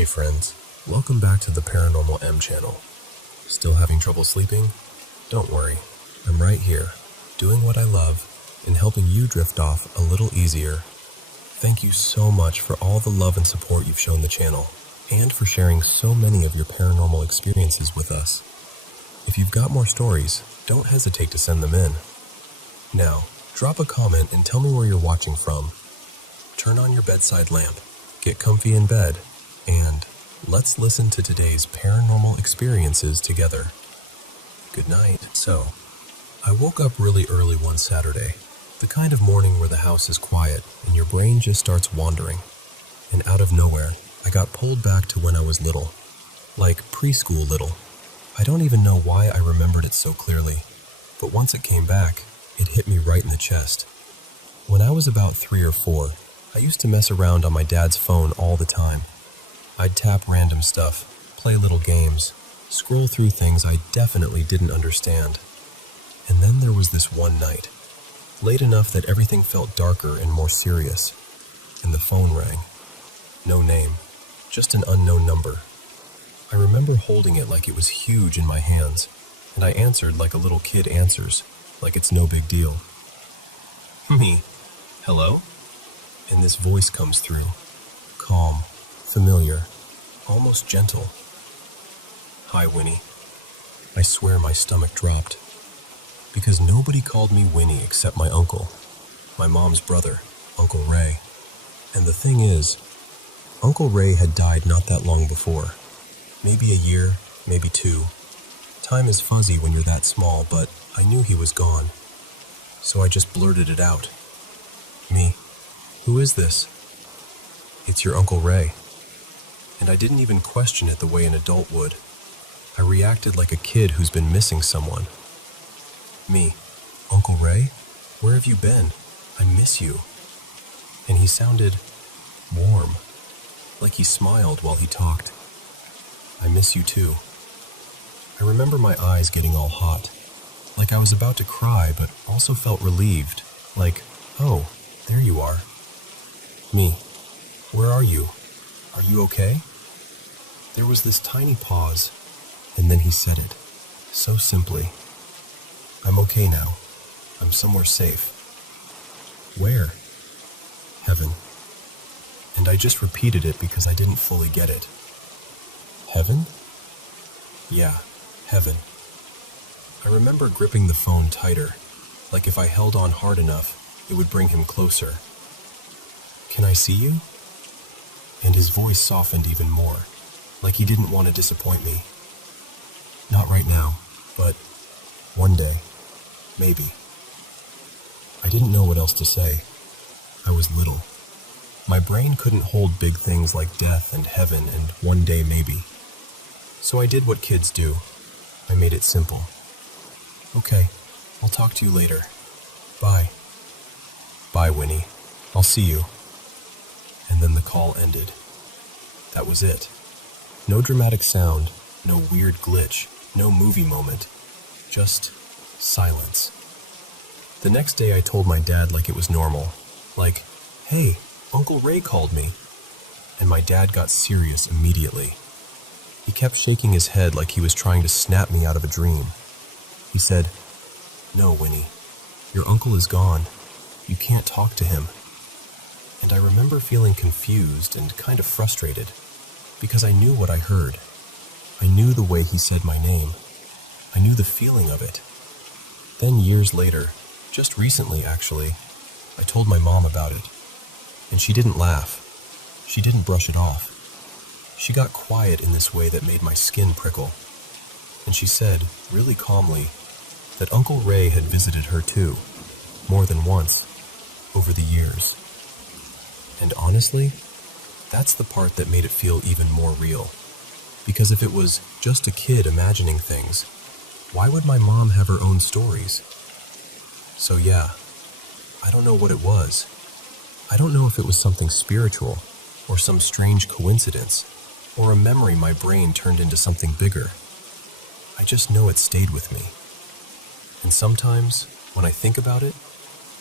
Hey friends, welcome back to the Paranormal M channel. Still having trouble sleeping? Don't worry, I'm right here, doing what I love and helping you drift off a little easier. Thank you so much for all the love and support you've shown the channel, and for sharing so many of your paranormal experiences with us. If you've got more stories, don't hesitate to send them in. Now, drop a comment and tell me where you're watching from. Turn on your bedside lamp, get comfy in bed, and let's listen to today's paranormal experiences together. Good night. So, I woke up really early one Saturday, the kind of morning where the house is quiet and your brain just starts wandering. And out of nowhere, I got pulled back to when I was little, like preschool little. I don't even know why I remembered it so clearly, but once it came back, it hit me right in the chest. When I was about 3 or 4, I used to mess around on my dad's phone all the time. I'd tap random stuff, play little games, scroll through things I definitely didn't understand. And then there was this one night, late enough that everything felt darker and more serious, and the phone rang. No name, just an unknown number. I remember holding it like it was huge in my hands, and I answered like a little kid answers, like it's no big deal. Me, hello? And this voice comes through, calm, familiar, almost gentle. Hi, Winnie. I swear my stomach dropped, because nobody called me Winnie except my uncle, my mom's brother, Uncle Ray. And the thing is, Uncle Ray had died not that long before, maybe a year, maybe 2. Time is fuzzy when you're that small, but I knew he was gone, so I just blurted it out. Me. Who is this? It's your Uncle Ray. And I didn't even question it the way an adult would. I reacted like a kid who's been missing someone. Me. Uncle Ray? Where have you been? I miss you. And he sounded warm, like he smiled while he talked. I miss you too. I remember my eyes getting all hot, like I was about to cry but also felt relieved, like, oh, there you are. Me, where are you? Are you okay? There was this tiny pause, and then he said it, so simply. I'm okay now. I'm somewhere safe. Where? Heaven. And I just repeated it because I didn't fully get it. Heaven? Yeah, heaven. I remember gripping the phone tighter, like if I held on hard enough, it would bring him closer. Can I see you? And his voice softened even more, like he didn't want to disappoint me. Not right now, but one day, maybe. I didn't know what else to say. I was little. My brain couldn't hold big things like death and heaven and one day maybe. So I did what kids do. I made it simple. Okay, I'll talk to you later. Bye. Bye, Winnie. I'll see you. And then the call ended. That was it. No dramatic sound, no weird glitch, no movie moment. Just silence. The next day I told my dad like it was normal. Like, hey, Uncle Ray called me. And my dad got serious immediately. He kept shaking his head like he was trying to snap me out of a dream. He said, no, Winnie, your uncle is gone. You can't talk to him. And I remember feeling confused and kind of frustrated, because I knew what I heard. I knew the way he said my name. I knew the feeling of it. Then years later, just recently actually, I told my mom about it. And she didn't laugh. She didn't brush it off. She got quiet in this way that made my skin prickle. And she said, really calmly, that Uncle Ray had visited her too, more than once, over the years. And honestly, that's the part that made it feel even more real. Because if it was just a kid imagining things, why would my mom have her own stories? So yeah, I don't know what it was. I don't know if it was something spiritual, or some strange coincidence, or a memory my brain turned into something bigger. I just know it stayed with me. And sometimes, when I think about it,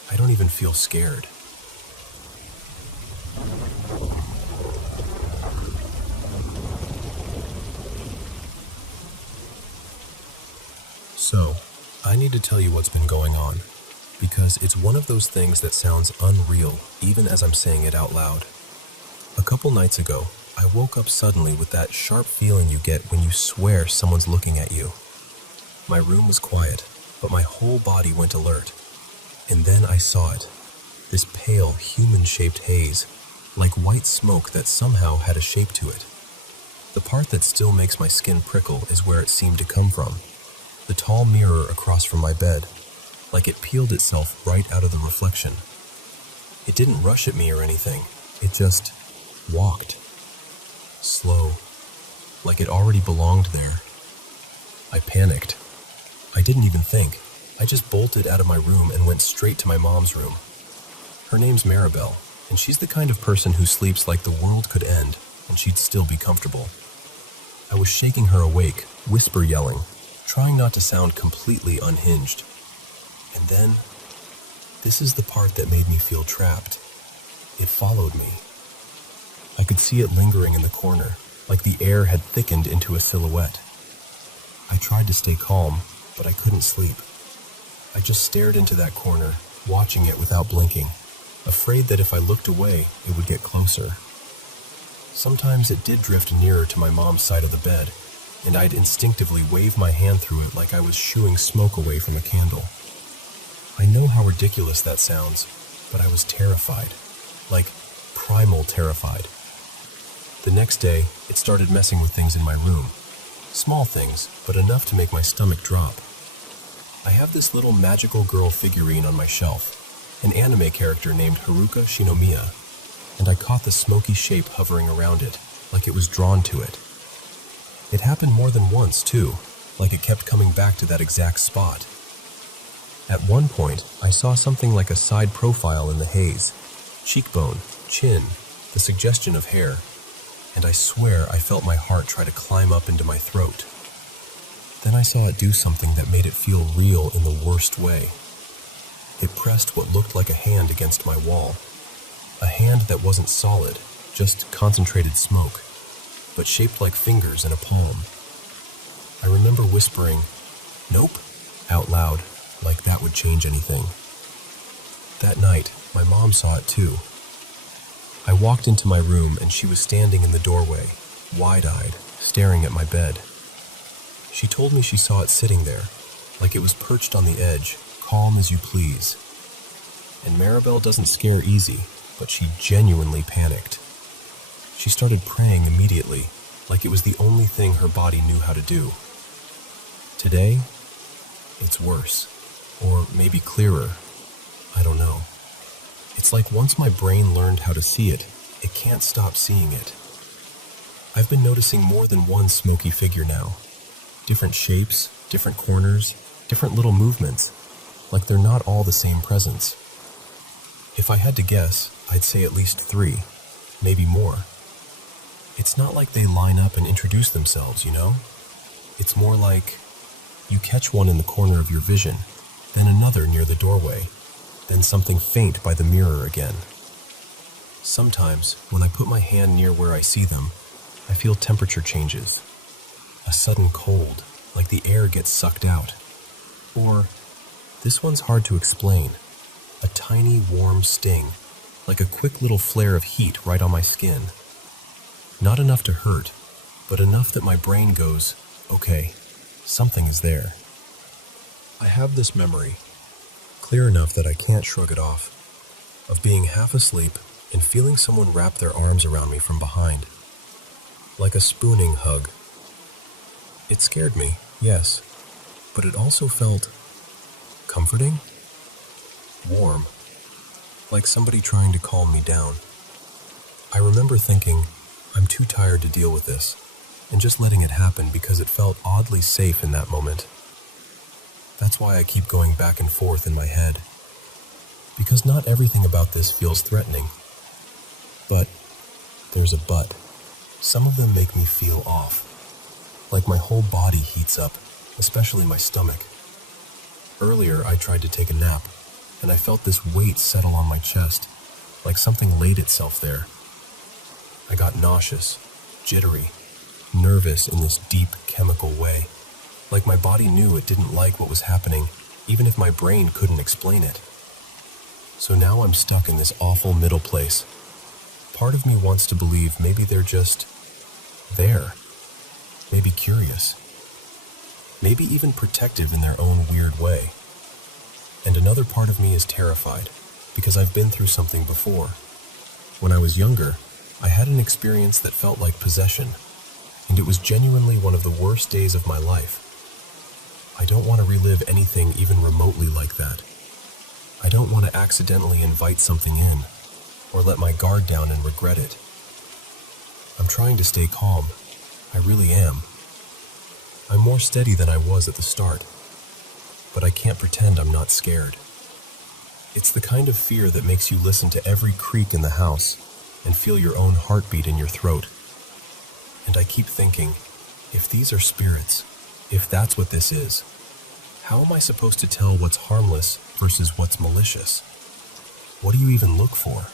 I don't even feel scared. So, I need to tell you what's been going on, because it's one of those things that sounds unreal even as I'm saying it out loud. A couple nights ago, I woke up suddenly with that sharp feeling you get when you swear someone's looking at you. My room was quiet, but my whole body went alert. And then I saw it, this pale, human-shaped haze, like white smoke that somehow had a shape to it. The part that still makes my skin prickle is where it seemed to come from. The tall mirror across from my bed, like it peeled itself right out of the reflection. It didn't rush at me or anything, it just walked. Slow, like it already belonged there. I panicked. I didn't even think. I just bolted out of my room and went straight to my mom's room. Her name's Maribel, and she's the kind of person who sleeps like the world could end and she'd still be comfortable. I was shaking her awake, whisper yelling, trying not to sound completely unhinged. And then, this is the part that made me feel trapped. It followed me. I could see it lingering in the corner, like the air had thickened into a silhouette. I tried to stay calm, but I couldn't sleep. I just stared into that corner, watching it without blinking, afraid that if I looked away, it would get closer. Sometimes it did drift nearer to my mom's side of the bed, and I'd instinctively wave my hand through it like I was shooing smoke away from a candle. I know how ridiculous that sounds, but I was terrified, like primal terrified. The next day, it started messing with things in my room. Small things, but enough to make my stomach drop. I have this little magical girl figurine on my shelf, an anime character named Haruka Shinomiya, and I caught the smoky shape hovering around it, like it was drawn to it. It happened more than once, too, like it kept coming back to that exact spot. At one point, I saw something like a side profile in the haze, cheekbone, chin, the suggestion of hair, and I swear I felt my heart try to climb up into my throat. Then I saw it do something that made it feel real in the worst way. It pressed what looked like a hand against my wall. A hand that wasn't solid, just concentrated smoke, but shaped like fingers in a palm. I remember whispering, "Nope," out loud, like that would change anything. That night, my mom saw it too. I walked into my room and she was standing in the doorway, wide-eyed, staring at my bed. She told me she saw it sitting there, like it was perched on the edge, calm as you please. And Maribel doesn't scare easy, but she genuinely panicked. She started praying immediately, like it was the only thing her body knew how to do. Today, it's worse, or maybe clearer. I don't know. It's like once my brain learned how to see it, it can't stop seeing it. I've been noticing more than one smoky figure now. Different shapes, different corners, different little movements, like they're not all the same presence. If I had to guess, I'd say at least 3, maybe more. It's not like they line up and introduce themselves, you know? It's more like you catch one in the corner of your vision, then another near the doorway, then something faint by the mirror again. Sometimes, when I put my hand near where I see them, I feel temperature changes. A sudden cold, like the air gets sucked out. Or, this one's hard to explain, a tiny warm sting, like a quick little flare of heat right on my skin. Not enough to hurt, but enough that my brain goes, okay, something is there. I have this memory, clear enough that I can't shrug it off, of being half asleep and feeling someone wrap their arms around me from behind, like a spooning hug. It scared me, yes, but it also felt comforting, warm, like somebody trying to calm me down. I remember thinking, I'm too tired to deal with this, and just letting it happen because it felt oddly safe in that moment. That's why I keep going back and forth in my head, because not everything about this feels threatening. But there's a but. Some of them make me feel off, like my whole body heats up, especially my stomach. Earlier, I tried to take a nap, and I felt this weight settle on my chest, like something laid itself there. I got nauseous, jittery, nervous in this deep chemical way. Like my body knew it didn't like what was happening, even if my brain couldn't explain it. So now I'm stuck in this awful middle place. Part of me wants to believe maybe they're just there, maybe curious, maybe even protective in their own weird way. And another part of me is terrified, because I've been through something before. When I was younger, I had an experience that felt like possession, and it was genuinely one of the worst days of my life. I don't want to relive anything even remotely like that. I don't want to accidentally invite something in, or let my guard down and regret it. I'm trying to stay calm. I really am. I'm more steady than I was at the start, but I can't pretend I'm not scared. It's the kind of fear that makes you listen to every creak in the house and feel your own heartbeat in your throat. And I keep thinking, if these are spirits, if that's what this is, how am I supposed to tell what's harmless versus what's malicious? What do you even look for?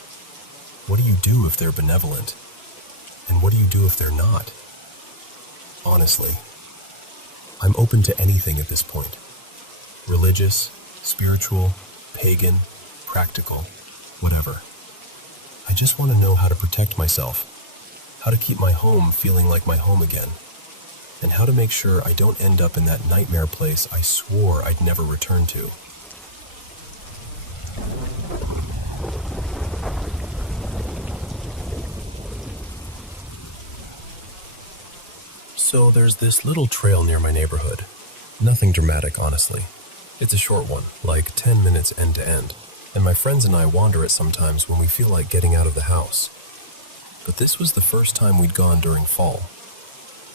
What do you do if they're benevolent? And what do you do if they're not? Honestly, I'm open to anything at this point. Religious, spiritual, pagan, practical, whatever. I just want to know how to protect myself, how to keep my home feeling like my home again, and how to make sure I don't end up in that nightmare place I swore I'd never return to. So there's this little trail near my neighborhood. Nothing dramatic, honestly. It's a short one, like 10 minutes end to end, and my friends and I wander it sometimes when we feel like getting out of the house. But this was the first time we'd gone during fall.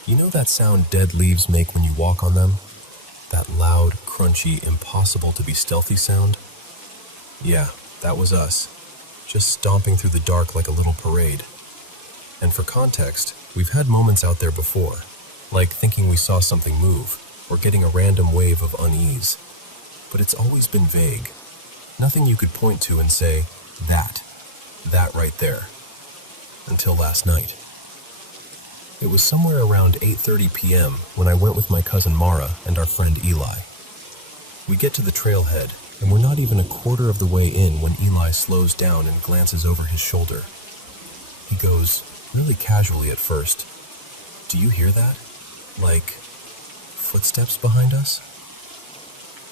You know that sound dead leaves make when you walk on them? That loud, crunchy, impossible to be stealthy sound? Yeah, that was us, just stomping through the dark like a little parade. And for context, we've had moments out there before, like thinking we saw something move, or getting a random wave of unease. But it's always been vague. Nothing you could point to and say, that right there. Until last night. It was somewhere around 8:30 p.m. when I went with my cousin Mara and our friend Eli. We get to the trailhead, and we're not even a quarter of the way in when Eli slows down and glances over his shoulder. He goes, really casually at first, "Do you hear that? Like, footsteps behind us?"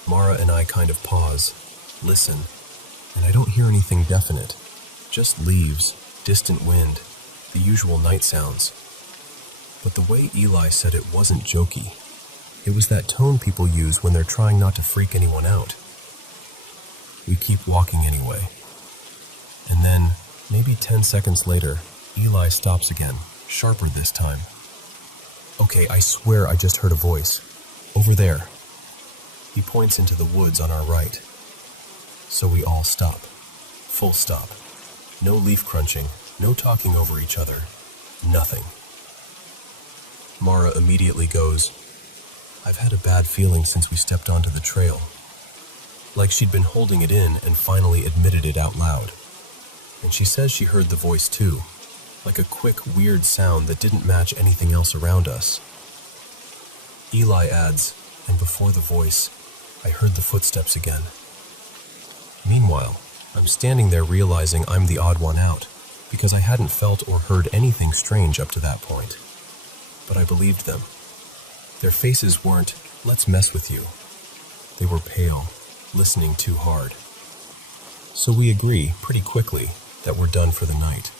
Mara and I kind of pause, listen, and I don't hear anything definite. Just leaves, distant wind, the usual night sounds. But the way Eli said it wasn't jokey. It was that tone people use when they're trying not to freak anyone out. We keep walking anyway. And then, maybe 10 seconds later, Eli stops again, sharper this time. "Okay, I swear I just heard a voice. Over there." He points into the woods on our right. So we all stop. Full stop. No leaf crunching, no talking over each other. Nothing. Mara immediately goes, "I've had a bad feeling since we stepped onto the trail." Like she'd been holding it in and finally admitted it out loud. And she says she heard the voice too, like a quick, weird sound that didn't match anything else around us. Eli adds, "And before the voice, I heard the footsteps again." Meanwhile, I'm standing there realizing I'm the odd one out, because I hadn't felt or heard anything strange up to that point. But I believed them. Their faces weren't, "Let's mess with you." They were pale, listening too hard. So we agree, pretty quickly, that we're done for the night.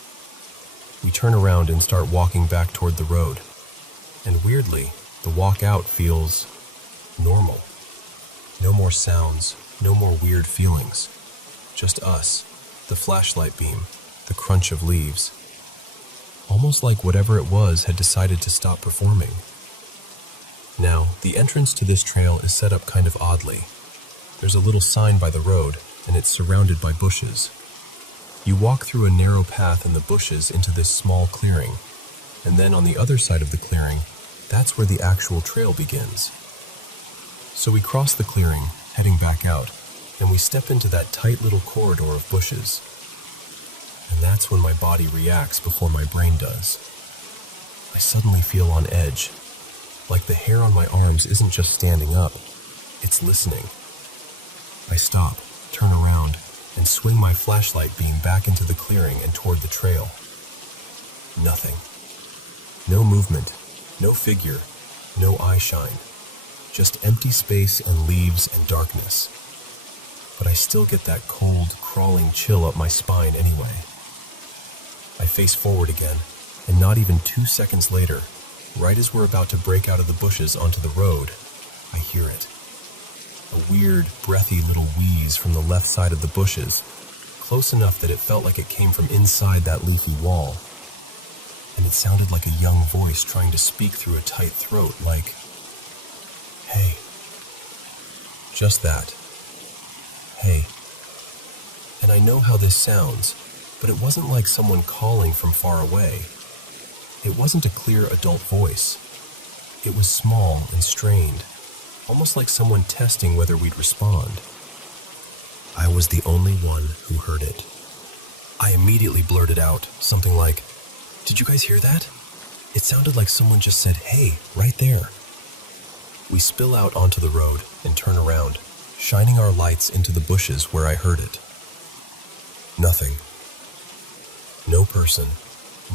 We turn around and start walking back toward the road. And weirdly, the walk out feels normal. No more sounds, no more weird feelings. Just us, the flashlight beam, the crunch of leaves. Almost like whatever it was had decided to stop performing. Now, the entrance to this trail is set up kind of oddly. There's a little sign by the road, and it's surrounded by bushes. You walk through a narrow path in the bushes into this small clearing, and then on the other side of the clearing, that's where the actual trail begins. So we cross the clearing, heading back out, and we step into that tight little corridor of bushes. And that's when my body reacts before my brain does. I suddenly feel on edge. like the hair on my arms isn't just standing up, it's listening. I stop, turn around, and swing my flashlight beam back into the clearing and toward the trail. Nothing. No movement, no figure, no eye shine. Just empty space and leaves and darkness. But I still get that cold, crawling chill up my spine anyway. I face forward again, and not even 2 seconds later, right as we're about to break out of the bushes onto the road, I hear it. A weird, breathy little wheeze from the left side of the bushes, close enough that it felt like it came from inside that leafy wall. And it sounded like a young voice trying to speak through a tight throat, like, "Hey." Just that. Hey. And I know how this sounds, but it wasn't like someone calling from far away. It wasn't a clear adult voice. It was small and strained, almost like someone testing whether we'd respond. I was the only one who heard it. I immediately blurted out something like, "Did you guys hear that? It sounded like someone just said, 'Hey,' right there." We spill out onto the road and turn around, shining our lights into the bushes where I heard it. Nothing. No person,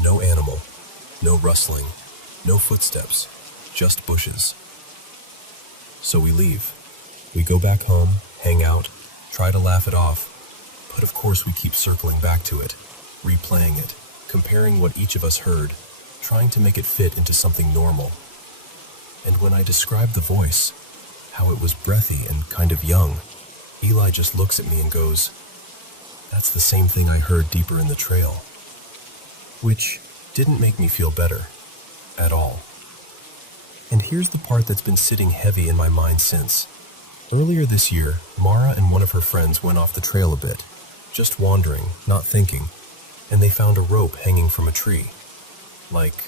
no animal, no rustling, no footsteps, just bushes. So we leave. We go back home, hang out, try to laugh it off, but of course we keep circling back to it, replaying it, comparing what each of us heard, trying to make it fit into something normal. And when I describe the voice, how it was breathy and kind of young, Eli just looks at me and goes, "That's the same thing I heard deeper in the trail." Which didn't make me feel better, at all. And here's the part that's been sitting heavy in my mind since. Earlier this year, Mara and one of her friends went off the trail a bit, just wandering, not thinking, and they found a rope hanging from a tree, like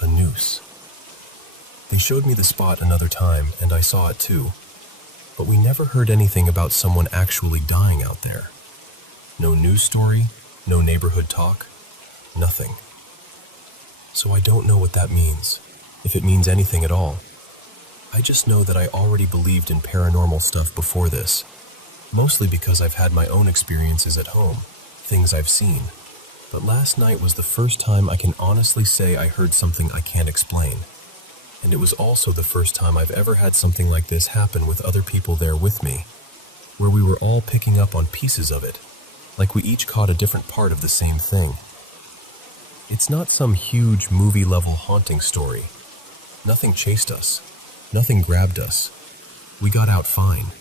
a noose. They showed me the spot another time, and I saw it too, but we never heard anything about someone actually dying out there. No news story, no neighborhood talk, nothing. So I don't know what that means, if it means anything at all. I just know that I already believed in paranormal stuff before this, mostly because I've had my own experiences at home, things I've seen. But last night was the first time I can honestly say I heard something I can't explain. And it was also the first time I've ever had something like this happen with other people there with me, where we were all picking up on pieces of it, like we each caught a different part of the same thing. It's not some huge movie-level haunting story. Nothing chased us. Nothing grabbed us. We got out fine.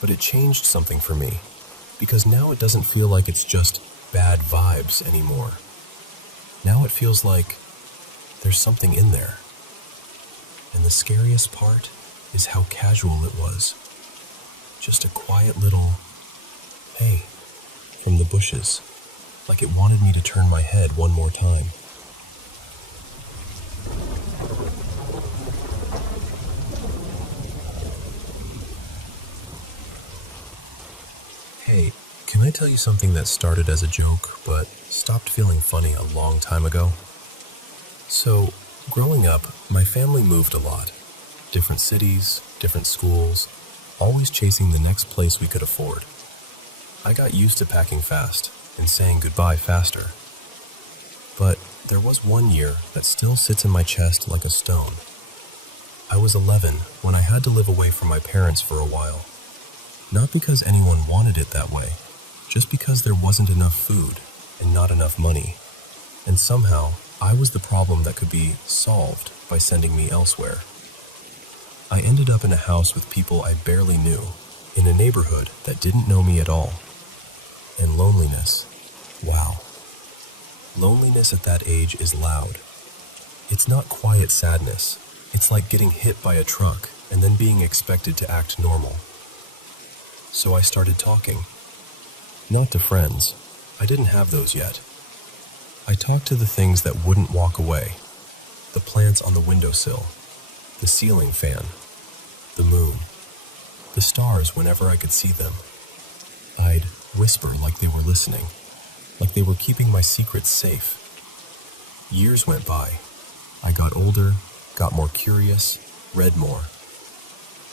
But it changed something for me, because now it doesn't feel like it's just bad vibes anymore. Now it feels like there's something in there. And the scariest part is how casual it was. Just a quiet little, "Hey," from the bushes, like it wanted me to turn my head one more time. Hey, can I tell you something that started as a joke, but stopped feeling funny a long time ago? So, growing up, my family moved a lot. Different cities, different schools, always chasing the next place we could afford. I got used to packing fast and saying goodbye faster. But there was one year that still sits in my chest like a stone. I was 11 when I had to live away from my parents for a while. Not because anyone wanted it that way, just because there wasn't enough food and not enough money. And somehow, I was the problem that could be solved by sending me elsewhere. I ended up in a house with people I barely knew, in a neighborhood that didn't know me at all. And loneliness, wow. Loneliness at that age is loud. It's not quiet sadness. It's like getting hit by a truck and then being expected to act normal. So I started talking. Not to friends. I didn't have those yet. I talked to the things that wouldn't walk away. The plants on the windowsill. The ceiling fan. The moon. The stars whenever I could see them. I'd whisper like they were listening. Like they were keeping my secrets safe. Years went by. I got older, got more curious, read more.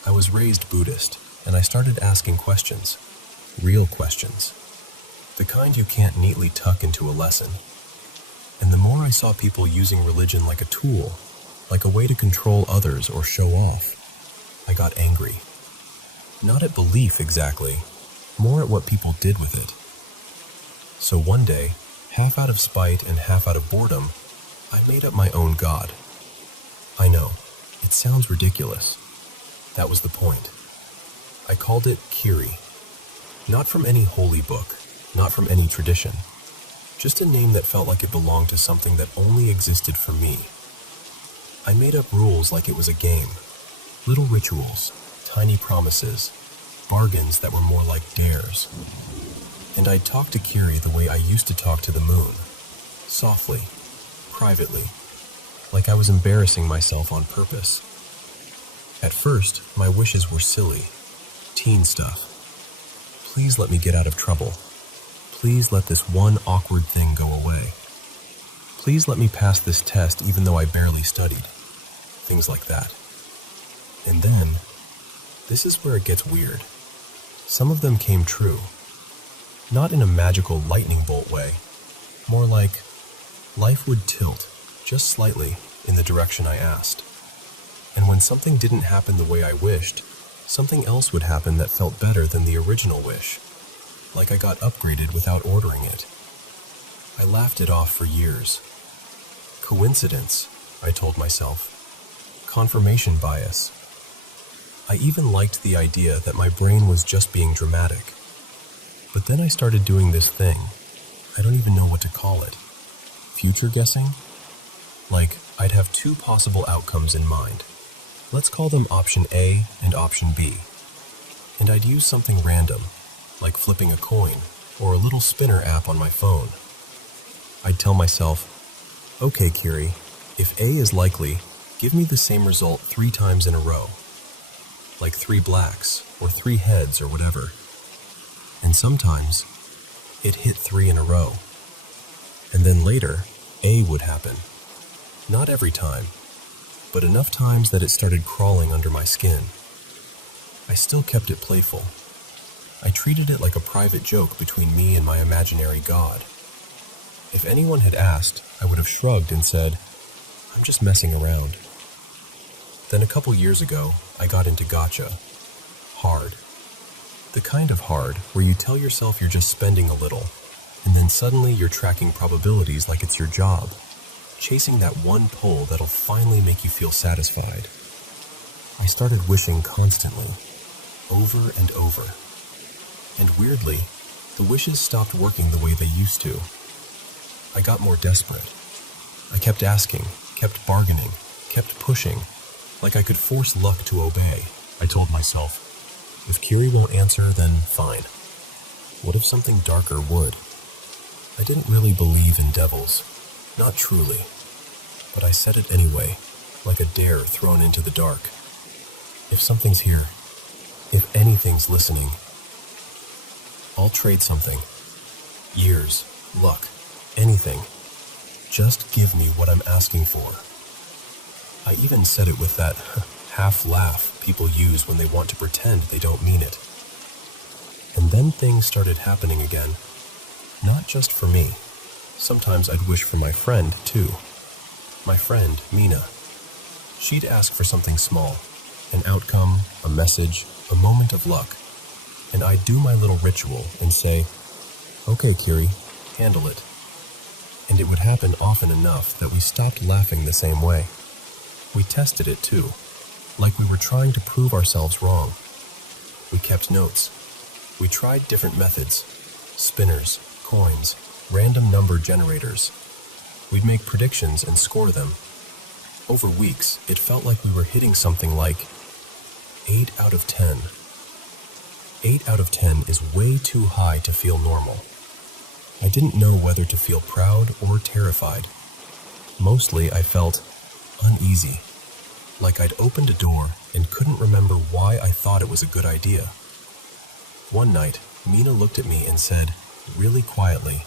I was raised Buddhist, and I started asking questions. Real questions. The kind you can't neatly tuck into a lesson. And the more I saw people using religion like a tool, like a way to control others or show off, I got angry. Not at belief exactly, more at what people did with it. So one day, half out of spite and half out of boredom, I made up my own god. I know, it sounds ridiculous. That was the point. I called it Kiri. Not from any holy book, not from any tradition. Just a name that felt like it belonged to something that only existed for me. I made up rules like it was a game. Little rituals, tiny promises, bargains that were more like dares. And I'd talk to Kiri the way I used to talk to the moon. Softly, privately, like I was embarrassing myself on purpose. At first, my wishes were silly, teen stuff. Please let me get out of trouble. Please let this one awkward thing go away. Please let me pass this test even though I barely studied. Things like that. And then, this is where it gets weird. Some of them came true. Not in a magical lightning bolt way. More like, life would tilt, just slightly, in the direction I asked. And when something didn't happen the way I wished, something else would happen that felt better than the original wish. Like I got upgraded without ordering it. I laughed it off for years. Coincidence, I told myself. Confirmation bias. I even liked the idea that my brain was just being dramatic. But then I started doing this thing. I don't even know what to call it. Future guessing? Like, I'd have two possible outcomes in mind. Let's call them option A and option B. And I'd use something random, like flipping a coin, or a little spinner app on my phone. I'd tell myself, okay, Kiri, if A is likely, give me the same result 3 times in a row. Like 3 blacks, or 3 heads, or whatever. And sometimes, it hit 3 in a row. And then later, A would happen. Not every time, but enough times that it started crawling under my skin. I still kept it playful. I treated it like a private joke between me and my imaginary god. If anyone had asked, I would have shrugged and said, I'm just messing around. Then a couple years ago, I got into gotcha. Hard. The kind of hard where you tell yourself you're just spending a little, and then suddenly you're tracking probabilities like it's your job, chasing that one pull that'll finally make you feel satisfied. I started wishing constantly, over and over. And weirdly, the wishes stopped working the way they used to. I got more desperate. I kept asking, kept bargaining, kept pushing, like I could force luck to obey. I told myself, if Kiri won't answer, then fine. What if something darker would? I didn't really believe in devils, not truly, but I said it anyway, like a dare thrown into the dark. If something's here, if anything's listening, I'll trade something. Years, luck, anything. Just give me what I'm asking for. I even said it with that half laugh people use when they want to pretend they don't mean it. And then things started happening again. Not just for me. Sometimes I'd wish for my friend, too. My friend, Mina. She'd ask for something small. An outcome, a message, a moment of luck. And I'd do my little ritual and say, okay, Kiri, handle it. And it would happen often enough that we stopped laughing the same way. We tested it too, like we were trying to prove ourselves wrong. We kept notes. We tried different methods, spinners, coins, random number generators. We'd make predictions and score them. Over weeks, it felt like we were hitting something like 8 out of 10. 8 out of 10 is way too high to feel normal. I didn't know whether to feel proud or terrified. Mostly I felt uneasy, like I'd opened a door and couldn't remember why I thought it was a good idea. One night, Mina looked at me and said, really quietly,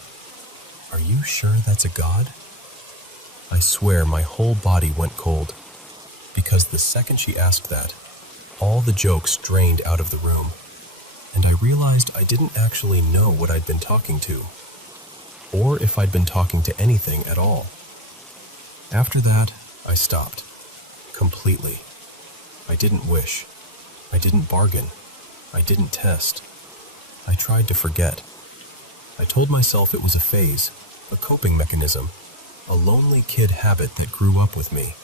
"Are you sure that's a god?" I swear my whole body went cold. because the second she asked that, all the jokes drained out of the room, and I realized I didn't actually know what I'd been talking to, or if I'd been talking to anything at all. After that, I stopped. Completely. I didn't wish. I didn't bargain. I didn't test. I tried to forget. I told myself it was a phase, a coping mechanism, a lonely kid habit that grew up with me.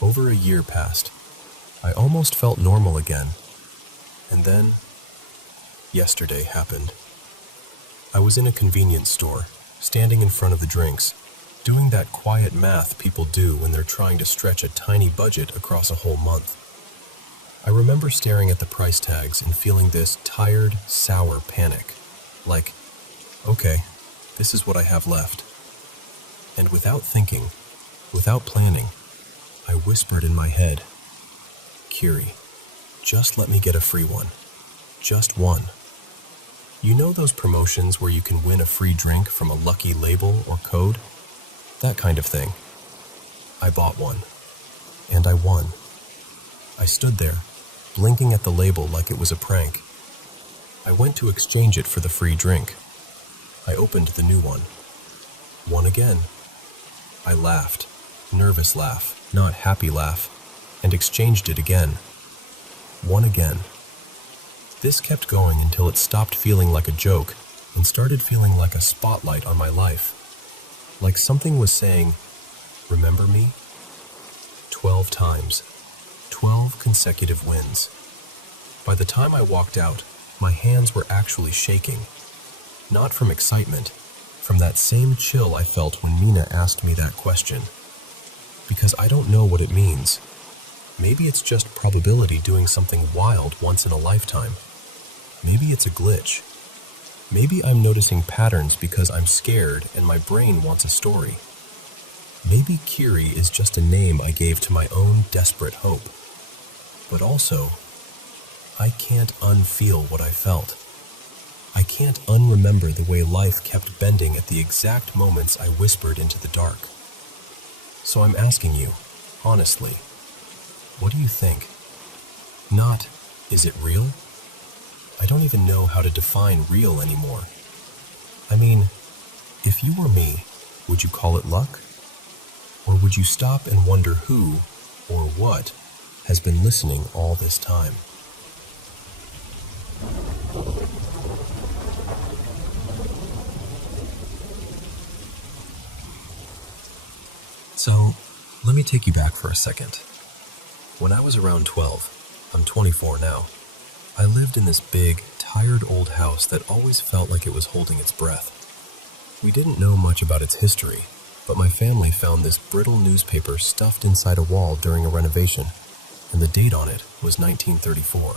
Over a year passed. I almost felt normal again. And then, yesterday happened. I was in a convenience store, standing in front of the drinks, doing that quiet math people do when they're trying to stretch a tiny budget across a whole month. I remember staring at the price tags and feeling this tired, sour panic. Like, okay, this is what I have left. And without thinking, without planning, I whispered in my head, Kiri, just let me get a free one. Just one. You know those promotions where you can win a free drink from a lucky label or code? That kind of thing. I bought one. And I won. I stood there, blinking at the label like it was a prank. I went to exchange it for the free drink. I opened the new one. Won again. I laughed. Nervous laugh, not happy laugh, and exchanged it again. Won again. This kept going until it stopped feeling like a joke and started feeling like a spotlight on my life. Like something was saying, remember me? 12 times. 12 consecutive wins. By the time I walked out, my hands were actually shaking. Not from excitement, from that same chill I felt when Nina asked me that question. Because I don't know what it means. Maybe it's just probability doing something wild once in a lifetime. Maybe it's a glitch. Maybe I'm noticing patterns because I'm scared and my brain wants a story. Maybe Kiri is just a name I gave to my own desperate hope. But also, I can't unfeel what I felt. I can't unremember the way life kept bending at the exact moments I whispered into the dark. So I'm asking you, honestly, what do you think? Not, is it real? I don't even know how to define real anymore. I mean, if you were me, would you call it luck? Or would you stop and wonder who, or what, has been listening all this time? So, let me take you back for a second. When I was around 12, I'm 24 now, I lived in this big, tired old house that always felt like it was holding its breath. We didn't know much about its history, but my family found this brittle newspaper stuffed inside a wall during a renovation, and the date on it was 1934.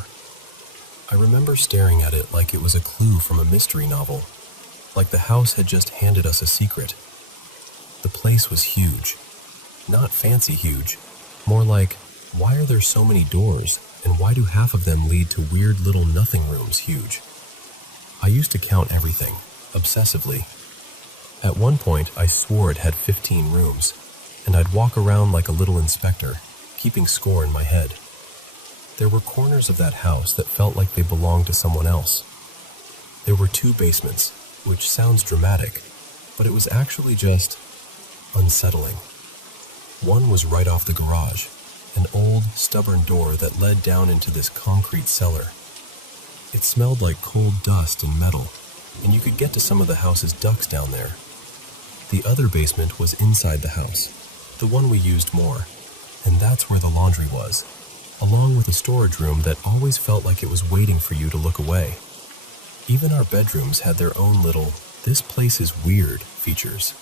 I remember staring at it like it was a clue from a mystery novel, like the house had just handed us a secret. The place was huge. Not fancy huge, more like, why are there so many doors, and why do half of them lead to weird little nothing rooms huge? I used to count everything, obsessively. At one point, I swore it had 15 rooms, and I'd walk around like a little inspector, keeping score in my head. There were corners of that house that felt like they belonged to someone else. There were 2 basements, which sounds dramatic, but it was actually just unsettling. One was right off the garage, an old, stubborn door that led down into this concrete cellar. It smelled like cold dust and metal, and you could get to some of the house's ducts down there. The other basement was inside the house, the one we used more, and that's where the laundry was, along with a storage room that always felt like it was waiting for you to look away. Even our bedrooms had their own little, "this place is weird" features.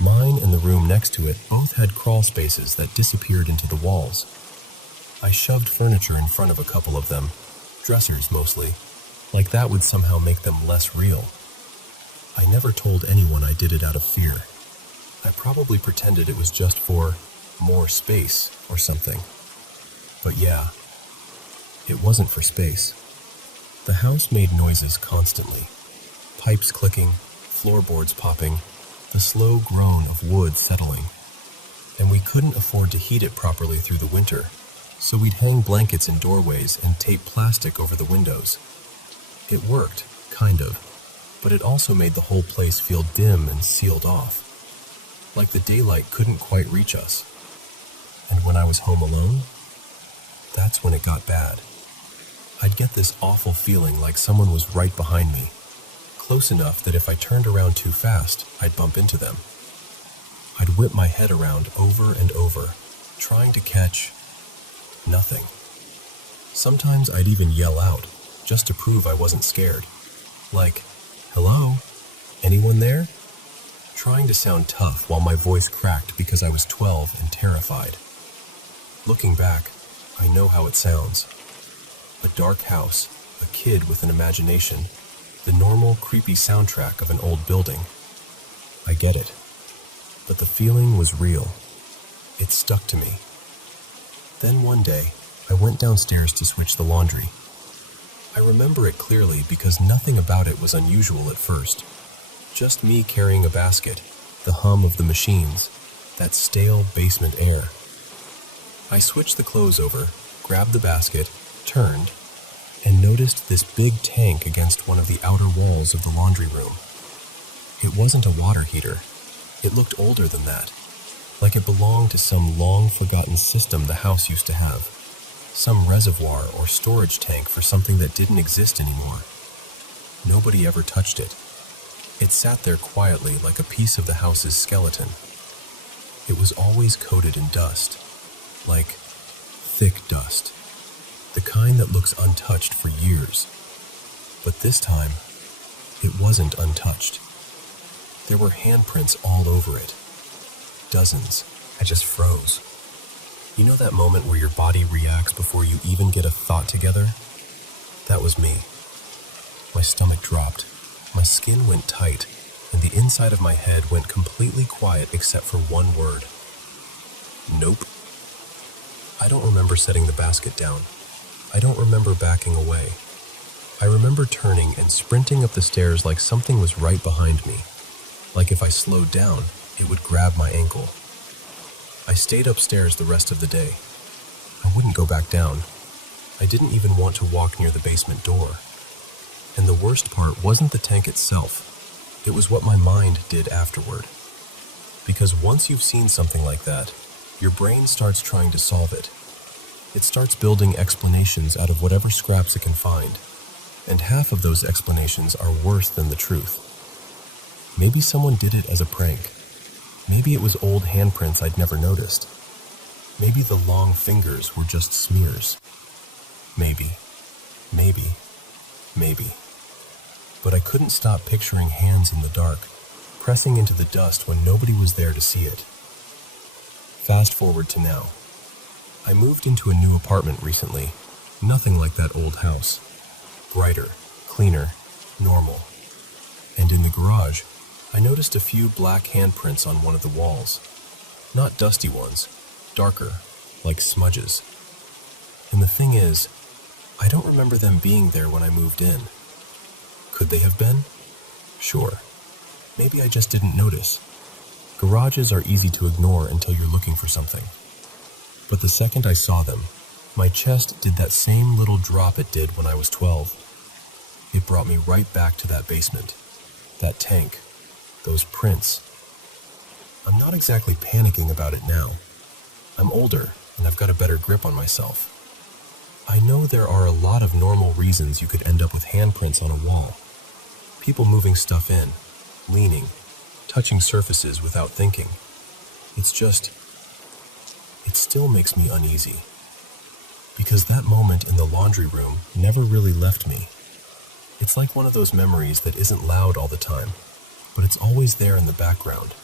Mine and the room next to it both had crawl spaces that disappeared into the walls. I shoved furniture in front of a couple of them, dressers mostly, like that would somehow make them less real. I never told anyone I did it out of fear. I probably pretended it was just for more space or something. But yeah, it wasn't for space. The house made noises constantly. Pipes clicking, floorboards popping, the slow groan of wood settling. and we couldn't afford to heat it properly through the winter, so we'd hang blankets in doorways and tape plastic over the windows. It worked, kind of, but it also made the whole place feel dim and sealed off, like the daylight couldn't quite reach us. And when I was home alone, that's when it got bad. I'd get this awful feeling like someone was right behind me, close enough that if I turned around too fast, I'd bump into them. I'd whip my head around over and over, trying to catch nothing. Sometimes I'd even yell out, just to prove I wasn't scared. Like, "Hello? Anyone there?" Trying to sound tough while my voice cracked because I was 12 and terrified. Looking back, I know how it sounds. A dark house, a kid with an imagination, the normal, creepy soundtrack of an old building. I get it. But the feeling was real. It stuck to me. Then one day, I went downstairs to switch the laundry. I remember it clearly because nothing about it was unusual at first. Just me carrying a basket, the hum of the machines, that stale basement air. I switched the clothes over, grabbed the basket, turned, and noticed this big tank against one of the outer walls of the laundry room. It wasn't a water heater. It looked older than that, like it belonged to some long-forgotten system the house used to have, some reservoir or storage tank for something that didn't exist anymore. Nobody ever touched it. It sat there quietly like a piece of the house's skeleton. It was always coated in dust, like thick dust, the kind that looks untouched for years. But this time, it wasn't untouched. There were handprints all over it. Dozens. I just froze. You know that moment where your body reacts before you even get a thought together? That was me. My stomach dropped, my skin went tight, and the inside of my head went completely quiet except for one word. Nope. I don't remember setting the basket down. I don't remember backing away. I remember turning and sprinting up the stairs like something was right behind me. Like if I slowed down, it would grab my ankle. I stayed upstairs the rest of the day. I wouldn't go back down. I didn't even want to walk near the basement door. And the worst part wasn't the tank itself. It was what my mind did afterward. Because once you've seen something like that, your brain starts trying to solve it. It starts building explanations out of whatever scraps it can find. And half of those explanations are worse than the truth. Maybe someone did it as a prank. Maybe it was old handprints I'd never noticed. Maybe the long fingers were just smears. Maybe. But I couldn't stop picturing hands in the dark, pressing into the dust when nobody was there to see it. Fast forward to now. I moved into a new apartment recently. Nothing like that old house. Brighter, cleaner, normal. And in the garage, I noticed a few black handprints on one of the walls. Not dusty ones, darker, like smudges. And the thing is, I don't remember them being there when I moved in. Could they have been? Sure. Maybe I just didn't notice. Garages are easy to ignore until you're looking for something. But the second I saw them, my chest did that same little drop it did when I was 12. It brought me right back to that basement, that tank, those prints. I'm not exactly panicking about it now. I'm older, and I've got a better grip on myself. I know there are a lot of normal reasons you could end up with handprints on a wall. People moving stuff in, leaning, touching surfaces without thinking. It's just, it still makes me uneasy. Because that moment in the laundry room never really left me. It's like one of those memories that isn't loud all the time, but it's always there in the background,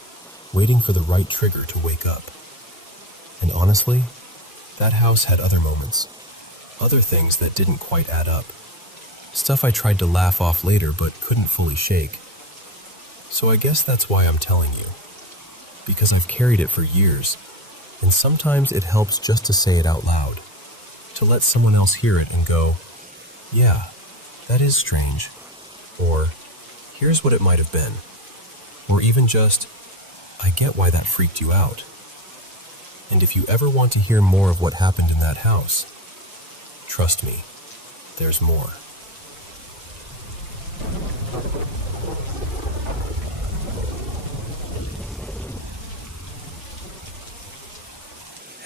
waiting for the right trigger to wake up. And honestly, that house had other moments. Other things that didn't quite add up. Stuff I tried to laugh off later but couldn't fully shake. So I guess that's why I'm telling you. Because I've carried it for years, and sometimes it helps just to say it out loud. To let someone else hear it and go, yeah, that is strange. Or, here's what it might have been. Or even just, I get why that freaked you out. And if you ever want to hear more of what happened in that house, trust me, there's more.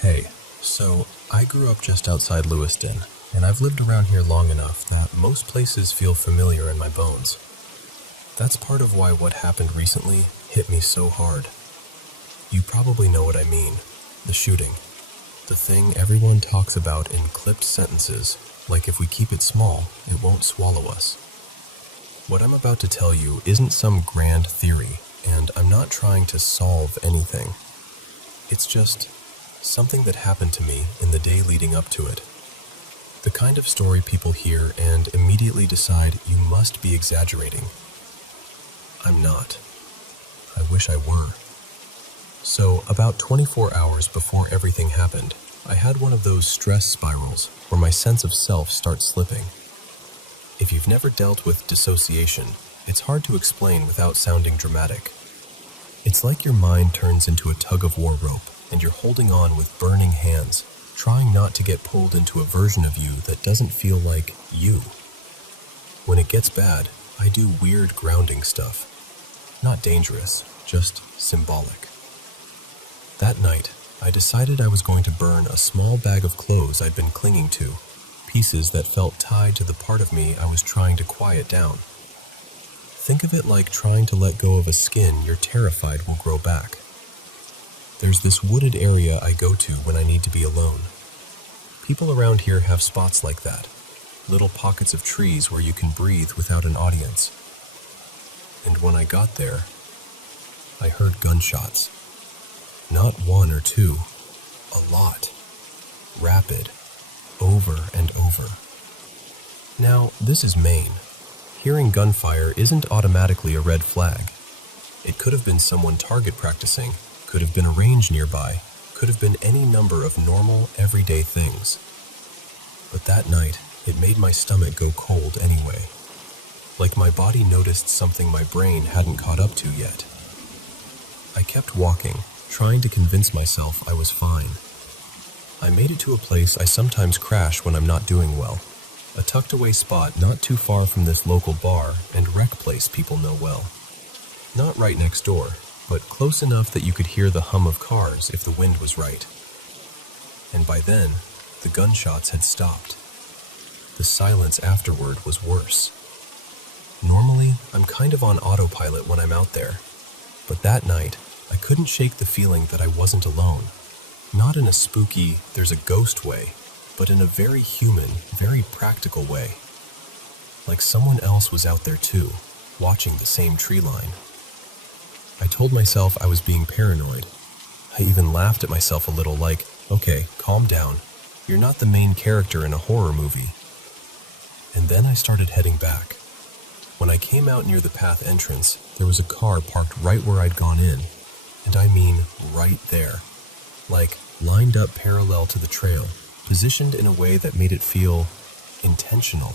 Hey, so I grew up just outside Lewiston, and I've lived around here long enough that most places feel familiar in my bones. That's part of why what happened recently hit me so hard. You probably know what I mean. The shooting. The thing everyone talks about in clipped sentences, like if we keep it small, it won't swallow us. What I'm about to tell you isn't some grand theory, and I'm not trying to solve anything. It's just something that happened to me in the day leading up to it. The kind of story people hear and immediately decide you must be exaggerating. I'm not. I wish I were. So, about 24 hours before everything happened, I had one of those stress spirals where my sense of self starts slipping. If you've never dealt with dissociation, it's hard to explain without sounding dramatic. It's like your mind turns into a tug-of-war rope, and you're holding on with burning hands, trying not to get pulled into a version of you that doesn't feel like you. When it gets bad, I do weird grounding stuff. Not dangerous, just symbolic. That night, I decided I was going to burn a small bag of clothes I'd been clinging to, pieces that felt tied to the part of me I was trying to quiet down. Think of it like trying to let go of a skin you're terrified will grow back. There's this wooded area I go to when I need to be alone. People around here have spots like that, little pockets of trees where you can breathe without an audience. And when I got there, I heard gunshots. Not one or two, a lot. Rapid, over and over. Now, this is Maine. Hearing gunfire isn't automatically a red flag. It could have been someone target practicing, could have been a range nearby, could have been any number of normal, everyday things. But that night, it made my stomach go cold anyway. Like my body noticed something my brain hadn't caught up to yet. I kept walking, trying to convince myself I was fine. I made it to a place I sometimes crash when I'm not doing well. A tucked-away spot not too far from this local bar and rec place people know well. Not right next door, but close enough that you could hear the hum of cars if the wind was right. And by then, the gunshots had stopped. The silence afterward was worse. Normally, I'm kind of on autopilot when I'm out there, but that night, I couldn't shake the feeling that I wasn't alone. Not in a spooky, there's a ghost way, but in a very human, very practical way. Like someone else was out there too, watching the same tree line. I told myself I was being paranoid. I even laughed at myself a little like, okay, calm down. You're not the main character in a horror movie. And then I started heading back. When I came out near the path entrance, there was a car parked right where I'd gone in. And I mean right there. Like, lined up parallel to the trail, positioned in a way that made it feel intentional.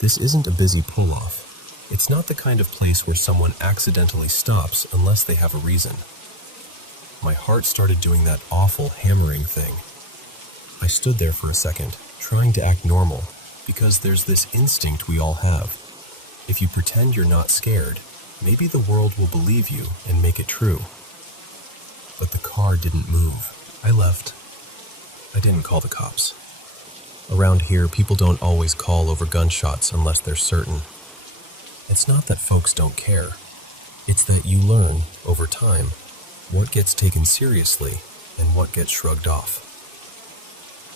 This isn't a busy pull-off. It's not the kind of place where someone accidentally stops unless they have a reason. My heart started doing that awful hammering thing. I stood there for a second, trying to act normal, because there's this instinct we all have. If you pretend you're not scared, maybe the world will believe you and make it true. But the car didn't move. I left. I didn't call the cops. Around here, people don't always call over gunshots unless they're certain. It's not that folks don't care. It's that you learn, over time, what gets taken seriously and what gets shrugged off.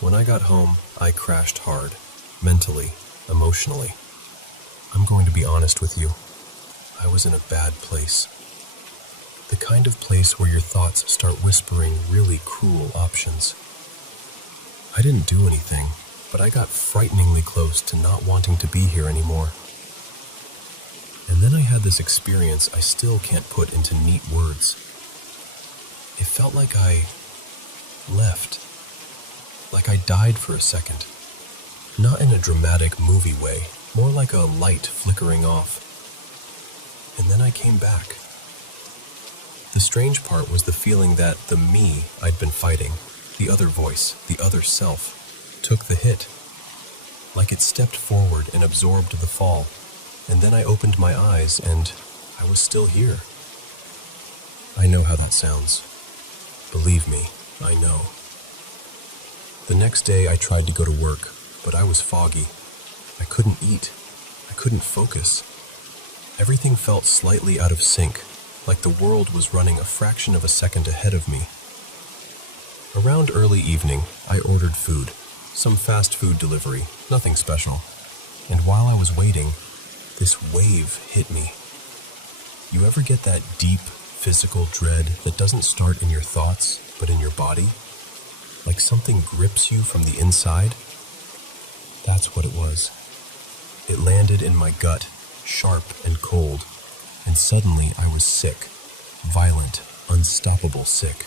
When I got home, I crashed hard, mentally, emotionally. I'm going to be honest with you. I was in a bad place. The kind of place where your thoughts start whispering really cruel options. I didn't do anything, but I got frighteningly close to not wanting to be here anymore. And then I had this experience I still can't put into neat words. It felt like I left. Like I died for a second. Not in a dramatic movie way, more like a light flickering off. And then I came back. The The strange part was the feeling that the me I'd been fighting, the other voice, the other self, took the hit. Like it stepped forward and absorbed the fall, and then I opened my eyes and I was still here. I know how that sounds. Believe me, I know. The next day I tried to go to work, but I was foggy. I couldn't eat. I couldn't focus. Everything felt slightly out of sync, like the world was running a fraction of a second ahead of me. Around early evening, I ordered food, some fast food delivery, nothing special. And while I was waiting, this wave hit me. You ever get that deep, physical dread that doesn't start in your thoughts, but in your body? Like something grips you from the inside? That's what it was. It landed in my gut, sharp and cold, and suddenly I was sick, violent, unstoppable sick.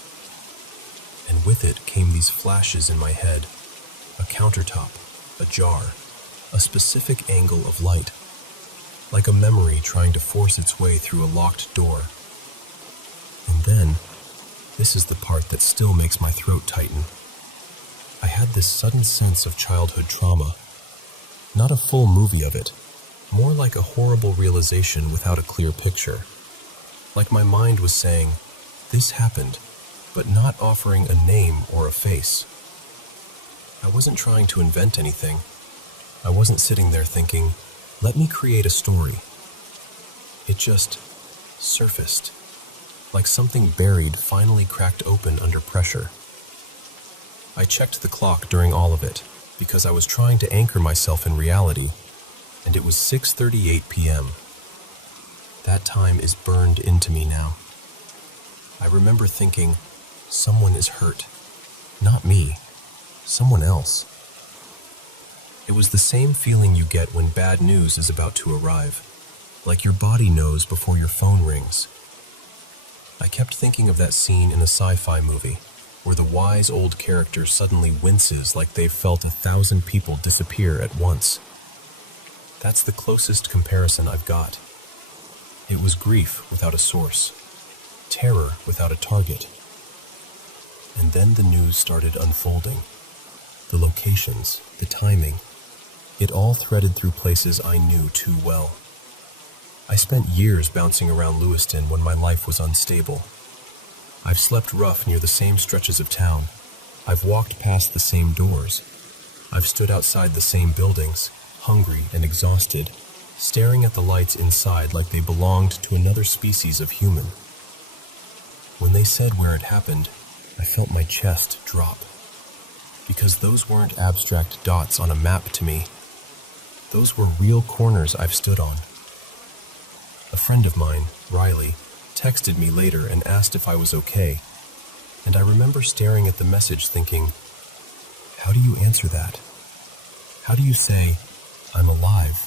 And with it came these flashes in my head, a countertop, a jar, a specific angle of light, like a memory trying to force its way through a locked door. And then, this is the part that still makes my throat tighten. I had this sudden sense of childhood trauma. Not a full movie of it, more like a horrible realization without a clear picture. Like my mind was saying, this happened, but not offering a name or a face. I wasn't trying to invent anything. I wasn't sitting there thinking, let me create a story. It just surfaced, like something buried finally cracked open under pressure. I checked the clock during all of it, because I was trying to anchor myself in reality, and it was 6:38 p.m. That time is burned into me now. I remember thinking, someone is hurt. Not me. Someone else. It was the same feeling you get when bad news is about to arrive, like your body knows before your phone rings. I kept thinking of that scene in a sci-fi movie, where the wise old character suddenly winces like they've felt 1,000 people disappear at once. That's the closest comparison I've got. It was grief without a source, terror without a target. And then the news started unfolding. The locations, the timing, it all threaded through places I knew too well. I spent years bouncing around Lewiston when my life was unstable. I've slept rough near the same stretches of town. I've walked past the same doors. I've stood outside the same buildings, hungry and exhausted, staring at the lights inside like they belonged to another species of human. When they said where it happened, I felt my chest drop. Because those weren't abstract dots on a map to me. Those were real corners I've stood on. A friend of mine, Riley, texted me later and asked if I was okay, and I remember staring at the message thinking, how do you answer that? How do you say, I'm alive,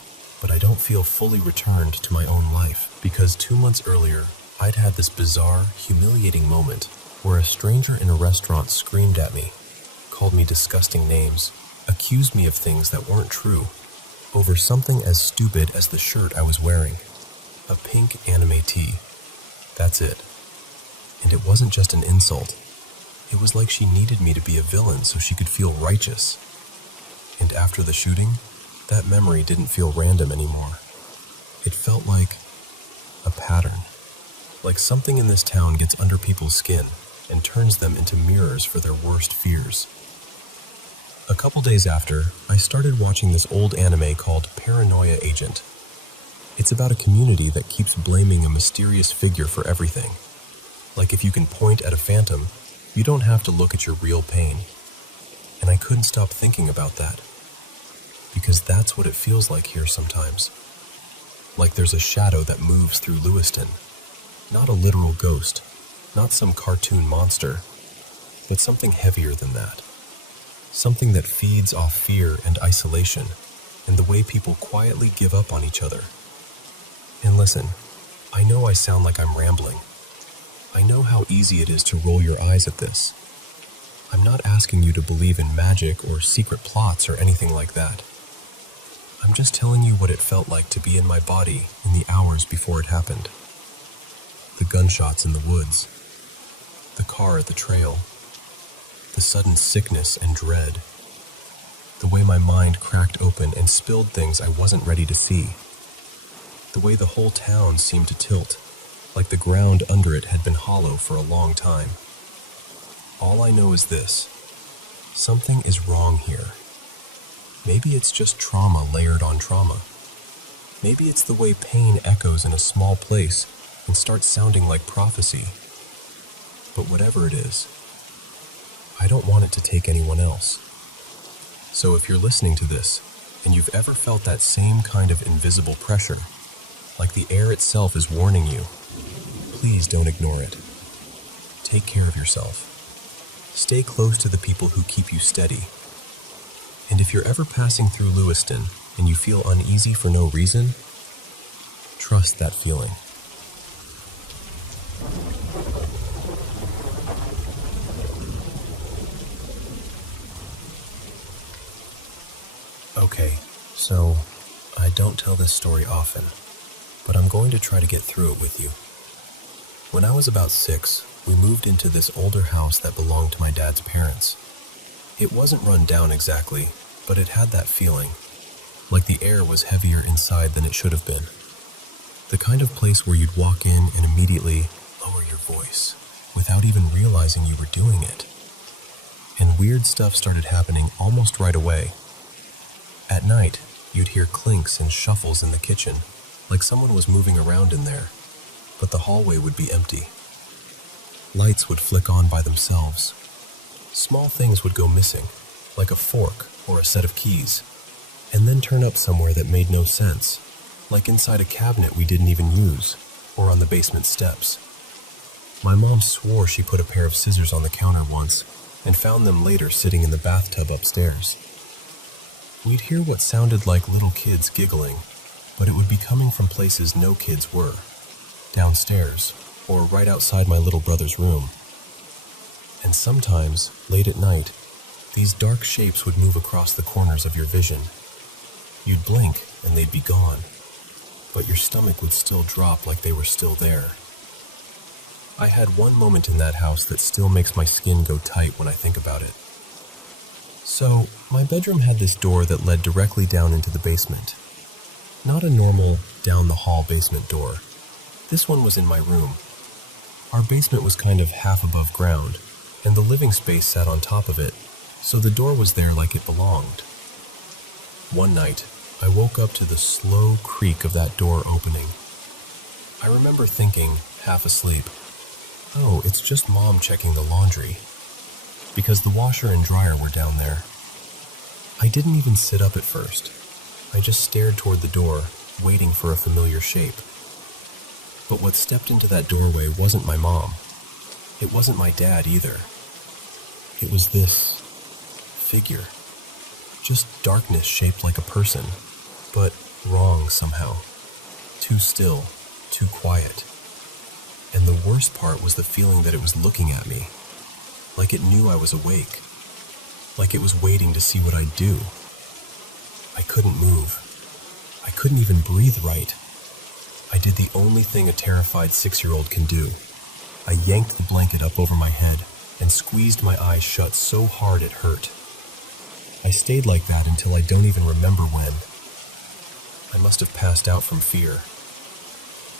but I don't feel fully returned to my own life? Because 2 months earlier, I'd had this bizarre, humiliating moment where a stranger in a restaurant screamed at me, called me disgusting names, accused me of things that weren't true, over something as stupid as the shirt I was wearing. A pink anime tee. That's it. And it wasn't just an insult. It was like she needed me to be a villain so she could feel righteous. And after the shooting, that memory didn't feel random anymore. It felt like a pattern. Like something in this town gets under people's skin and turns them into mirrors for their worst fears. A couple days after, I started watching this old anime called Paranoia Agent. It's about a community that keeps blaming a mysterious figure for everything. Like if you can point at a phantom, you don't have to look at your real pain. And I couldn't stop thinking about that. Because that's what it feels like here sometimes. Like there's a shadow that moves through Lewiston. Not a literal ghost, not some cartoon monster, but something heavier than that. Something that feeds off fear and isolation, and the way people quietly give up on each other. And listen, I know I sound like I'm rambling. I know how easy it is to roll your eyes at this. I'm not asking you to believe in magic or secret plots or anything like that. I'm just telling you what it felt like to be in my body in the hours before it happened. The gunshots in the woods, the car at the trail, the sudden sickness and dread, the way my mind cracked open and spilled things I wasn't ready to see, the way the whole town seemed to tilt, like the ground under it had been hollow for a long time. All I know is this: something is wrong here. Maybe it's just trauma layered on trauma. Maybe it's the way pain echoes in a small place and starts sounding like prophecy. But whatever it is, I don't want it to take anyone else. So if you're listening to this, and you've ever felt that same kind of invisible pressure, like the air itself is warning you, please don't ignore it. Take care of yourself. Stay close to the people who keep you steady. And if you're ever passing through Lewiston and you feel uneasy for no reason, trust that feeling. Okay, so I don't tell this story often, but I'm going to try to get through it with you. When I was about 6, we moved into this older house that belonged to my dad's parents. It wasn't run down exactly, but it had that feeling, like the air was heavier inside than it should have been. The kind of place where you'd walk in and immediately lower your voice, without even realizing you were doing it. And weird stuff started happening almost right away. At night, you'd hear clinks and shuffles in the kitchen, like someone was moving around in there, but the hallway would be empty. Lights would flick on by themselves. Small things would go missing, like a fork or a set of keys, and then turn up somewhere that made no sense, like inside a cabinet we didn't even use, or on the basement steps. My mom swore she put a pair of scissors on the counter once, and found them later sitting in the bathtub upstairs. We'd hear what sounded like little kids giggling, but it would be coming from places no kids were, downstairs, or right outside my little brother's room. And sometimes, late at night, these dark shapes would move across the corners of your vision. You'd blink and they'd be gone, but your stomach would still drop like they were still there. I had one moment in that house that still makes my skin go tight when I think about it. So, my bedroom had this door that led directly down into the basement. Not a normal down-the-hall basement door. This one was in my room. Our basement was kind of half above ground, and the living space sat on top of it, so the door was there like it belonged. One night, I woke up to the slow creak of that door opening. I remember thinking, half asleep, oh, it's just Mom checking the laundry, because the washer and dryer were down there. I didn't even sit up at first. I just stared toward the door, waiting for a familiar shape. But what stepped into that doorway wasn't my mom. It wasn't my dad either. It was this figure. Just darkness shaped like a person, but wrong somehow. Too still, too quiet. And the worst part was the feeling that it was looking at me. Like it knew I was awake. Like it was waiting to see what I'd do. I couldn't move. I couldn't even breathe right. I did the only thing a terrified 6-year-old can do. I yanked the blanket up over my head and squeezed my eyes shut so hard it hurt. I stayed like that until I don't even remember when. I must have passed out from fear.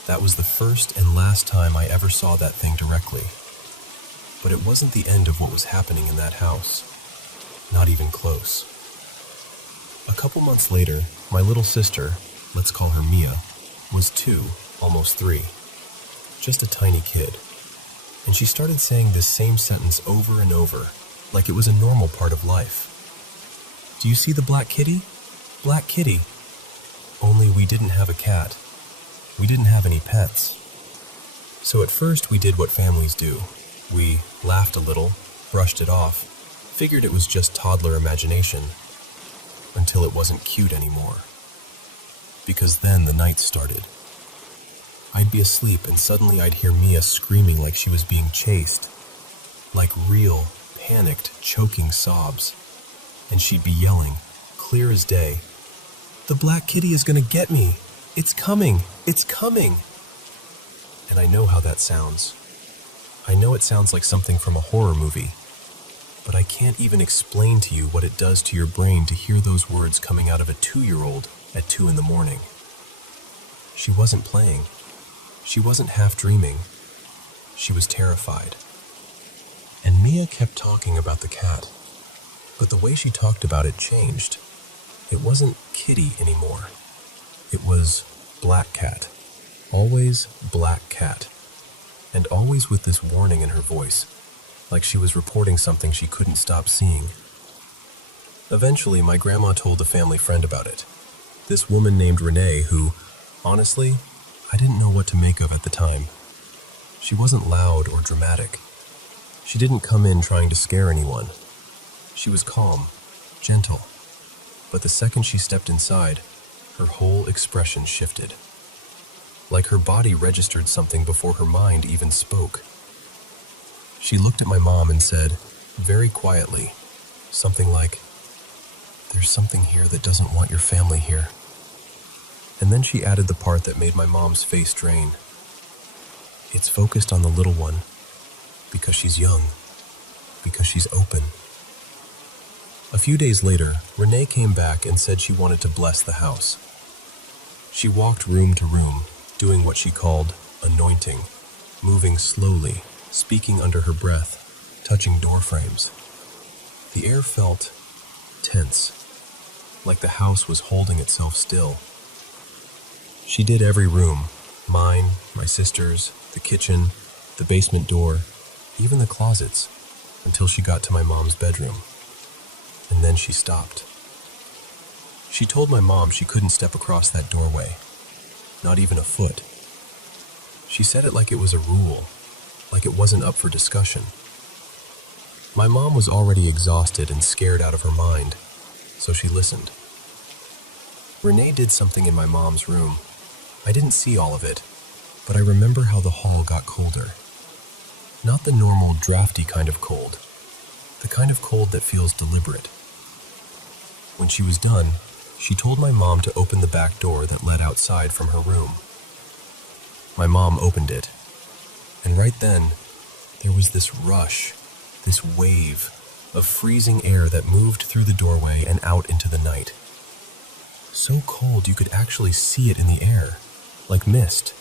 That was the first and last time I ever saw that thing directly. But it wasn't the end of what was happening in that house. Not even close. A couple months later, my little sister, let's call her Mia, was 2, almost 3. Just a tiny kid. And she started saying this same sentence over and over, like it was a normal part of life. Do you see the black kitty? Black kitty. Only we didn't have a cat. We didn't have any pets. So at first we did what families do. We laughed a little, brushed it off, figured it was just toddler imagination, until it wasn't cute anymore. Because then the night started. I'd be asleep and suddenly I'd hear Mia screaming like she was being chased, like real, panicked, choking sobs. And she'd be yelling, clear as day, "The black kitty is gonna get me! It's coming! It's coming!" And I know how that sounds. I know it sounds like something from a horror movie, but I can't even explain to you what it does to your brain to hear those words coming out of a 2-year-old at 2 in the morning. She wasn't playing. She wasn't half dreaming. She was terrified. And Mia kept talking about the cat, but the way she talked about it changed. It wasn't Kitty anymore. It was Black Cat. Always Black Cat. And always with this warning in her voice, like she was reporting something she couldn't stop seeing. Eventually, my grandma told a family friend about it. This woman named Renee who, honestly, I didn't know what to make of at the time. She wasn't loud or dramatic. She didn't come in trying to scare anyone. She was calm, gentle. But the second she stepped inside, her whole expression shifted. Like her body registered something before her mind even spoke. She looked at my mom and said, very quietly, something like, "There's something here that doesn't want your family here." And then she added the part that made my mom's face drain. "It's focused on the little one, because she's young, because she's open." A few days later, Renee came back and said she wanted to bless the house. She walked room to room, doing what she called anointing, moving slowly, speaking under her breath, touching door frames. The air felt tense, like the house was holding itself still. She did every room, mine, my sister's, the kitchen, the basement door, even the closets, until she got to my mom's bedroom. And then she stopped. She told my mom she couldn't step across that doorway, not even a foot. She said it like it was a rule, like it wasn't up for discussion. My mom was already exhausted and scared out of her mind, so she listened. Renee did something in my mom's room. I didn't see all of it, but I remember how the hall got colder. Not the normal drafty kind of cold, the kind of cold that feels deliberate. When she was done, she told my mom to open the back door that led outside from her room. My mom opened it, and right then, there was this rush, this wave of freezing air that moved through the doorway and out into the night. So cold you could actually see it in the air, like mist.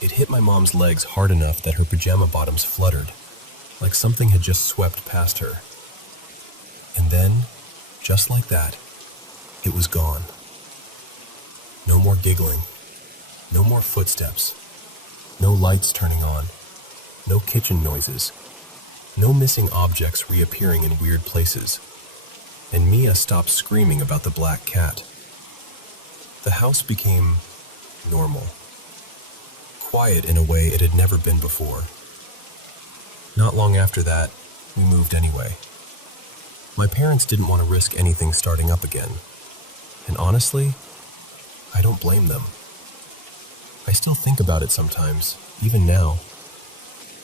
It hit my mom's legs hard enough that her pajama bottoms fluttered, like something had just swept past her. And then, just like that, it was gone. No more giggling, no more footsteps, no lights turning on, no kitchen noises, no missing objects reappearing in weird places. And Mia stopped screaming about the black cat. The house became normal. Quiet in a way it had never been before. Not long after that, we moved anyway. My parents didn't want to risk anything starting up again. And honestly, I don't blame them. I still think about it sometimes, even now.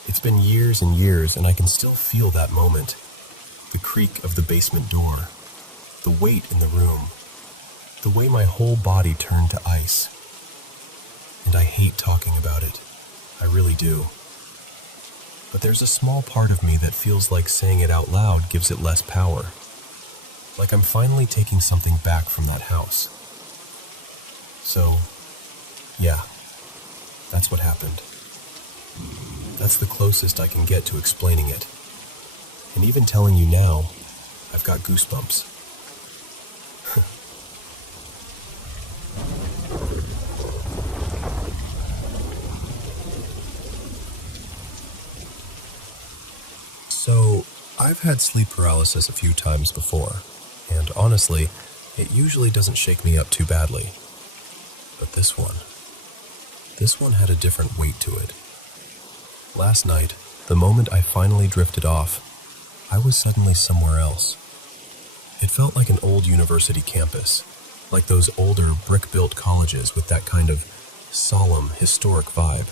It's been years and years, and I can still feel that moment. The creak of the basement door, the weight in the room, the way my whole body turned to ice. And I hate talking about it. I really do. But there's a small part of me that feels like saying it out loud gives it less power. Like I'm finally taking something back from that house. So, yeah, that's what happened. That's the closest I can get to explaining it. And even telling you now, I've got goosebumps. So, I've had sleep paralysis a few times before, and honestly, it usually doesn't shake me up too badly. But this one had a different weight to it. Last night, the moment I finally drifted off, I was suddenly somewhere else. It felt like an old university campus, like those older brick-built colleges with that kind of solemn, historic vibe.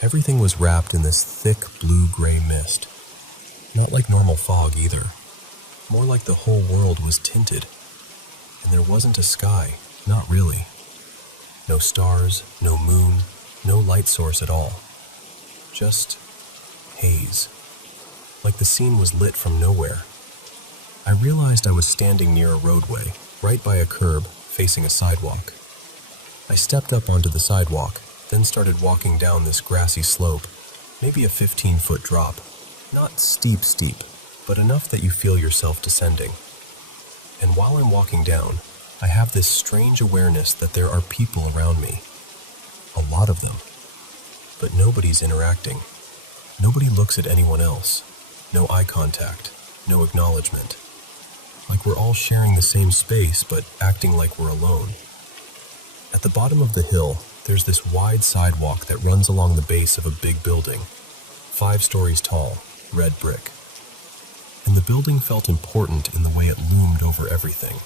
Everything was wrapped in this thick blue-gray mist. Not like normal fog either. More like the whole world was tinted. And there wasn't a sky, not really. No stars, no moon, No light source at all. Just haze. Like the scene was lit from nowhere. I realized I was standing near a roadway, right by a curb, facing a sidewalk. I stepped up onto the sidewalk, then started walking down this grassy slope, maybe a 15-foot drop. Not steep, but enough that you feel yourself descending. And while I'm walking down, I have this strange awareness that there are people around me. A lot of them. But nobody's interacting. Nobody looks at anyone else. No eye contact. No acknowledgement. Like we're all sharing the same space, but acting like we're alone. At the bottom of the hill, there's this wide sidewalk that runs along the base of a big building. 5 stories tall, red brick. And the building felt important in the way it loomed over everything.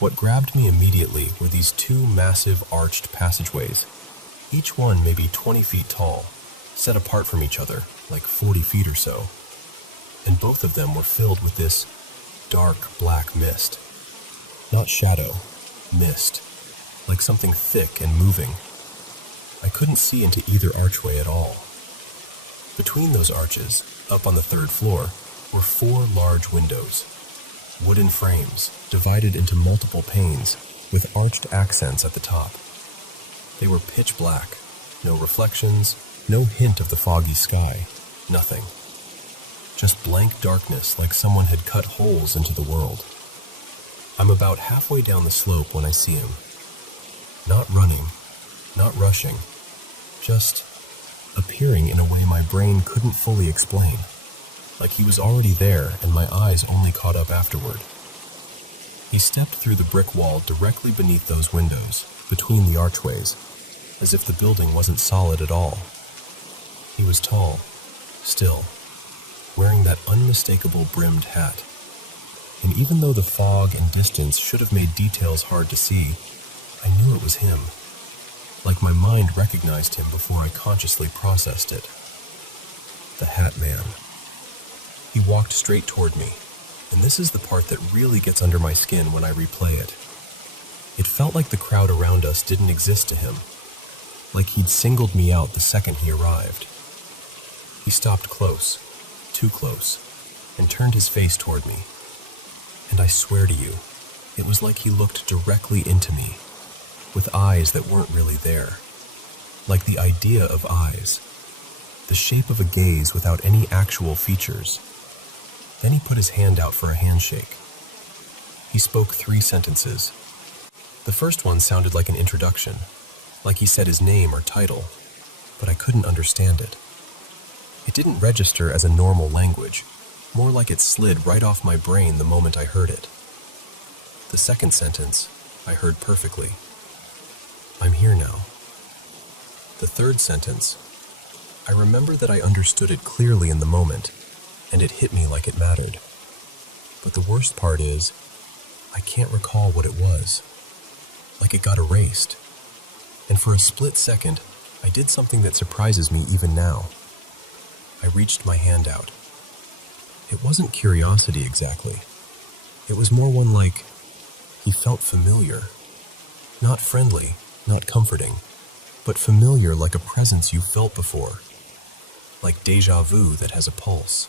What grabbed me immediately were these 2 massive arched passageways, each one maybe 20 feet tall, set apart from each other, like 40 feet or so. And both of them were filled with this dark black mist. Not shadow, mist, like something thick and moving. I couldn't see into either archway at all. Between those arches, up on the 3rd floor, were 4 large windows. Wooden frames, divided into multiple panes, with arched accents at the top. They were pitch black, no reflections, no hint of the foggy sky, nothing. Just blank darkness like someone had cut holes into the world. I'm about halfway down the slope when I see him. Not running, not rushing, just appearing in a way my brain couldn't fully explain. Like he was already there and my eyes only caught up afterward. He stepped through the brick wall directly beneath those windows, between the archways, as if the building wasn't solid at all. He was tall, still, wearing that unmistakable brimmed hat. And even though the fog and distance should have made details hard to see, I knew it was him. Like my mind recognized him before I consciously processed it. The Hat Man. He walked straight toward me, and this is the part that really gets under my skin when I replay it. It felt like the crowd around us didn't exist to him, like he'd singled me out the second he arrived. He stopped close, too close, and turned his face toward me. And I swear to you, it was like he looked directly into me, with eyes that weren't really there. Like the idea of eyes, the shape of a gaze without any actual features. Then he put his hand out for a handshake. He spoke 3 sentences. The first one sounded like an introduction, like he said his name or title, but I couldn't understand it. It didn't register as a normal language, more like it slid right off my brain the moment I heard it. The second sentence, I heard perfectly. I'm here now. The third sentence, I remember that I understood it clearly in the moment, and it hit me like it mattered. But the worst part is, I can't recall what it was. Like it got erased. And for a split second, I did something that surprises me even now. I reached my hand out. It wasn't curiosity exactly. It was more one like, he felt familiar. Not friendly, not comforting, but familiar like a presence you felt before. Like déjà vu that has a pulse.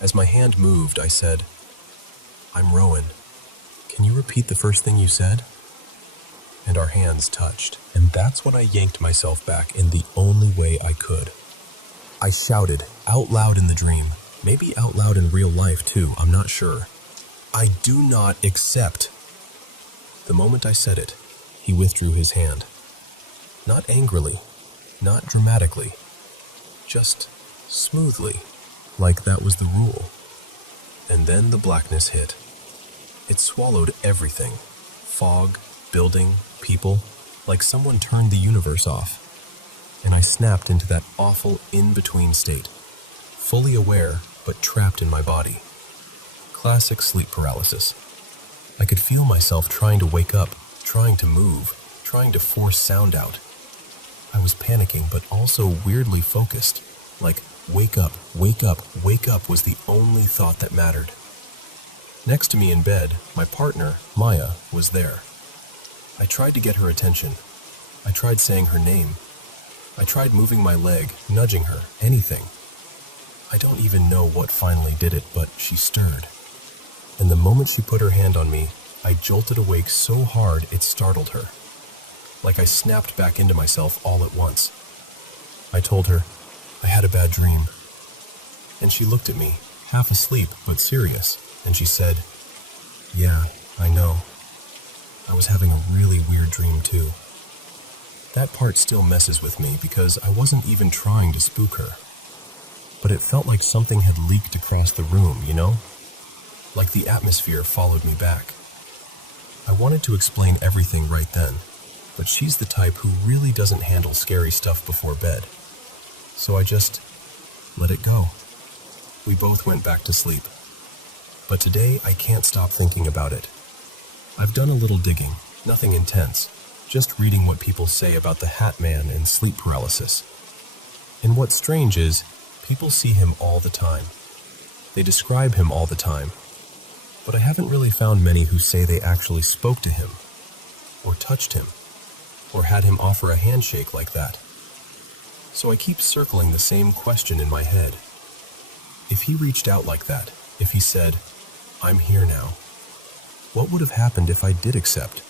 As my hand moved, I said, I'm Rowan. Can you repeat the first thing you said? And our hands touched. And that's when I yanked myself back in the only way I could. I shouted, out loud in the dream, maybe out loud in real life too, I'm not sure. I do not accept. The moment I said it, he withdrew his hand. Not angrily, not dramatically, just smoothly, like that was the rule. And then the blackness hit. It swallowed everything. Fog, building, people, like someone turned the universe off. And I snapped into that awful in-between state, fully aware, but trapped in my body. Classic sleep paralysis. I could feel myself trying to wake up, trying to move, trying to force sound out. I was panicking, but also weirdly focused, like wake up, wake up, wake up was the only thought that mattered. Next to me in bed, my partner, Maya, was there. I tried to get her attention. I tried saying her name. I tried moving my leg, nudging her, anything. I don't even know what finally did it, but she stirred. And the moment she put her hand on me, I jolted awake so hard it startled her. Like I snapped back into myself all at once. I told her, I had a bad dream. And she looked at me, half asleep but serious, and she said, yeah, I know. I was having a really weird dream too. That part still messes with me because I wasn't even trying to spook her. But it felt like something had leaked across the room, you know? Like the atmosphere followed me back. I wanted to explain everything right then, but she's the type who really doesn't handle scary stuff before bed. So I just let it go. We both went back to sleep. But today I can't stop thinking about it. I've done a little digging, nothing intense, just reading what people say about the Hat Man and sleep paralysis. And what's strange is, people see him all the time. They describe him all the time. But I haven't really found many who say they actually spoke to him, or touched him, or had him offer a handshake like that. So I keep circling the same question in my head. If he reached out like that, if he said, I'm here now, what would have happened if I did accept?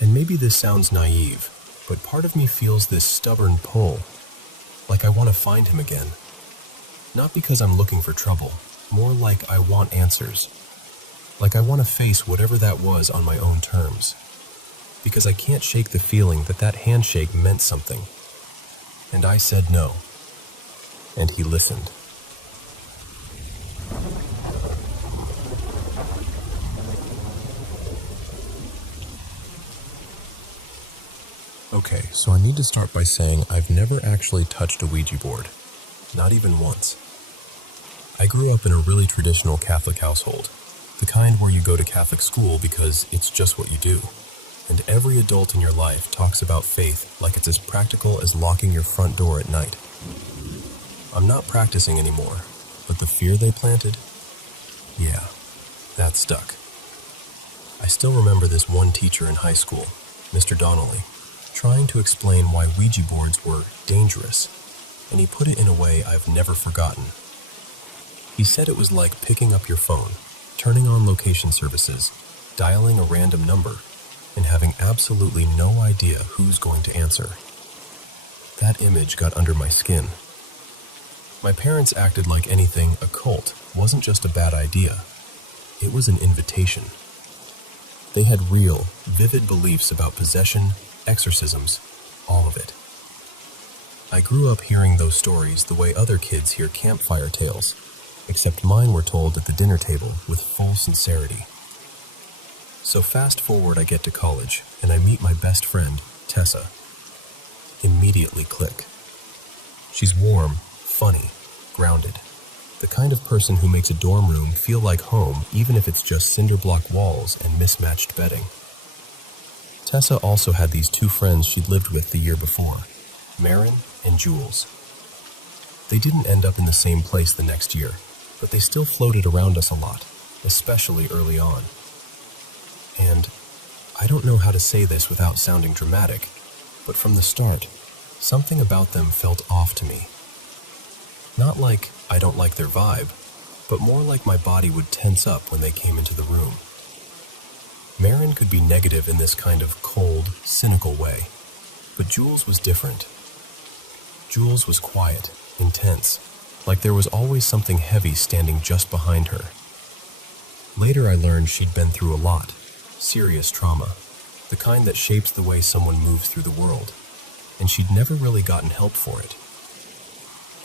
And maybe this sounds naive, but part of me feels this stubborn pull, like I want to find him again. Not because I'm looking for trouble, more like I want answers. Like I want to face whatever that was on my own terms. Because I can't shake the feeling that that handshake meant something. And I said no. And he listened. Okay, so I need to start by saying I've never actually touched a Ouija board. Not even once. I grew up in a really traditional Catholic household. The kind where you go to Catholic school because it's just what you do. And every adult in your life talks about faith like it's as practical as locking your front door at night. I'm not practicing anymore, but the fear they planted, yeah, that stuck. I still remember this one teacher in high school, Mr. Donnelly, trying to explain why Ouija boards were dangerous, and he put it in a way I've never forgotten. He said it was like picking up your phone, turning on location services, dialing a random number, and having absolutely no idea who's going to answer. That image got under my skin. My parents acted like anything occult wasn't just a bad idea. It was an invitation. They had real, vivid beliefs about possession, exorcisms, all of it. I grew up hearing those stories the way other kids hear campfire tales, except mine were told at the dinner table with full sincerity. So fast forward I get to college, and I meet my best friend, Tessa. Immediately click. She's warm, funny, grounded. The kind of person who makes a dorm room feel like home even if it's just cinder block walls and mismatched bedding. Tessa also had these two friends she'd lived with the year before, Marin and Jules. They didn't end up in the same place the next year, but they still floated around us a lot, especially early on. And I don't know how to say this without sounding dramatic, but from the start, something about them felt off to me. Not like I don't like their vibe, but more like my body would tense up when they came into the room. Marin could be negative in this kind of cold, cynical way, but Jules was different. Jules was quiet, intense, like there was always something heavy standing just behind her. Later I learned she'd been through a lot, serious trauma, the kind that shapes the way someone moves through the world, and she'd never really gotten help for it.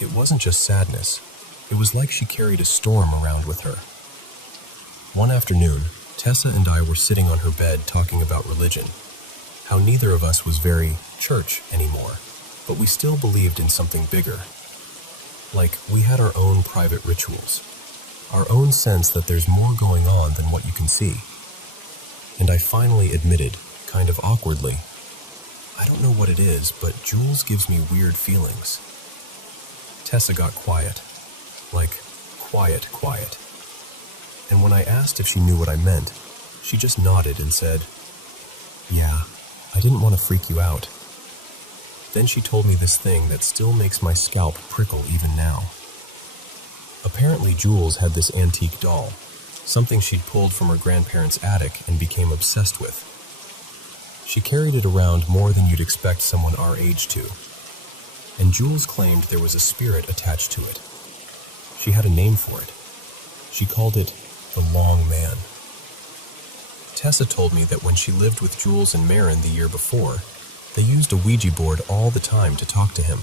It wasn't just sadness, it was like she carried a storm around with her. One afternoon, Tessa and I were sitting on her bed talking about religion, how neither of us was very church anymore, but we still believed in something bigger. Like we had our own private rituals, our own sense that there's more going on than what you can see. And I finally admitted, kind of awkwardly, I don't know what it is, but Jules gives me weird feelings. Tessa got quiet, like quiet. And when I asked if she knew what I meant, she just nodded and said, yeah, I didn't want to freak you out, Then she told me this thing that still makes my scalp prickle even now. Apparently Jules had this antique doll, something she'd pulled from her grandparents' attic and became obsessed with. She carried it around more than you'd expect someone our age to, and Jules claimed there was a spirit attached to it. She had a name for it. She called it the Long Man. Tessa told me that when she lived with Jules and Marin the year before, they used a Ouija board all the time to talk to him,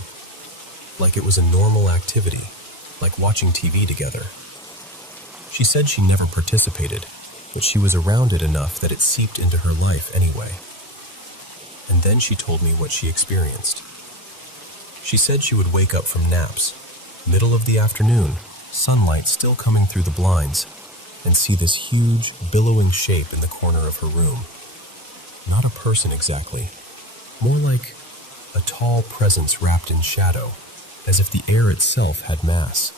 like it was a normal activity, like watching TV together. She said she never participated, but she was around it enough that it seeped into her life anyway. And then she told me what she experienced. She said she would wake up from naps, middle of the afternoon, sunlight still coming through the blinds, and see this huge, billowing shape in the corner of her room. Not a person exactly, more like a tall presence wrapped in shadow, as if the air itself had mass.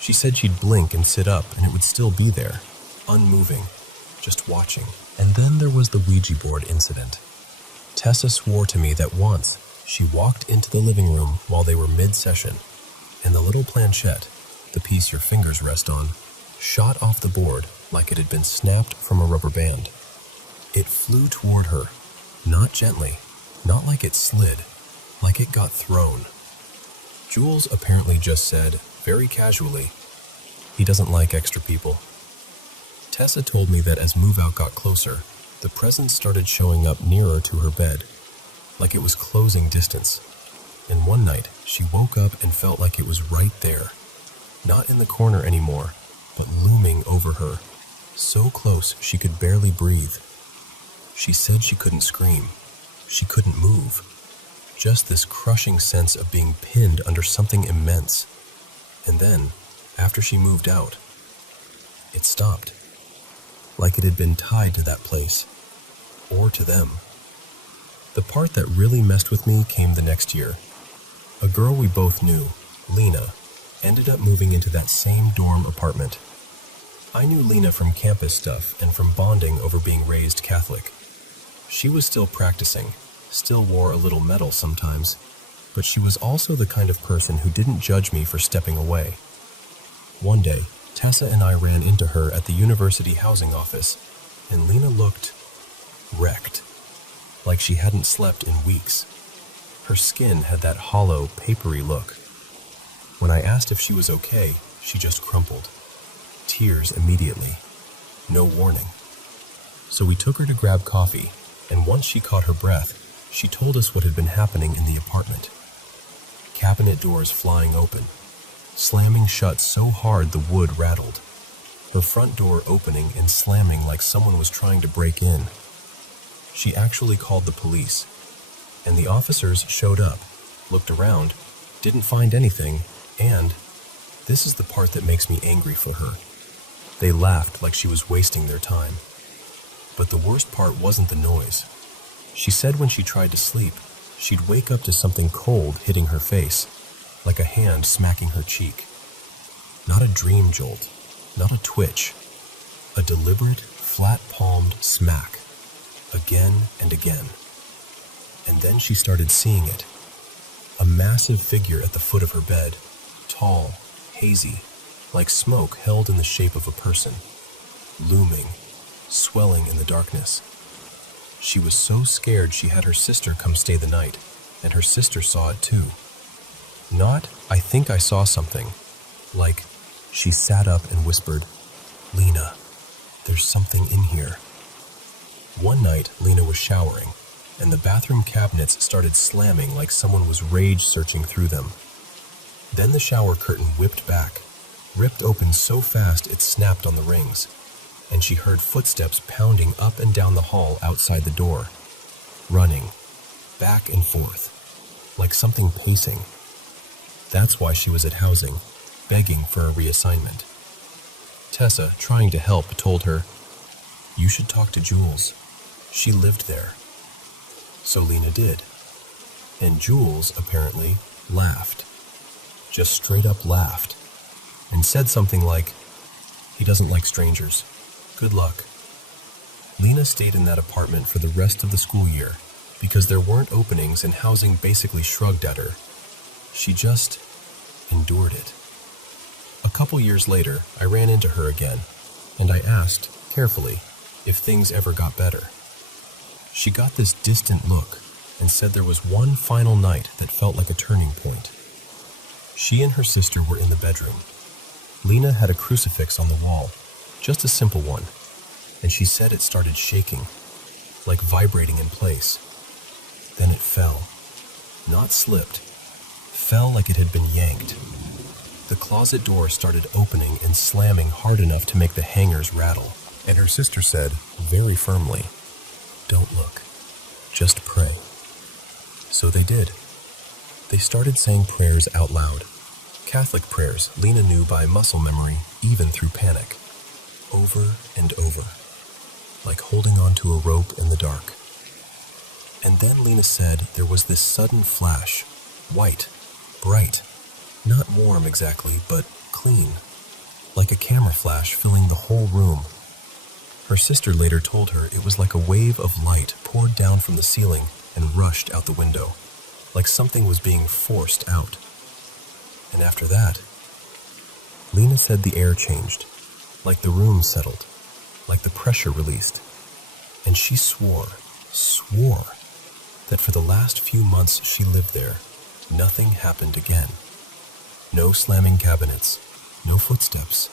She said she'd blink and sit up and it would still be there, unmoving, just watching. And then there was the Ouija board incident. Tessa swore to me that once she walked into the living room while they were mid-session, and the little planchette, the piece your fingers rest on, shot off the board like it had been snapped from a rubber band. It flew toward her, not gently, not like it slid, like it got thrown. Jules apparently just said, very casually, he doesn't like extra people. Tessa told me that as move-out got closer, the presence started showing up nearer to her bed, like it was closing distance. And one night, she woke up and felt like it was right there, not in the corner anymore, but looming over her, so close she could barely breathe. She said she couldn't scream, she couldn't move, just this crushing sense of being pinned under something immense. And then, after she moved out, it stopped, like it had been tied to that place, or to them. The part that really messed with me came the next year. A girl we both knew, Lena, ended up moving into that same dorm apartment. I knew Lena from campus stuff and from bonding over being raised Catholic. She was still practicing, still wore a little medal sometimes, but she was also the kind of person who didn't judge me for stepping away. One day, Tessa and I ran into her at the university housing office, and Lena looked wrecked, like she hadn't slept in weeks. Her skin had that hollow, papery look. When I asked if she was okay, she just crumpled. Tears immediately. No warning. So we took her to grab coffee, and once she caught her breath, she told us what had been happening in the apartment. Cabinet doors flying open, slamming shut so hard the wood rattled. The front door opening and slamming like someone was trying to break in. She actually called the police, and the officers showed up, looked around, didn't find anything, and this is the part that makes me angry for her. They laughed like she was wasting their time. But the worst part wasn't the noise. She said when she tried to sleep, she'd wake up to something cold hitting her face, like a hand smacking her cheek. Not a dream jolt, not a twitch, a deliberate, flat-palmed smack, again and again. And then she started seeing it. A massive figure at the foot of her bed, tall, hazy, like smoke held in the shape of a person, looming, swelling in the darkness. She was so scared she had her sister come stay the night, and her sister saw it too. Not, I think I saw something. Like, she sat up and whispered, "Lena, there's something in here." One night, Lena was showering, and the bathroom cabinets started slamming like someone was rage searching through them. Then the shower curtain whipped back, ripped open so fast it snapped on the rings, and she heard footsteps pounding up and down the hall outside the door, running, back and forth, like something pacing. That's why she was at housing, begging for a reassignment. Tessa, trying to help, told her, "You should talk to Jules. She lived there." So Lena did. And Jules, apparently, laughed. Just straight up laughed. And said something like, "He doesn't like strangers. Good luck." Lena stayed in that apartment for the rest of the school year, because there weren't openings and housing basically shrugged at her. She just endured it. A couple years later, I ran into her again, and I asked, carefully, if things ever got better. She got this distant look and said there was one final night that felt like a turning point. She and her sister were in the bedroom. Lena had a crucifix on the wall, just a simple one, and she said it started shaking, like vibrating in place. Then it fell. Not slipped. Fell like it had been yanked. The closet door started opening and slamming hard enough to make the hangers rattle, and her sister said, very firmly, "Don't look. Just pray." So they did. They started saying prayers out loud. Catholic prayers Lena knew by muscle memory, even through panic. Over and over, like holding onto a rope in the dark. And then Lena said there was this sudden flash, white, bright, not warm exactly, but clean, like a camera flash filling the whole room. Her sister later told her it was like a wave of light poured down from the ceiling and rushed out the window, like something was being forced out. And after that, Lena said the air changed, like the room settled, like the pressure released. And she swore that for the last few months she lived there, nothing happened again. No slamming cabinets, no footsteps,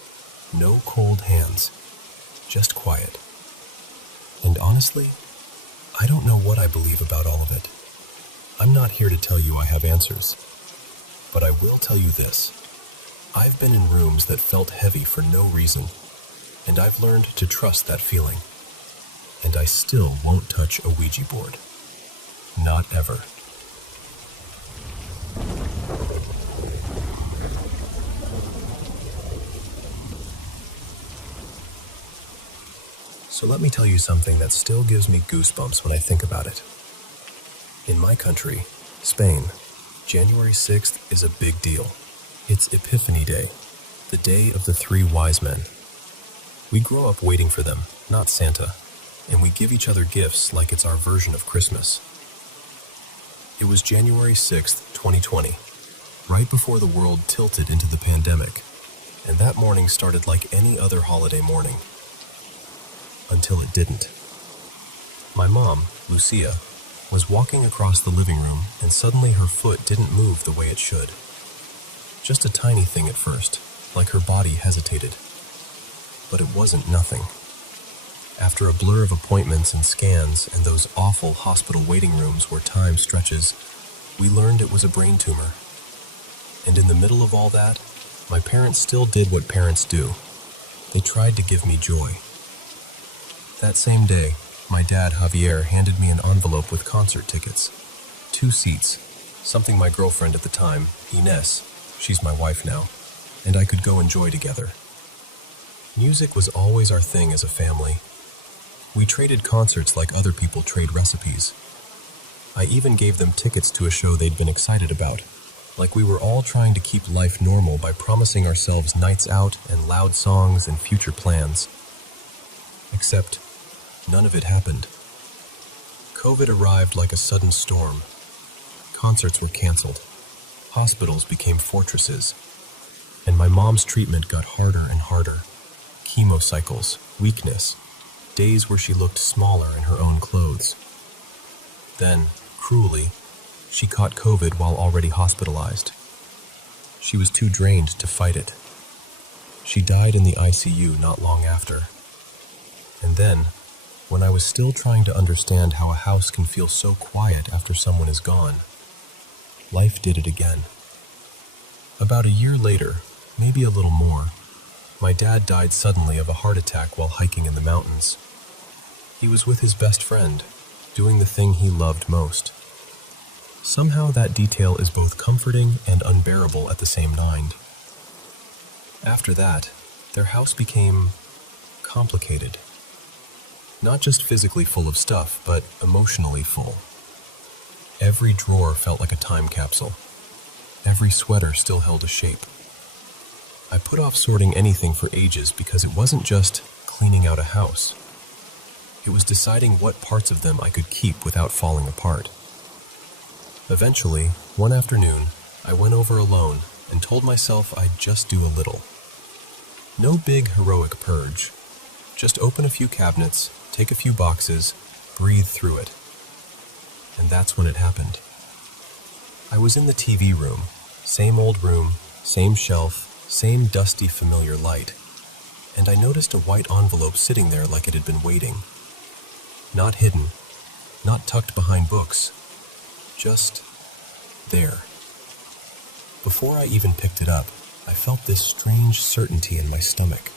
no cold hands, just quiet. And honestly, I don't know what I believe about all of it. I'm not here to tell you I have answers. But I will tell you this. I've been in rooms that felt heavy for no reason, and I've learned to trust that feeling. And I still won't touch a Ouija board. Not ever. So let me tell you something that still gives me goosebumps when I think about it. In my country, Spain, January 6th is a big deal. It's Epiphany Day, the day of the three wise men. We grow up waiting for them, not Santa, and we give each other gifts like it's our version of Christmas. It was January 6th, 2020, right before the world tilted into the pandemic, and that morning started like any other holiday morning. Until it didn't. My mom, Lucia, was walking across the living room and suddenly her foot didn't move the way it should. Just a tiny thing at first, like her body hesitated. But it wasn't nothing. After a blur of appointments and scans and those awful hospital waiting rooms where time stretches, we learned it was a brain tumor. And in the middle of all that, my parents still did what parents do. They tried to give me joy. That same day, my dad, Javier, handed me an envelope with concert tickets. 2 seats, something my girlfriend at the time, Ines, she's my wife now, and I could go enjoy together. Music was always our thing as a family. We traded concerts like other people trade recipes. I even gave them tickets to a show they'd been excited about, like we were all trying to keep life normal by promising ourselves nights out and loud songs and future plans. Except, none of it happened. COVID arrived like a sudden storm. Concerts were canceled. Hospitals became fortresses. And my mom's treatment got harder and harder. Chemo cycles, weakness, days where she looked smaller in her own clothes. Then, cruelly, she caught COVID while already hospitalized. She was too drained to fight it. She died in the ICU not long after. And then, when I was still trying to understand how a house can feel so quiet after someone is gone, life did it again. About a year later, maybe a little more, my dad died suddenly of a heart attack while hiking in the mountains. He was with his best friend, doing the thing he loved most. Somehow that detail is both comforting and unbearable at the same time. After that, their house became complicated. Not just physically full of stuff, but emotionally full. Every drawer felt like a time capsule. Every sweater still held a shape. I put off sorting anything for ages because it wasn't just cleaning out a house. It was deciding what parts of them I could keep without falling apart. Eventually, one afternoon, I went over alone and told myself I'd just do a little. No big heroic purge. Just open a few cabinets, take a few boxes, breathe through it. And that's when it happened. I was in the TV room, same old room, same shelf, same dusty familiar light, and I noticed a white envelope sitting there like it had been waiting. Not hidden, not tucked behind books, just there. Before I even picked it up, I felt this strange certainty in my stomach.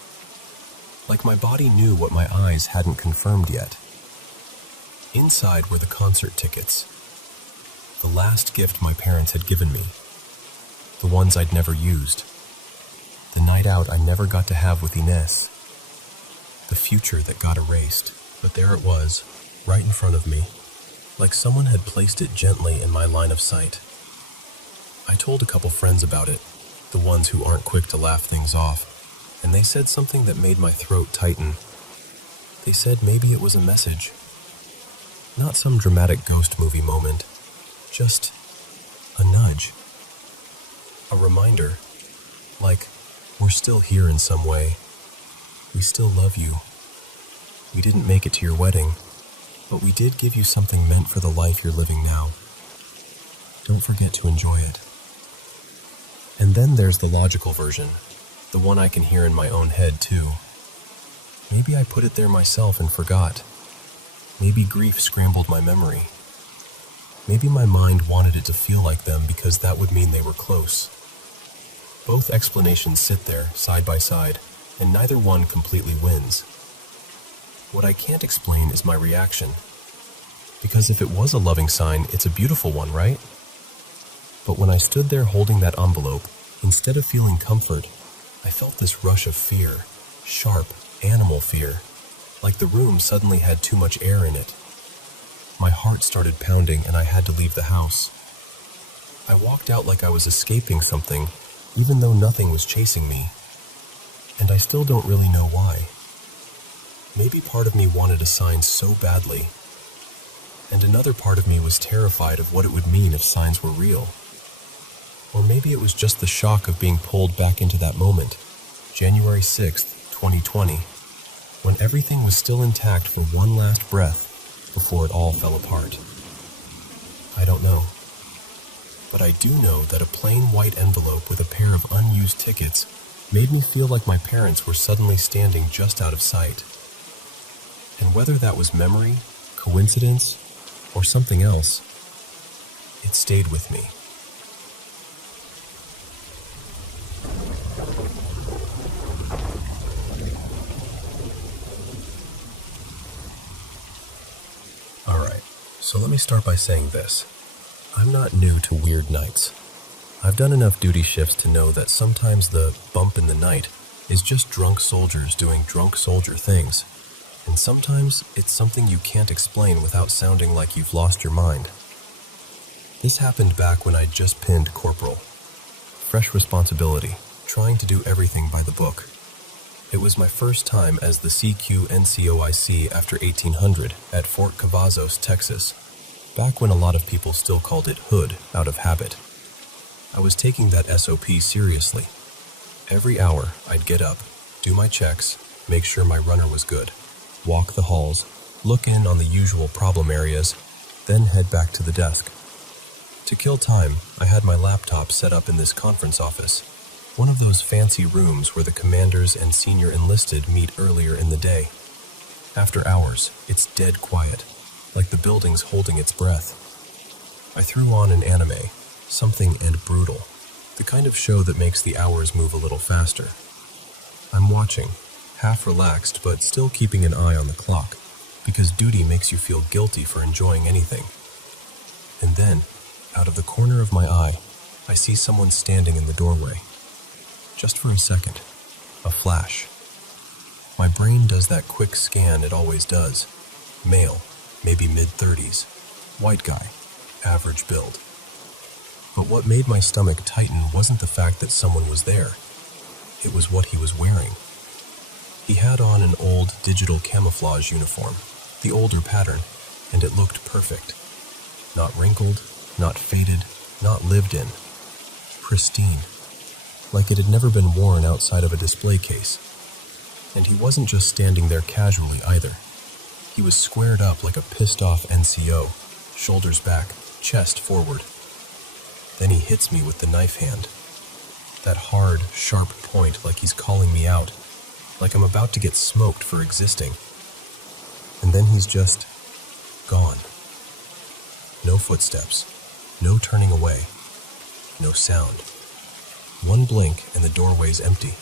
Like my body knew what my eyes hadn't confirmed yet. Inside were the concert tickets. The last gift my parents had given me. The ones I'd never used. The night out I never got to have with Ines. The future that got erased. But there it was, right in front of me, like someone had placed it gently in my line of sight. I told a couple friends about it, the ones who aren't quick to laugh things off, and they said something that made my throat tighten. They said maybe it was a message. Not some dramatic ghost movie moment, just a nudge. A reminder, like we're still here in some way. We still love you. We didn't make it to your wedding, but we did give you something meant for the life you're living now. Don't forget to enjoy it. And then there's the logical version, the one I can hear in my own head too. Maybe I put it there myself and forgot. Maybe grief scrambled my memory. Maybe my mind wanted it to feel like them because that would mean they were close. Both explanations sit there, side by side, and neither one completely wins. What I can't explain is my reaction. Because if it was a loving sign, it's a beautiful one, right? But when I stood there holding that envelope, instead of feeling comfort, I felt this rush of fear, sharp, animal fear, like the room suddenly had too much air in it. My heart started pounding and I had to leave the house. I walked out like I was escaping something, even though nothing was chasing me. And I still don't really know why. Maybe part of me wanted a sign so badly, and another part of me was terrified of what it would mean if signs were real. Or maybe it was just the shock of being pulled back into that moment, January 6th, 2020, when everything was still intact for one last breath before it all fell apart. I don't know. But I do know that a plain white envelope with a pair of unused tickets made me feel like my parents were suddenly standing just out of sight. And whether that was memory, coincidence, or something else, it stayed with me. Alright, so let me start by saying this. I'm not new to weird nights. I've done enough duty shifts to know that sometimes the bump in the night is just drunk soldiers doing drunk soldier things. And sometimes it's something you can't explain without sounding like you've lost your mind. This happened back when I'd just pinned corporal. Fresh responsibility, trying to do everything by the book. It was my first time as the CQ-NCOIC after 1800 at Fort Cavazos, Texas, back when a lot of people still called it Hood out of habit. I was taking that SOP seriously. Every hour, I'd get up, do my checks, make sure my runner was good, walk the halls, look in on the usual problem areas, then head back to the desk. To kill time, I had my laptop set up in this conference office, one of those fancy rooms where the commanders and senior enlisted meet earlier in the day. After hours, it's dead quiet, like the building's holding its breath. I threw on an anime, something and brutal, the kind of show that makes the hours move a little faster. I'm watching, half relaxed but still keeping an eye on the clock, because duty makes you feel guilty for enjoying anything. And then, out of the corner of my eye, I see someone standing in the doorway. Just for a second, a flash. My brain does that quick scan it always does. Male, maybe mid-30s, white guy, average build. But what made my stomach tighten wasn't the fact that someone was there. It was what he was wearing. He had on an old digital camouflage uniform, the older pattern, and it looked perfect. Not wrinkled, not faded, not lived in. Pristine, like it had never been worn outside of a display case. And he wasn't just standing there casually either. He was squared up like a pissed-off NCO, shoulders back, chest forward. Then he hits me with the knife hand. That hard, sharp point like he's calling me out, like I'm about to get smoked for existing. And then he's just gone. No footsteps, no turning away, no sound. One blink and the doorway's empty.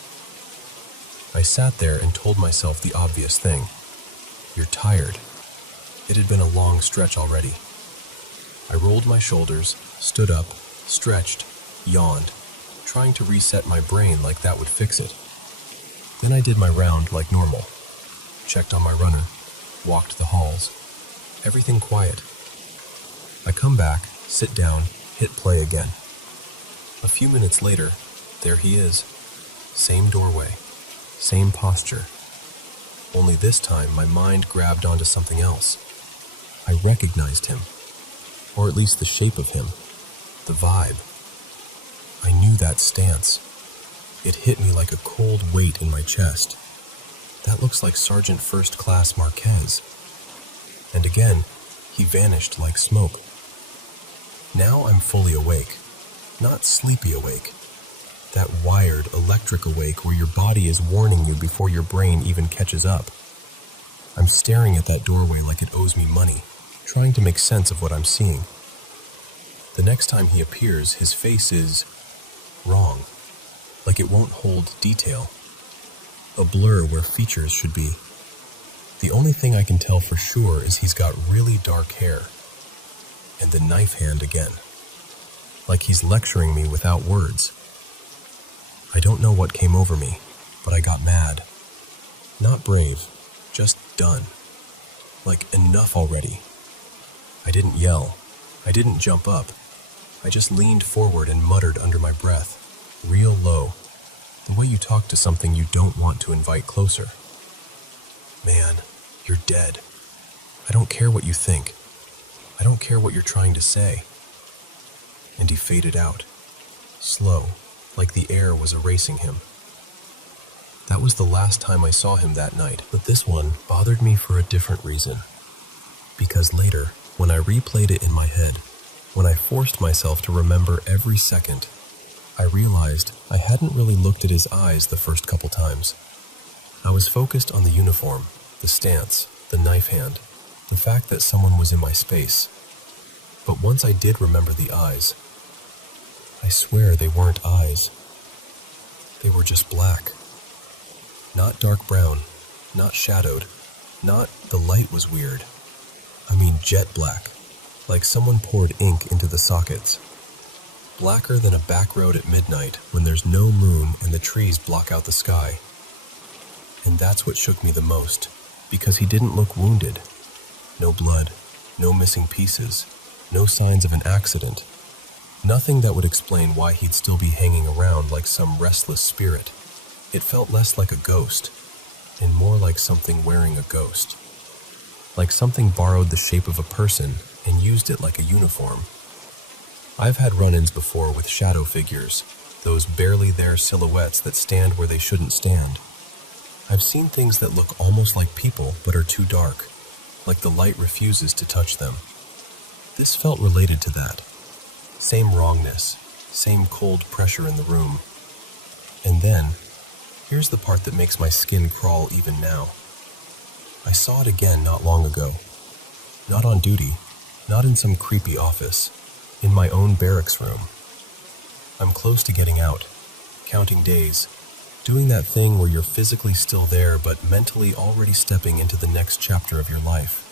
I sat there and told myself the obvious thing. You're tired. It had been a long stretch already. I rolled my shoulders, stood up, stretched, yawned, trying to reset my brain like that would fix it. Then I did my round like normal. Checked on my runner, walked the halls. Everything quiet. I come back, sit down, hit play again. A few minutes later, there he is. Same doorway, same posture. Only this time my mind grabbed onto something else. I recognized him, or at least the shape of him, the vibe. I knew that stance. It hit me like a cold weight in my chest. That looks like Sergeant First Class Marquez. And again, he vanished like smoke. Now I'm fully awake, not sleepy awake. That wired, electric awake where your body is warning you before your brain even catches up. I'm staring at that doorway like it owes me money, trying to make sense of what I'm seeing. The next time he appears, his face is wrong, like it won't hold detail. A blur where features should be. The only thing I can tell for sure is he's got really dark hair. And the knife hand again. Like he's lecturing me without words. I don't know what came over me, but I got mad. Not brave, just done. Like, enough already. I didn't yell. I didn't jump up. I just leaned forward and muttered under my breath, real low, the way you talk to something you don't want to invite closer. Man, you're dead. I don't care what you think. I don't care what you're trying to say. And he faded out, slow, like the air was erasing him. That was the last time I saw him that night, but this one bothered me for a different reason. Because later, when I replayed it in my head, when I forced myself to remember every second, I realized I hadn't really looked at his eyes the first couple times. I was focused on the uniform, the stance, the knife hand, the fact that someone was in my space. But once I did remember the eyes, I swear they weren't eyes. They were just black. Not dark brown, not shadowed, not the light was weird. I mean jet black, like someone poured ink into the sockets. Blacker than a back road at midnight when there's no moon and the trees block out the sky. And that's what shook me the most, because he didn't look wounded. No blood, no missing pieces, no signs of an accident. Nothing that would explain why he'd still be hanging around like some restless spirit. It felt less like a ghost, and more like something wearing a ghost. Like something borrowed the shape of a person and used it like a uniform. I've had run-ins before with shadow figures, those barely there silhouettes that stand where they shouldn't stand. I've seen things that look almost like people but are too dark, like the light refuses to touch them. This felt related to that. Same wrongness, same cold pressure in the room. And then, here's the part that makes my skin crawl even now. I saw it again not long ago. Not on duty, not in some creepy office, in my own barracks room. I'm close to getting out, counting days, doing that thing where you're physically still there but mentally already stepping into the next chapter of your life.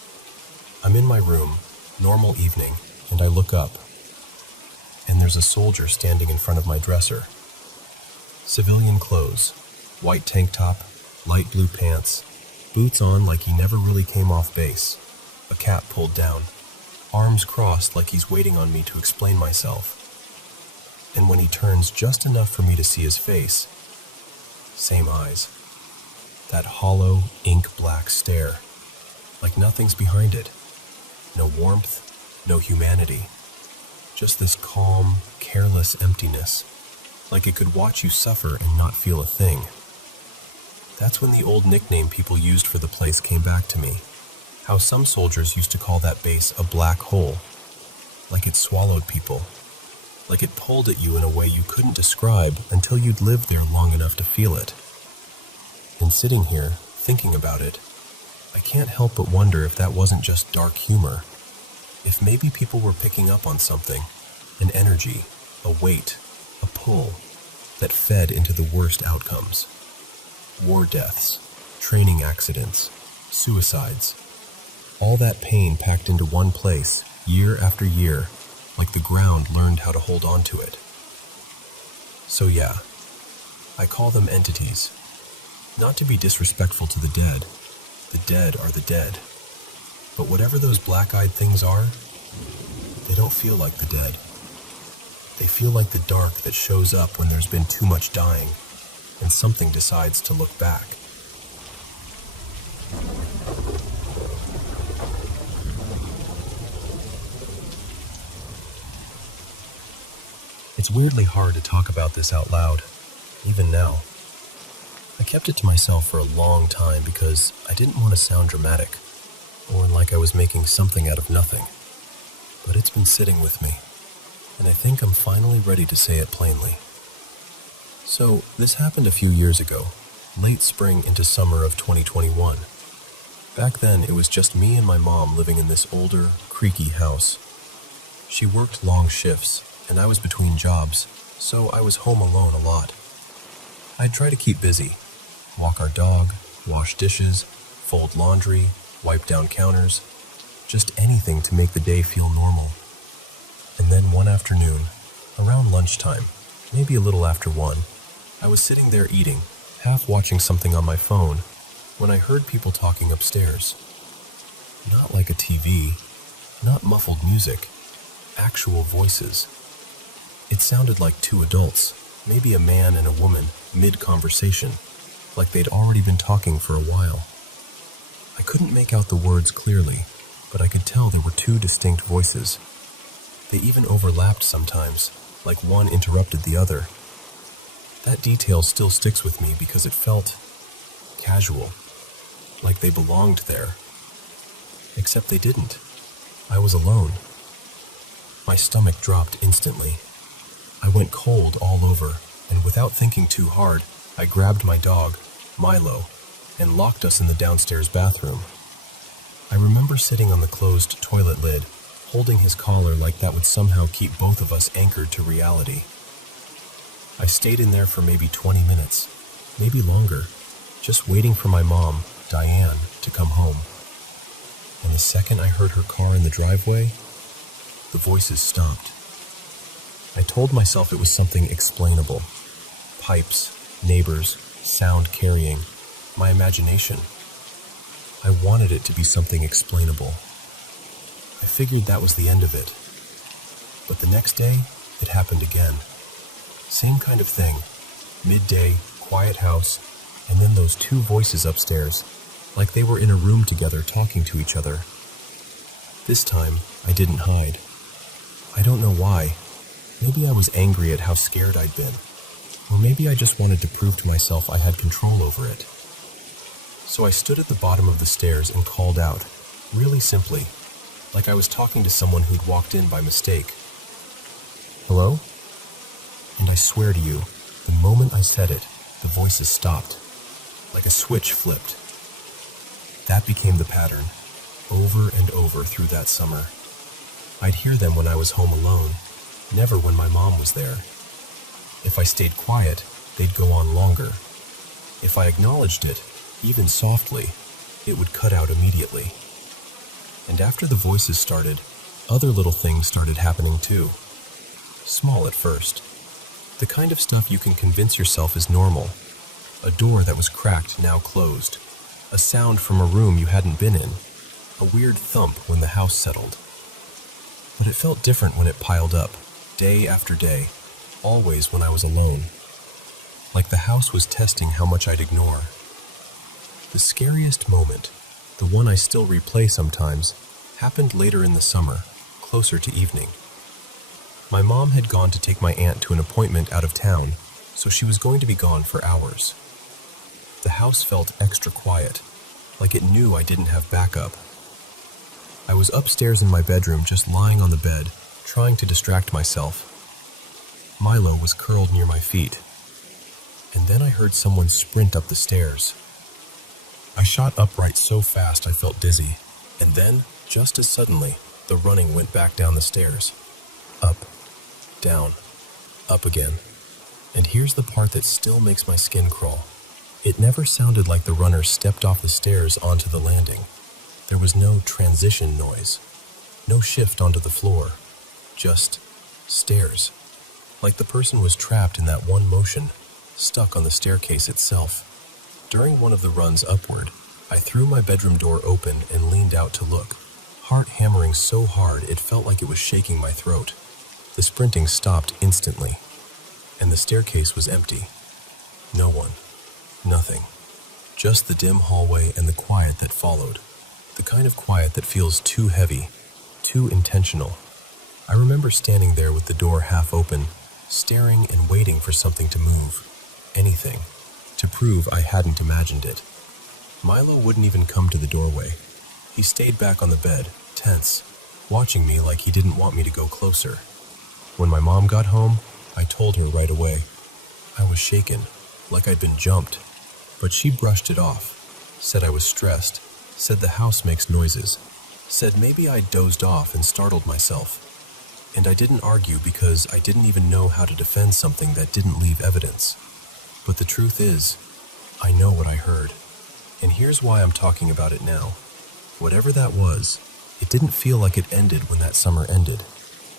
I'm in my room, normal evening, and I look up. And there's a soldier standing in front of my dresser. Civilian clothes, white tank top, light blue pants, boots on like he never really came off base, a cap pulled down, arms crossed like he's waiting on me to explain myself. And when he turns just enough for me to see his face, same eyes. That hollow, ink-black stare. like nothing's behind it. No warmth, no humanity. Just this calm, careless emptiness, like it could watch you suffer and not feel a thing. That's when the old nickname people used for the place came back to me. How some soldiers used to call that base a black hole, like it swallowed people, like it pulled at you in a way you couldn't describe until you'd lived there long enough to feel it. And sitting here, thinking about it, I can't help but wonder if that wasn't just dark humor. If maybe people were picking up on something, an energy, a weight, a pull, that fed into the worst outcomes. War deaths, training accidents, suicides. All that pain packed into one place, year after year, like the ground learned how to hold on to it. So yeah, I call them entities. Not to be disrespectful to the dead are the dead. But whatever those black-eyed things are, they don't feel like the dead. They feel like the dark that shows up when there's been too much dying, and something decides to look back. It's weirdly hard to talk about this out loud, even now. I kept it to myself for a long time because I didn't want to sound dramatic, or like I was making something out of nothing. But it's been sitting with me, and I think I'm finally ready to say it plainly. So, this happened a few years ago, late spring into summer of 2021. Back then, it was just me and my mom living in this older, creaky house. She worked long shifts, and I was between jobs, so I was home alone a lot. I'd try to keep busy, walk our dog, wash dishes, fold laundry, wipe down counters, just anything to make the day feel normal. And then one afternoon, around lunchtime, maybe a little after 1, I was sitting there eating, half watching something on my phone, when I heard people talking upstairs. Not like a TV, not muffled music, actual voices. It sounded like two adults, maybe a man and a woman, mid-conversation, like they'd already been talking for a while. I couldn't make out the words clearly, but I could tell there were two distinct voices. They even overlapped sometimes, like one interrupted the other. That detail still sticks with me because it felt casual, like they belonged there. Except they didn't. I was alone. My stomach dropped instantly. I went cold all over, and without thinking too hard, I grabbed my dog, Milo, and locked us in the downstairs bathroom. I remember sitting on the closed toilet lid, holding his collar like that would somehow keep both of us anchored to reality. I stayed in there for maybe 20 minutes, maybe longer, just waiting for my mom, Diane, to come home. And the second I heard her car in the driveway, the voices stopped. I told myself it was something explainable. Pipes, neighbors, sound carrying, my imagination. I wanted it to be something explainable. I figured that was the end of it. But the next day, it happened again. Same kind of thing. Midday, quiet house, and then those two voices upstairs, like they were in a room together talking to each other. This time, I didn't hide. I don't know why. Maybe I was angry at how scared I'd been. Or maybe I just wanted to prove to myself I had control over it. So I stood at the bottom of the stairs and called out, really simply, like I was talking to someone who'd walked in by mistake. Hello? And I swear to you, the moment I said it, the voices stopped, like a switch flipped. That became the pattern, over and over through that summer. I'd hear them when I was home alone, never when my mom was there. If I stayed quiet, they'd go on longer. If I acknowledged it, even softly, it would cut out immediately. And after the voices started, other little things started happening too. Small at first. The kind of stuff you can convince yourself is normal. A door that was cracked now closed. A sound from a room you hadn't been in. A weird thump when the house settled. But it felt different when it piled up, day after day, always when I was alone. Like the house was testing how much I'd ignore. The scariest moment, the one I still replay sometimes, happened later in the summer, closer to evening. My mom had gone to take my aunt to an appointment out of town, so she was going to be gone for hours. The house felt extra quiet, like it knew I didn't have backup. I was upstairs in my bedroom, just lying on the bed, trying to distract myself. Milo was curled near my feet, and then I heard someone sprint up the stairs. I shot upright so fast I felt dizzy, and then, just as suddenly, the running went back down the stairs. Up, down, up again. And here's the part that still makes my skin crawl. It never sounded like the runner stepped off the stairs onto the landing. There was no transition noise, no shift onto the floor, just stairs. Like the person was trapped in that one motion, stuck on the staircase itself. During one of the runs upward, I threw my bedroom door open and leaned out to look, heart hammering so hard it felt like it was shaking my throat. The sprinting stopped instantly, and the staircase was empty. No one, nothing, just the dim hallway and the quiet that followed. The kind of quiet that feels too heavy, too intentional. I remember standing there with the door half open, staring and waiting for something to move, anything, to prove I hadn't imagined it. Milo wouldn't even come to the doorway. He stayed back on the bed, tense, watching me like he didn't want me to go closer. When my mom got home, I told her right away. I was shaken, like I'd been jumped, but she brushed it off, said I was stressed, said the house makes noises, said maybe I dozed off and startled myself. And I didn't argue because I didn't even know how to defend something that didn't leave evidence. But the truth is, I know what I heard. And here's why I'm talking about it now. Whatever that was, it didn't feel like it ended when that summer ended.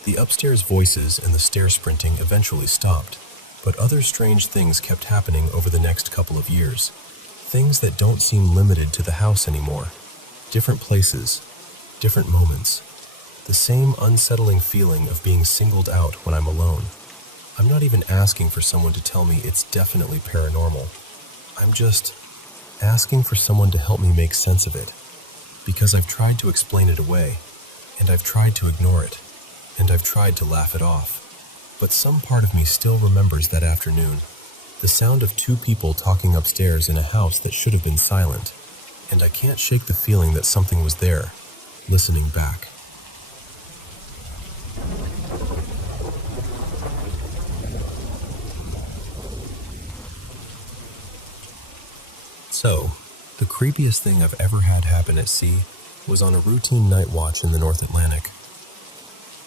The upstairs voices and the stair sprinting eventually stopped, but other strange things kept happening over the next couple of years. Things that don't seem limited to the house anymore. Different places, different moments. The same unsettling feeling of being singled out when I'm alone. I'm not even asking for someone to tell me it's definitely paranormal. I'm just asking for someone to help me make sense of it. Because I've tried to explain it away, and I've tried to ignore it, and I've tried to laugh it off. But some part of me still remembers that afternoon. The sound of two people talking upstairs in a house that should have been silent, and I can't shake the feeling that something was there, listening back. So, the creepiest thing I've ever had happen at sea was on a routine night watch in the North Atlantic.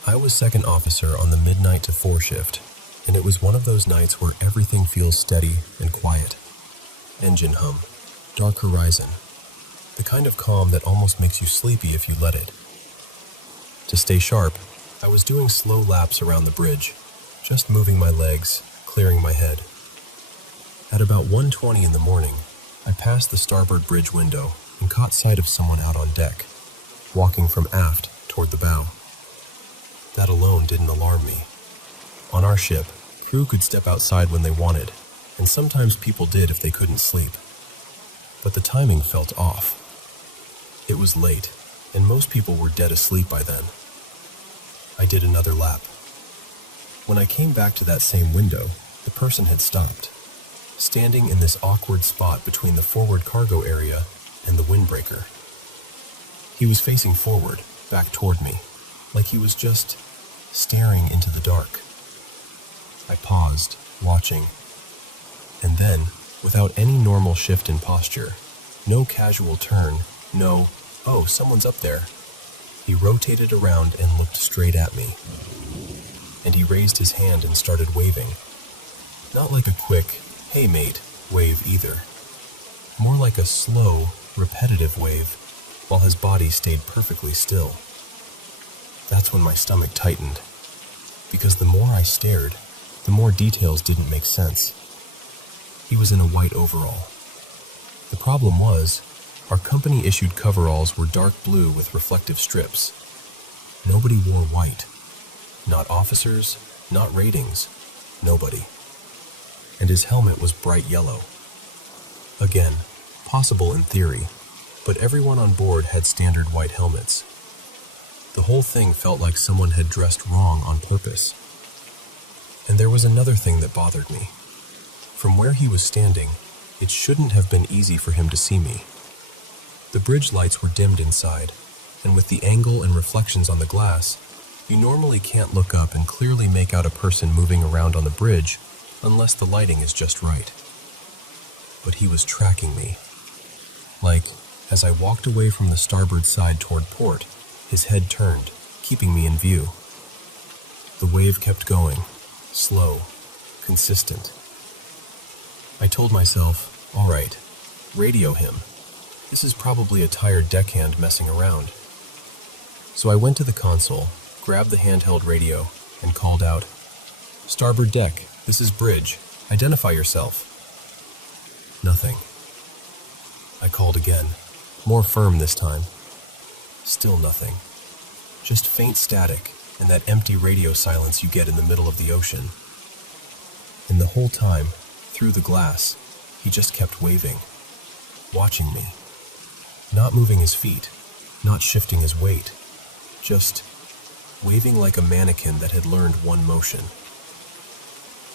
I was second officer on the midnight to 4 shift, and it was one of those nights where everything feels steady and quiet. Engine hum, dark horizon, the kind of calm that almost makes you sleepy if you let it. To stay sharp, I was doing slow laps around the bridge, just moving my legs, clearing my head. At about 1:20 in the morning, I passed the starboard bridge window and caught sight of someone out on deck, walking from aft toward the bow. That alone didn't alarm me. On our ship, crew could step outside when they wanted, and sometimes people did if they couldn't sleep. But the timing felt off. It was late, and most people were dead asleep by then. I did another lap. When I came back to that same window, the person had stopped, standing in this awkward spot between the forward cargo area and the windbreaker. He was facing forward, back toward me, like he was just staring into the dark. I paused, watching, and then, without any normal shift in posture, no casual turn, no, oh, someone's up there, he rotated around and looked straight at me. And he raised his hand and started waving. Not like a quick, hey mate, wave either. More like a slow, repetitive wave, while his body stayed perfectly still. That's when my stomach tightened, because the more I stared, the more details didn't make sense. He was in a white overall. The problem was, our company-issued coveralls were dark blue with reflective strips. Nobody wore white. Not officers, not ratings, nobody. And his helmet was bright yellow. Again, possible in theory, but everyone on board had standard white helmets. The whole thing felt like someone had dressed wrong on purpose. And there was another thing that bothered me. From where he was standing, it shouldn't have been easy for him to see me. The bridge lights were dimmed inside, and with the angle and reflections on the glass, you normally can't look up and clearly make out a person moving around on the bridge unless the lighting is just right. But he was tracking me. Like, as I walked away from the starboard side toward port, his head turned, keeping me in view. The wave kept going, slow, consistent. I told myself, all right, radio him. This is probably a tired deckhand messing around. So I went to the console, grabbed the handheld radio, and called out, "Starboard deck, this is Bridge. Identify yourself." Nothing. I called again, more firm this time. Still nothing. Just faint static and that empty radio silence you get in the middle of the ocean. And the whole time, through the glass, he just kept waving, watching me. Not moving his feet, not shifting his weight, just waving like a mannequin that had learned one motion.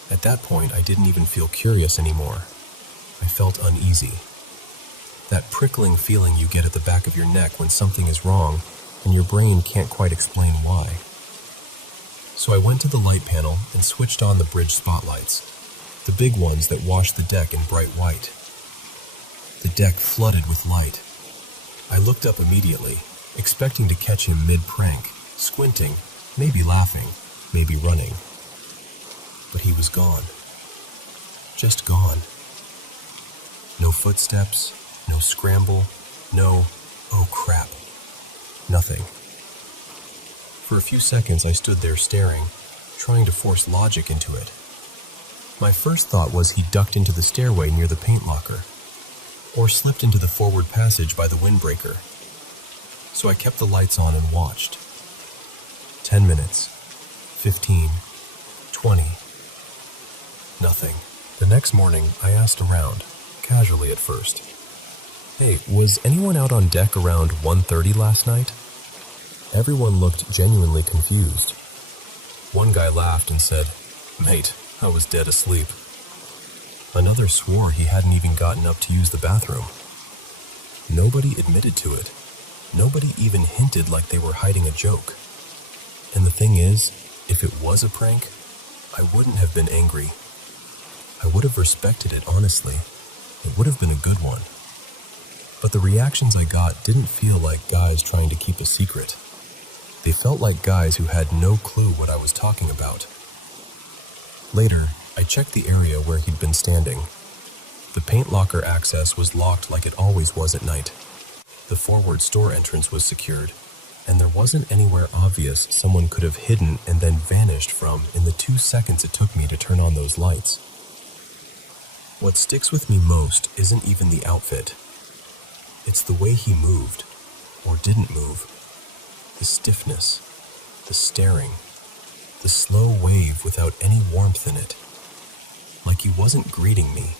At that point, I didn't even feel curious anymore. I felt uneasy. That prickling feeling you get at the back of your neck when something is wrong and your brain can't quite explain why. So I went to the light panel and switched on the bridge spotlights, the big ones that wash the deck in bright white. The deck flooded with light. I looked up immediately, expecting to catch him mid-prank, squinting, maybe laughing, maybe running. But he was gone. Just gone. No footsteps, no scramble, no, oh crap, nothing. For a few seconds I stood there staring, trying to force logic into it. My first thought was he ducked into the stairway near the paint locker, or slipped into the forward passage by the windbreaker. So I kept the lights on and watched. 10 minutes, 15, 20, nothing. The next morning I asked around, casually at first, "Hey, was anyone out on deck around 1:30 last night?" Everyone looked genuinely confused. One guy laughed and said, "Mate, I was dead asleep." Another swore he hadn't even gotten up to use the bathroom. Nobody admitted to it. Nobody even hinted like they were hiding a joke. And the thing is, if it was a prank, I wouldn't have been angry. I would have respected it honestly. It would have been a good one. But the reactions I got didn't feel like guys trying to keep a secret. They felt like guys who had no clue what I was talking about. Later, I checked the area where he'd been standing. The paint locker access was locked like it always was at night. The forward store entrance was secured, and there wasn't anywhere obvious someone could have hidden and then vanished from in the 2 seconds it took me to turn on those lights. What sticks with me most isn't even the outfit. It's the way he moved, or didn't move. The stiffness, the staring, the slow wave without any warmth in it. Like he wasn't greeting me,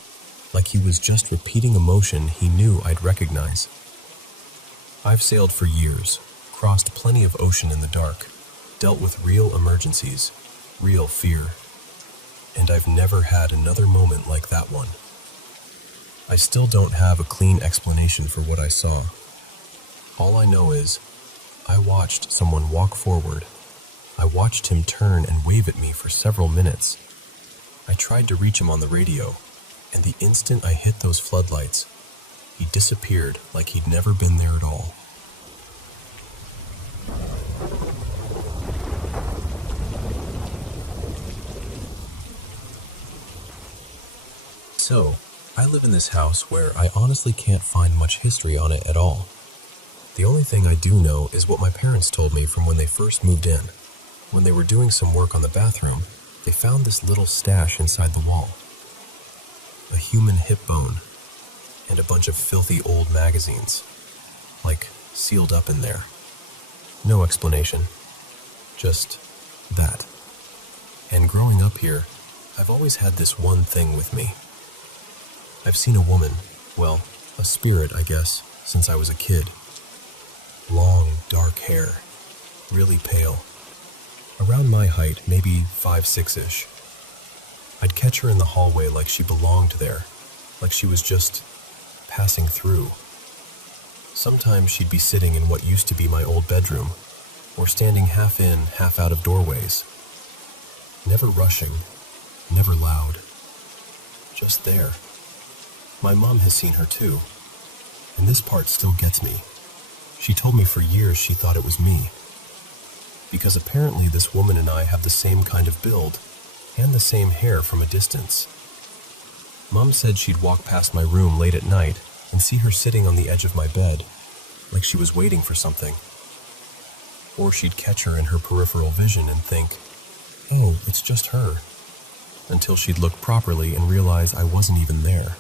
like he was just repeating a motion he knew I'd recognize. I've sailed for years, crossed plenty of ocean in the dark, dealt with real emergencies, real fear, and I've never had another moment like that one. I still don't have a clean explanation for what I saw. All I know is, I watched someone walk forward. I watched him turn and wave at me for several minutes. I tried to reach him on the radio, and the instant I hit those floodlights, he disappeared like he'd never been there at all. So, I live in this house where I honestly can't find much history on it at all. The only thing I do know is what my parents told me from when they first moved in. When they were doing some work on the bathroom, they found this little stash inside the wall. A human hip bone, and a bunch of filthy old magazines, like sealed up in there. No explanation, just that. And growing up here, I've always had this one thing with me. I've seen a woman, well, a spirit I guess, since I was a kid. Long, dark hair, really pale. Around my height, maybe 5'6"-ish. I'd catch her in the hallway like she belonged there, like she was just passing through. Sometimes she'd be sitting in what used to be my old bedroom, or standing half in, half out of doorways. Never rushing, never loud. Just there. My mom has seen her too, and this part still gets me. She told me for years she thought it was me, because apparently this woman and I have the same kind of build, and the same hair from a distance. Mom said she'd walk past my room late at night and see her sitting on the edge of my bed, like she was waiting for something. Or she'd catch her in her peripheral vision and think, oh, it's just her, until she'd look properly and realize I wasn't even there.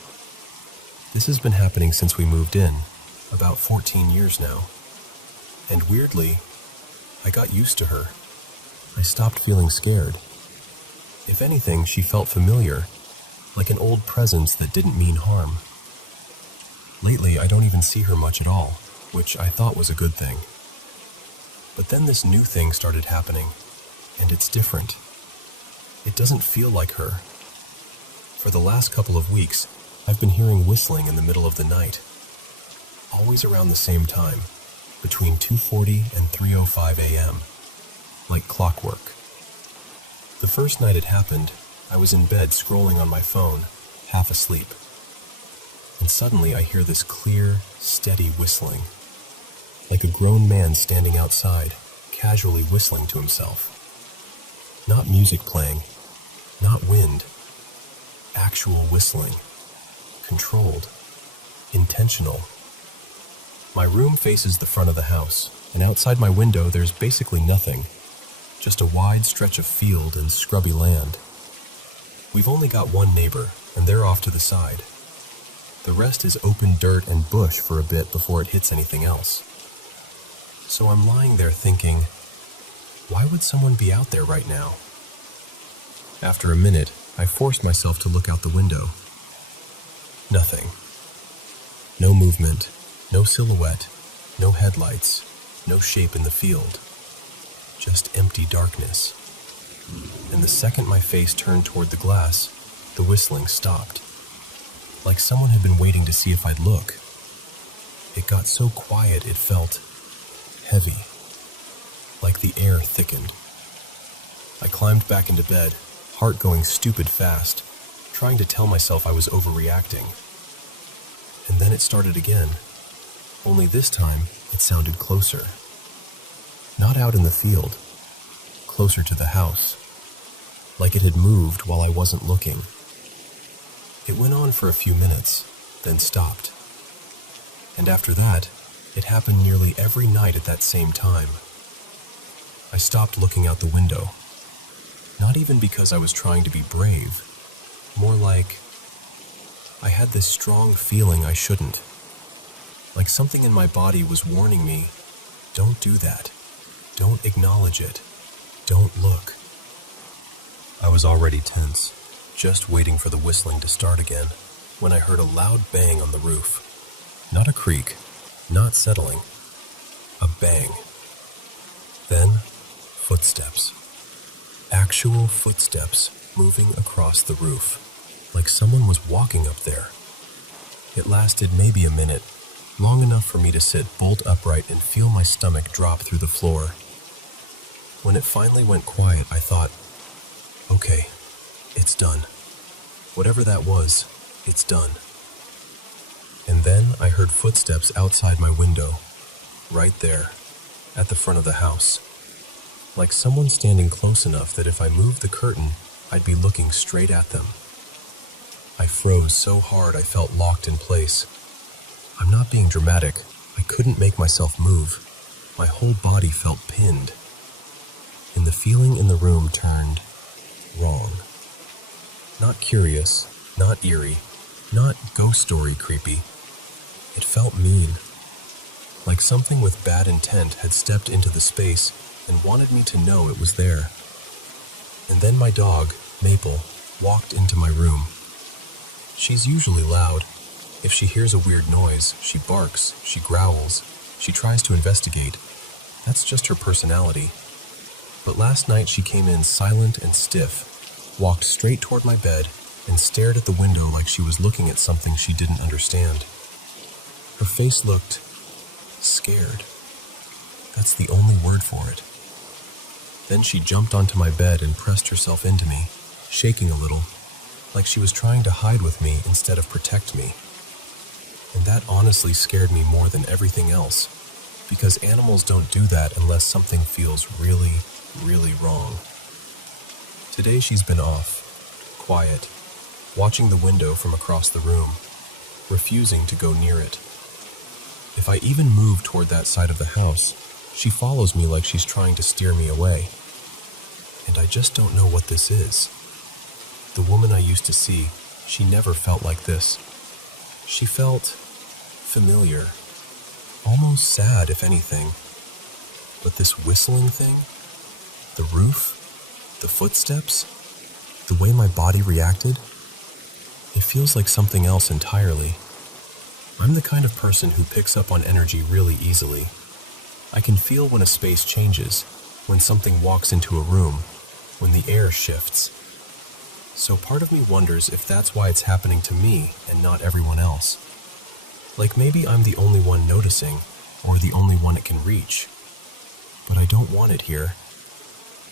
This has been happening since we moved in, about 14 years now. And weirdly, I got used to her. I stopped feeling scared. If anything, she felt familiar, like an old presence that didn't mean harm. Lately, I don't even see her much at all, which I thought was a good thing. But then this new thing started happening, and it's different. It doesn't feel like her. For the last couple of weeks, I've been hearing whistling in the middle of the night, always around the same time, between 2:40 and 3:05 a.m., like clockwork. The first night it happened, I was in bed scrolling on my phone, half asleep. And suddenly I hear this clear, steady whistling, like a grown man standing outside, casually whistling to himself. Not music playing, not wind, actual whistling, controlled, intentional. My room faces the front of the house, and outside my window there's basically nothing, just a wide stretch of field and scrubby land. We've only got one neighbor, and they're off to the side. The rest is open dirt and bush for a bit before it hits anything else. So I'm lying there thinking, why would someone be out there right now? After a minute, I forced myself to look out the window. Nothing. No movement, no silhouette, no headlights, no shape in the field. Just empty darkness. And the second my face turned toward the glass, the whistling stopped. Like someone had been waiting to see if I'd look. It got so quiet it felt heavy, like the air thickened. I climbed back into bed, heart going stupid fast, trying to tell myself I was overreacting. And then it started again, only this time it sounded closer. Not out in the field, closer to the house, like it had moved while I wasn't looking. It went on for a few minutes, then stopped. And after that, it happened nearly every night at that same time. I stopped looking out the window, not even because I was trying to be brave, more like I had this strong feeling I shouldn't. Like something in my body was warning me, don't do that. Don't acknowledge it. Don't look. I was already tense, just waiting for the whistling to start again, when I heard a loud bang on the roof. Not a creak, not settling. A bang. Then, footsteps. Actual footsteps moving across the roof, like someone was walking up there. It lasted maybe a minute, long enough for me to sit bolt upright and feel my stomach drop through the floor. When it finally went quiet, I thought, okay, it's done. Whatever that was, it's done. And then I heard footsteps outside my window, right there, at the front of the house. Like someone standing close enough that if I moved the curtain, I'd be looking straight at them. I froze so hard I felt locked in place. I'm not being dramatic. I couldn't make myself move. My whole body felt pinned. And the feeling in the room turned wrong. Not curious, not eerie, not ghost story creepy. It felt mean. Like something with bad intent had stepped into the space and wanted me to know it was there. And then my dog, Maple, walked into my room. She's usually loud, If she hears a weird noise, she barks, she growls, she tries to investigate. That's just her personality. But last night she came in silent and stiff, walked straight toward my bed, and stared at the window like she was looking at something she didn't understand. Her face looked scared. That's the only word for it. Then she jumped onto my bed and pressed herself into me, shaking a little, like she was trying to hide with me instead of protect me. And that honestly scared me more than everything else, because animals don't do that unless something feels really, really wrong. Today she's been off, quiet, watching the window from across the room, refusing to go near it. If I even move toward that side of the house, she follows me like she's trying to steer me away. And I just don't know what this is. The woman I used to see, she never felt like this. She felt familiar, almost sad if anything. But this whistling thing, the roof, the footsteps, the way my body reacted, it feels like something else entirely. I'm the kind of person who picks up on energy really easily. I can feel when a space changes, when something walks into a room, when the air shifts. So part of me wonders if that's why it's happening to me and not everyone else. Like maybe I'm the only one noticing, or the only one it can reach. But I don't want it here.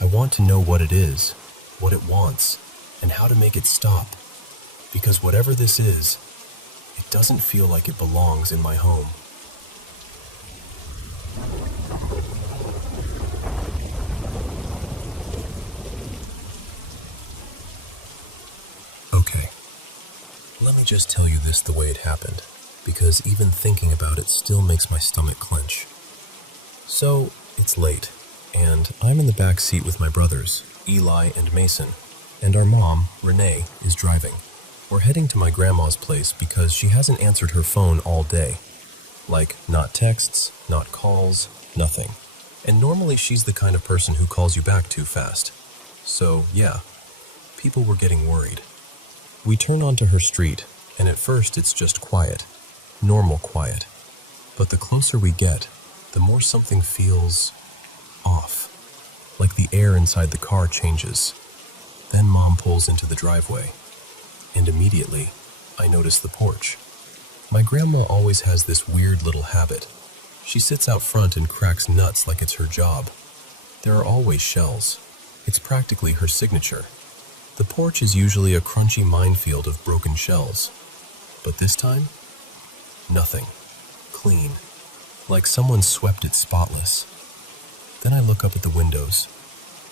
I want to know what it is, what it wants, and how to make it stop. Because whatever this is, it doesn't feel like it belongs in my home. Okay, let me just tell you this the way it happened, because even thinking about it still makes my stomach clench. So, it's late, and I'm in the back seat with my brothers, Eli and Mason, and our mom, Renee, is driving. We're heading to my grandma's place because she hasn't answered her phone all day. Like, not texts, not calls, nothing. And normally she's the kind of person who calls you back too fast. So, yeah, people were getting worried. We turn onto her street, and at first it's just quiet. Normal quiet. But the closer we get, the more something feels off. Like the air inside the car changes. Then Mom pulls into the driveway. And immediately, I notice the porch. My grandma always has this weird little habit. She sits out front and cracks nuts like it's her job. There are always shells. It's practically her signature. The porch is usually a crunchy minefield of broken shells. But this time, nothing. Clean. Like someone swept it spotless. Then I look up at the windows.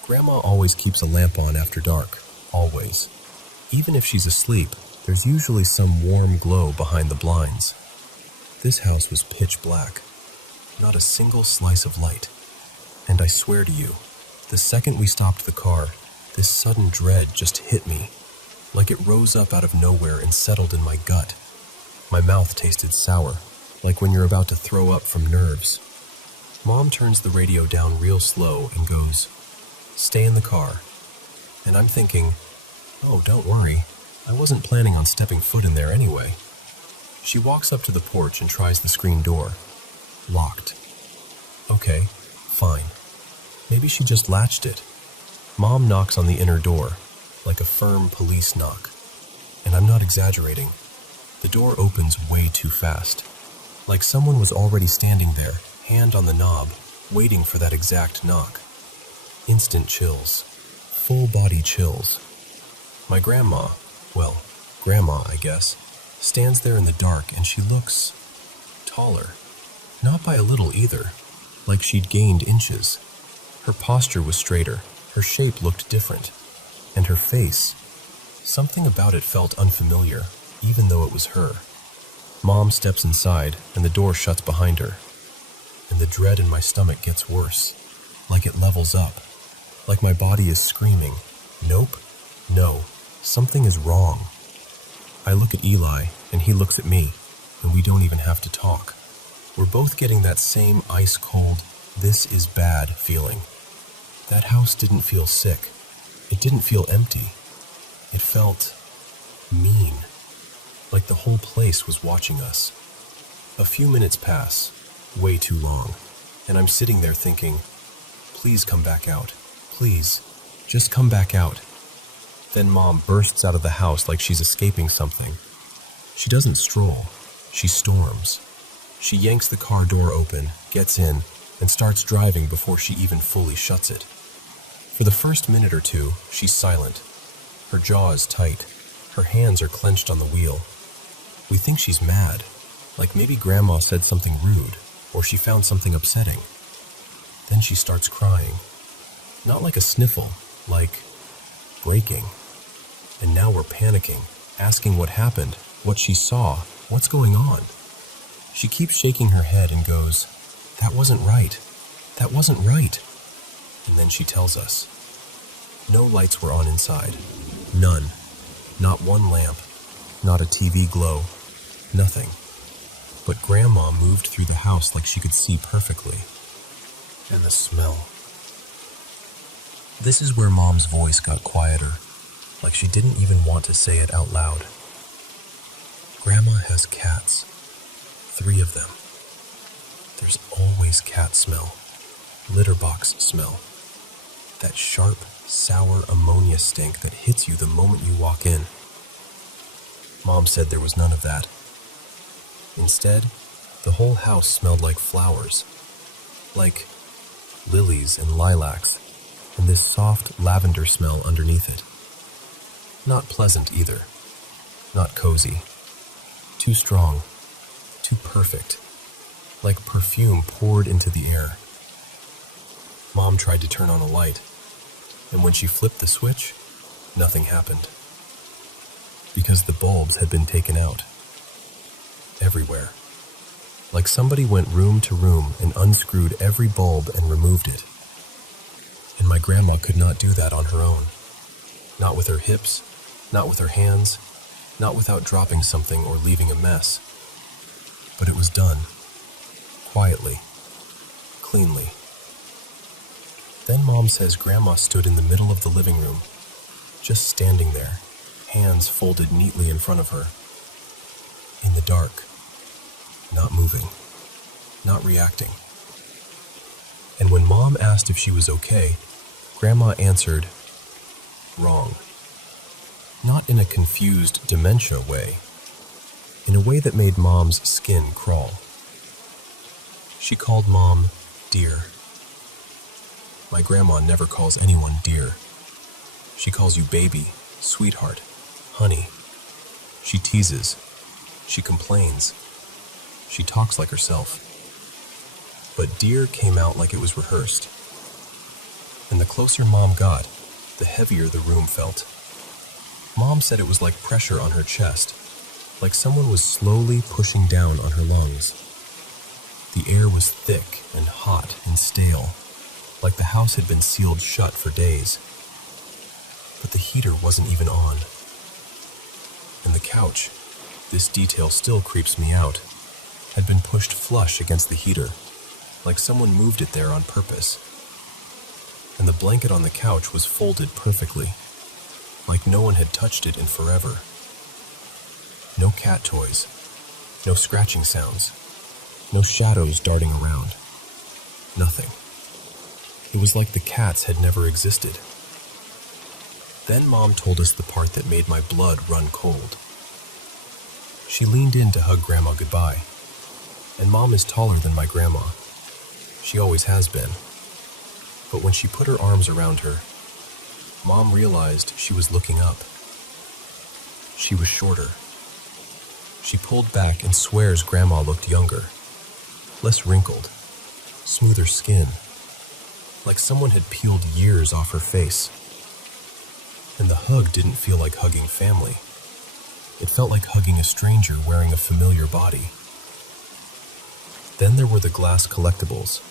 Grandma always keeps a lamp on after dark. Always. Even if she's asleep, there's usually some warm glow behind the blinds. This house was pitch black. Not a single slice of light. And I swear to you, the second we stopped the car, this sudden dread just hit me. Like it rose up out of nowhere and settled in my gut. My mouth tasted sour, like when you're about to throw up from nerves. Mom turns the radio down real slow and goes, "Stay in the car." And I'm thinking, oh, don't worry, I wasn't planning on stepping foot in there anyway. She walks up to the porch and tries the screen door. Locked. Okay, fine. Maybe she just latched it. Mom knocks on the inner door, like a firm police knock. And I'm not exaggerating. The door opens way too fast. Like someone was already standing there, hand on the knob, waiting for that exact knock. Instant chills. Full body chills. My grandma, well, grandma, I guess, stands there in the dark and she looks taller. Not by a little either, like she'd gained inches. Her posture was straighter, her shape looked different, and her face, something about it felt unfamiliar, even though it was her. Mom steps inside and the door shuts behind her, and the dread in my stomach gets worse, like it levels up, like my body is screaming, nope, no. Something is wrong. I look at Eli, and he looks at me, and we don't even have to talk. We're both getting that same ice-cold, this is bad feeling. That house didn't feel sick. It didn't feel empty. It felt mean. like the whole place was watching us. A few minutes pass, way too long, and I'm sitting there thinking, please come back out. Please, just come back out. Then Mom bursts out of the house like she's escaping something. She doesn't stroll, she storms. She yanks the car door open, gets in, and starts driving before she even fully shuts it. For the first minute or two, she's silent. Her jaw is tight. Her hands are clenched on the wheel. We think she's mad, like maybe Grandma said something rude, or she found something upsetting. Then she starts crying. Not like a sniffle, like breaking. And now we're panicking, asking what happened, what she saw, what's going on. She keeps shaking her head and goes, "That wasn't right. That wasn't right." And then she tells us. No lights were on inside. None. Not one lamp. Not a TV glow. Nothing. But Grandma moved through the house like she could see perfectly. And the smell. This is where Mom's voice got quieter, like she didn't even want to say it out loud. Grandma has cats. 3 of them. There's always cat smell. Litter box smell. That sharp, sour ammonia stink that hits you the moment you walk in. Mom said there was none of that. Instead, the whole house smelled like flowers. Like lilies and lilacs, and this soft lavender smell underneath it. Not pleasant either. Not cozy. Too strong. Too perfect. Like perfume poured into the air. Mom tried to turn on a light, and when she flipped the switch, nothing happened. Because the bulbs had been taken out. Everywhere. Like somebody went room to room and unscrewed every bulb and removed it. And my grandma could not do that on her own. Not with her hips, not with her hands, not without dropping something or leaving a mess. But it was done. Quietly. Cleanly. Then Mom says Grandma stood in the middle of the living room, just standing there, hands folded neatly in front of her. In the dark. Not moving. Not reacting. And when Mom asked if she was okay, Grandma answered, wrong. Not in a confused dementia way. In a way that made Mom's skin crawl. She called Mom dear. My grandma never calls anyone dear. She calls you baby, sweetheart, honey. She teases. She complains. She talks like herself. But dear came out like it was rehearsed. And the closer Mom got, the heavier the room felt. Mom said it was like pressure on her chest, like someone was slowly pushing down on her lungs. The air was thick and hot and stale, like the house had been sealed shut for days. But the heater wasn't even on. And the couch, this detail still creeps me out, had been pushed flush against the heater, like someone moved it there on purpose. And the blanket on the couch was folded perfectly, like no one had touched it in forever. No cat toys, no scratching sounds, no shadows darting around. Nothing. It was like the cats had never existed. Then Mom told us the part that made my blood run cold. She leaned in to hug Grandma goodbye, and Mom is taller than my grandma. She always has been. But when she put her arms around her, Mom realized she was looking up. She was shorter. She pulled back and swears Grandma looked younger, less wrinkled, smoother skin, like someone had peeled years off her face. And the hug didn't feel like hugging family. It felt like hugging a stranger wearing a familiar body. Then there were the glass collectibles,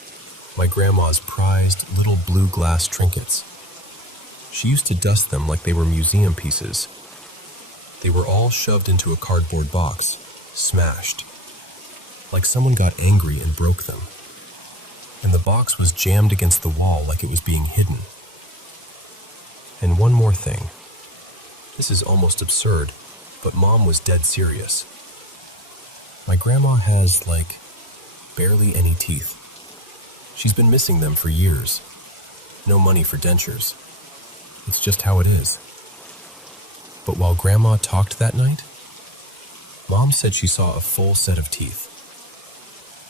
my grandma's prized little blue glass trinkets. She used to dust them like they were museum pieces. They were all shoved into a cardboard box, smashed, like someone got angry and broke them. And the box was jammed against the wall like it was being hidden. And one more thing. This is almost absurd, but Mom was dead serious. My grandma has, barely any teeth. She's been missing them for years. No money for dentures. It's just how it is. But while Grandma talked that night, Mom said she saw a full set of teeth.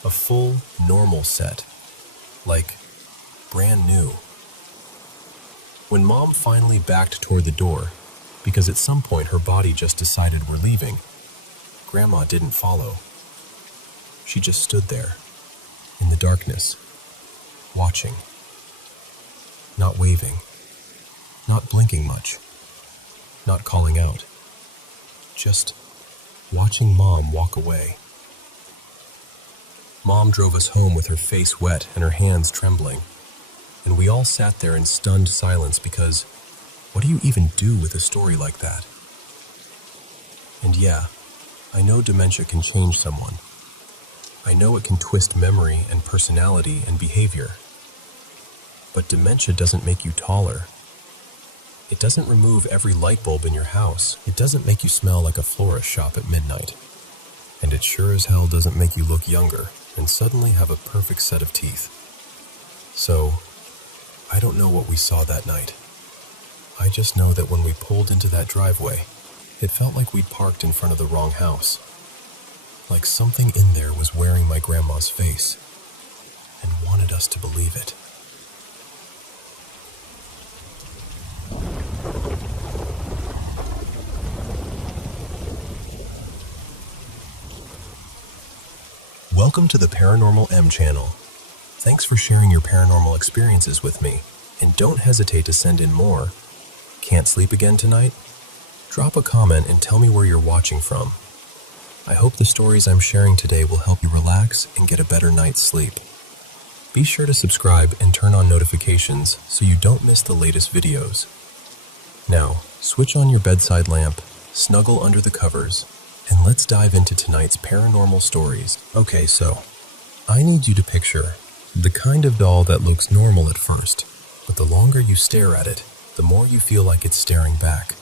A full, normal set. Brand new. When Mom finally backed toward the door, because at some point her body just decided we're leaving, Grandma didn't follow. She just stood there, in the darkness, watching. Not waving, not blinking much, not calling out. Just watching Mom walk away. Mom drove us home with her face wet and her hands trembling, and we all sat there in stunned silence because what do you even do with a story like that? And yeah, I know dementia can change someone. I know it can twist memory and personality and behavior. But dementia doesn't make you taller. It doesn't remove every light bulb in your house. It doesn't make you smell like a florist shop at midnight. And it sure as hell doesn't make you look younger and suddenly have a perfect set of teeth. So, I don't know what we saw that night. I just know that when we pulled into that driveway, it felt like we'd parked in front of the wrong house. Like something in there was wearing my grandma's face and wanted us to believe it. Welcome to the Paranormal M channel. Thanks for sharing your paranormal experiences with me, and don't hesitate to send in more. Can't sleep again tonight? Drop a comment and tell me where you're watching from. I hope the stories I'm sharing today will help you relax and get a better night's sleep. Be sure to subscribe and turn on notifications so you don't miss the latest videos. Now, switch on your bedside lamp, snuggle under the covers, and let's dive into tonight's paranormal stories. Okay, so, I need you to picture the kind of doll that looks normal at first, but the longer you stare at it, the more you feel like it's staring back.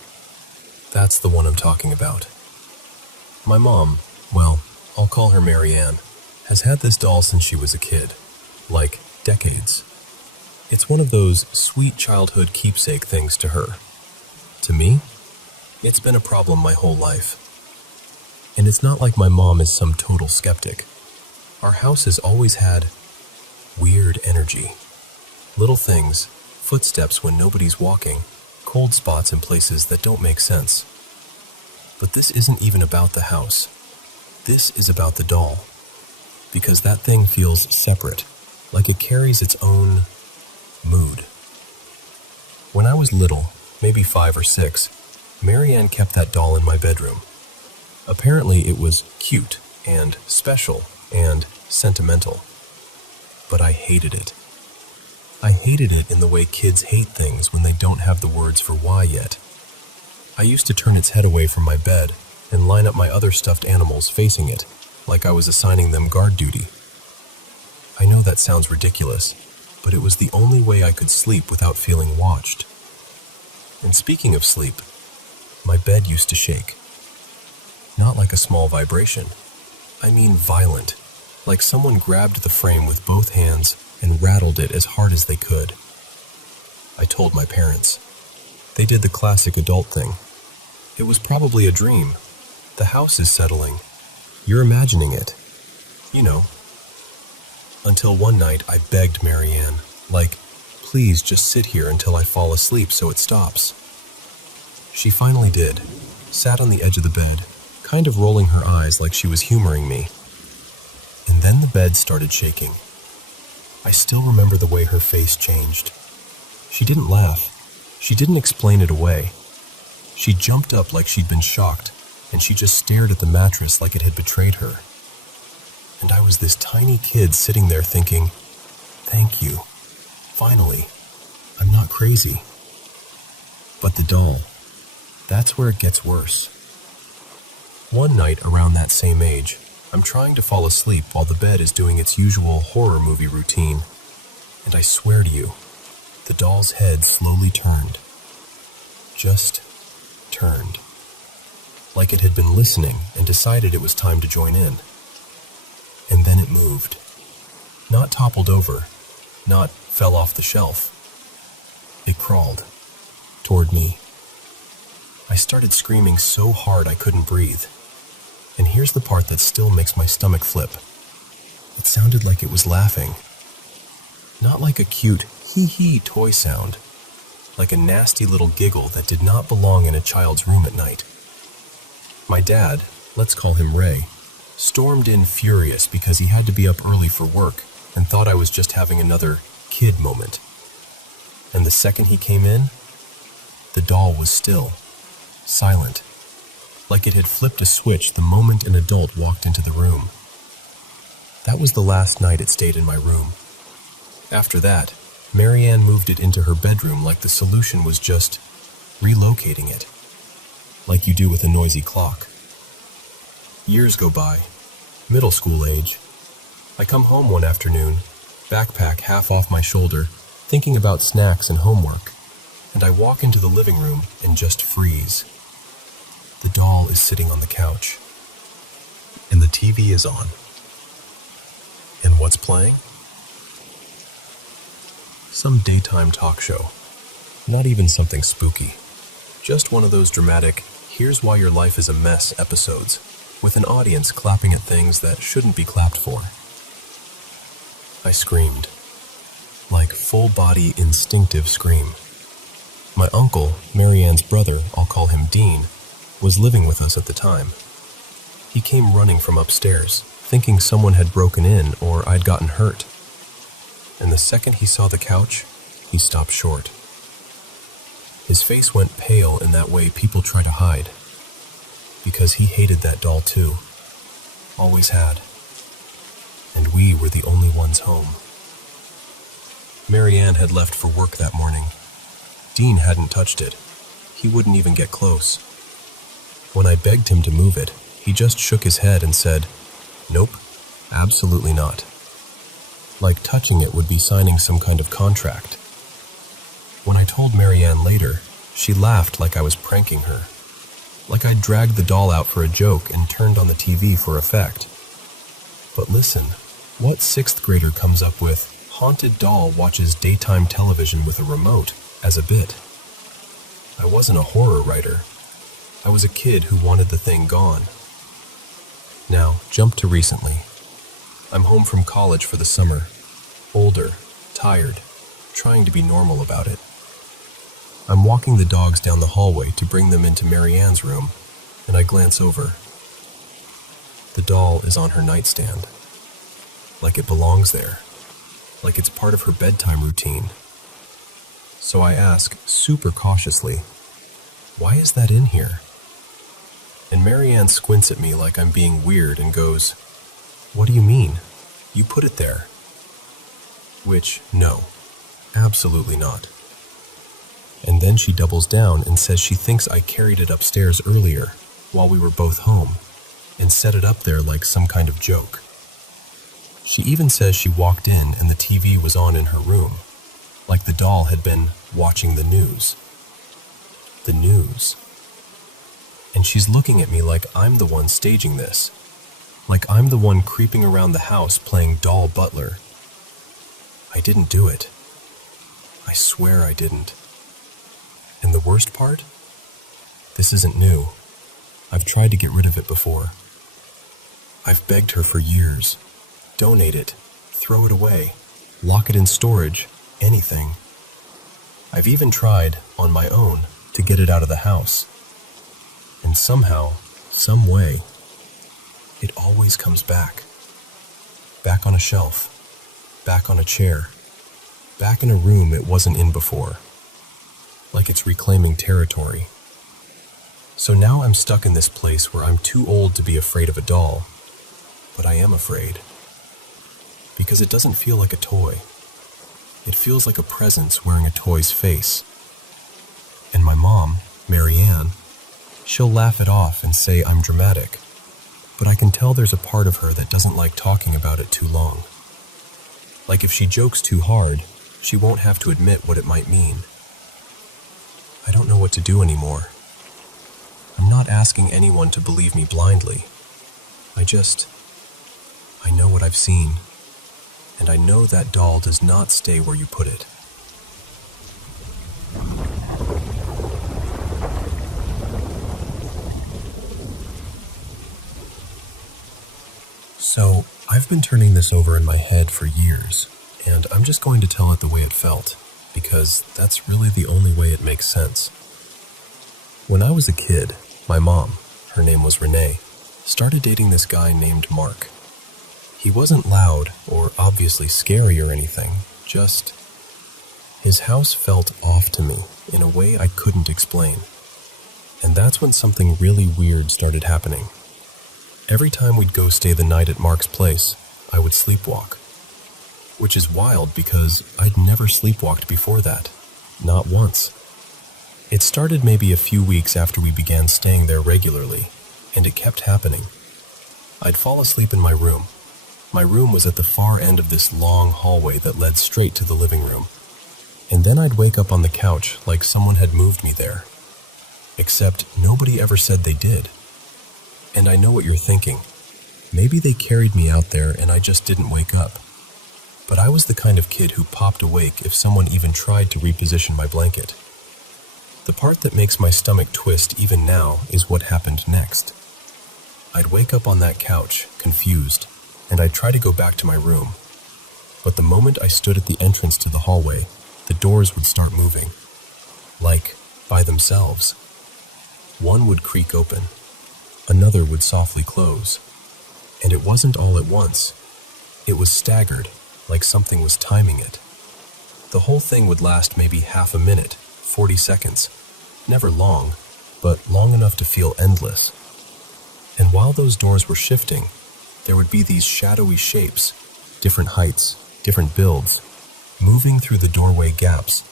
That's the one I'm talking about. My mom, well, I'll call her Mary Ann, has had this doll since she was a kid. Decades. It's one of those sweet childhood keepsake things to her. To me, it's been a problem my whole life. And it's not like my mom is some total skeptic. Our house has always had weird energy. Little things, footsteps when nobody's walking, cold spots in places that don't make sense. But this isn't even about the house. This is about the doll. Because that thing feels separate, like it carries its own mood. When I was little, maybe 5 or 6, Mary Ann kept that doll in my bedroom. Apparently it was cute and special and sentimental. But I hated it. I hated it in the way kids hate things when they don't have the words for why yet. I used to turn its head away from my bed and line up my other stuffed animals facing it, like I was assigning them guard duty. I know that sounds ridiculous, but it was the only way I could sleep without feeling watched. And speaking of sleep, my bed used to shake. Not like a small vibration. I mean violent, like someone grabbed the frame with both hands and rattled it as hard as they could. I told my parents. They did the classic adult thing. It was probably a dream. The house is settling. You're imagining it. You know. Until one night I begged Mary Ann, please just sit here until I fall asleep so it stops. She finally did, sat on the edge of the bed, kind of rolling her eyes like she was humoring me. And then the bed started shaking. I still remember the way her face changed. She didn't laugh. She didn't explain it away. She jumped up like she'd been shocked, and she just stared at the mattress like it had betrayed her. And I was this tiny kid sitting there thinking, thank you. Finally, I'm not crazy. But the doll, that's where it gets worse. One night around that same age, I'm trying to fall asleep while the bed is doing its usual horror movie routine, and I swear to you, the doll's head slowly turned. Just turned. like it had been listening and decided it was time to join in. And then it moved. Not toppled over, not fell off the shelf. It crawled toward me. I started screaming so hard I couldn't breathe. And here's the part that still makes my stomach flip. It sounded like it was laughing. Not like a cute hee-hee toy sound, like a nasty little giggle that did not belong in a child's room at night. My dad, let's call him Ray, stormed in furious because he had to be up early for work and thought I was just having another kid moment. And the second he came in, the doll was still, silent, like it had flipped a switch the moment an adult walked into the room. That was the last night it stayed in my room. After that, Marianne moved it into her bedroom like the solution was just relocating it, like you do with a noisy clock. Years go by, middle school age. I come home one afternoon, backpack half off my shoulder, thinking about snacks and homework, and I walk into the living room and just freeze. The doll is sitting on the couch, and the TV is on. And what's playing? Some daytime talk show. Not even something spooky. Just one of those dramatic, here's why your life is a mess episodes, with an audience clapping at things that shouldn't be clapped for. I screamed. Like full-body instinctive scream. My uncle, Marianne's brother, I'll call him Dean, was living with us at the time. He came running from upstairs, thinking someone had broken in or I'd gotten hurt. And the second he saw the couch, he stopped short. His face went pale in that way people try to hide, because he hated that doll too. Always had. And we were the only ones home. Marianne had left for work that morning. Dean hadn't touched it. He wouldn't even get close. When I begged him to move it, he just shook his head and said, "Nope, absolutely not." Like touching it would be signing some kind of contract. When I told Marianne later, she laughed like I was pranking her. Like I'd dragged the doll out for a joke and turned on the TV for effect. But listen, what sixth grader comes up with, haunted doll watches daytime television with a remote, as a bit? I wasn't a horror writer. I was a kid who wanted the thing gone. Now, jump to recently. I'm home from college for the summer. Older, tired, trying to be normal about it. I'm walking the dogs down the hallway to bring them into Marianne's room, and I glance over. The doll is on her nightstand. Like it belongs there. Like it's part of her bedtime routine. So I ask, super cautiously, "Why is that in here?" And Marianne squints at me like I'm being weird and goes, "What do you mean? You put it there." Which, no, absolutely not. And then she doubles down and says she thinks I carried it upstairs earlier, while we were both home, and set it up there like some kind of joke. She even says she walked in and the TV was on in her room, like the doll had been watching the news. The news. And she's looking at me like I'm the one staging this, like I'm the one creeping around the house playing doll butler. I didn't do it. I swear I didn't. And the worst part? This isn't new. I've tried to get rid of it before. I've begged her for years. Donate it, throw it away, lock it in storage, anything. I've even tried, on my own, to get it out of the house. And somehow, some way, it always comes back. Back on a shelf, back on a chair, back in a room it wasn't in before. Like it's reclaiming territory. So now I'm stuck in this place where I'm too old to be afraid of a doll, but I am afraid. Because it doesn't feel like a toy. It feels like a presence wearing a toy's face. And my mom, Marianne, she'll laugh it off and say I'm dramatic, but I can tell there's a part of her that doesn't like talking about it too long. Like if she jokes too hard, she won't have to admit what it might mean. I don't know what to do anymore. I'm not asking anyone to believe me blindly. I know what I've seen, and I know that doll does not stay where you put it. So, I've been turning this over in my head for years, and I'm just going to tell it the way it felt, because that's really the only way it makes sense. When I was a kid, my mom, her name was Renee, started dating this guy named Mark. He wasn't loud or obviously scary or anything, just his house felt off to me in a way I couldn't explain. And that's when something really weird started happening. Every time we'd go stay the night at Mark's place, I would sleepwalk. Which is wild because I'd never sleepwalked before that. Not once. It started maybe a few weeks after we began staying there regularly, and it kept happening. I'd fall asleep in my room. My room was at the far end of this long hallway that led straight to the living room. And then I'd wake up on the couch like someone had moved me there. Except nobody ever said they did. And I know what you're thinking. Maybe they carried me out there and I just didn't wake up. But I was the kind of kid who popped awake if someone even tried to reposition my blanket. The part that makes my stomach twist even now is what happened next. I'd wake up on that couch, confused, and I'd try to go back to my room. But the moment I stood at the entrance to the hallway, the doors would start moving. Like, by themselves. One would creak open. Another would softly close. And it wasn't all at once. It was staggered, like something was timing it. The whole thing would last maybe half a minute, 40 seconds. Never long, but long enough to feel endless. And while those doors were shifting, there would be these shadowy shapes, different heights, different builds, moving through the doorway gaps,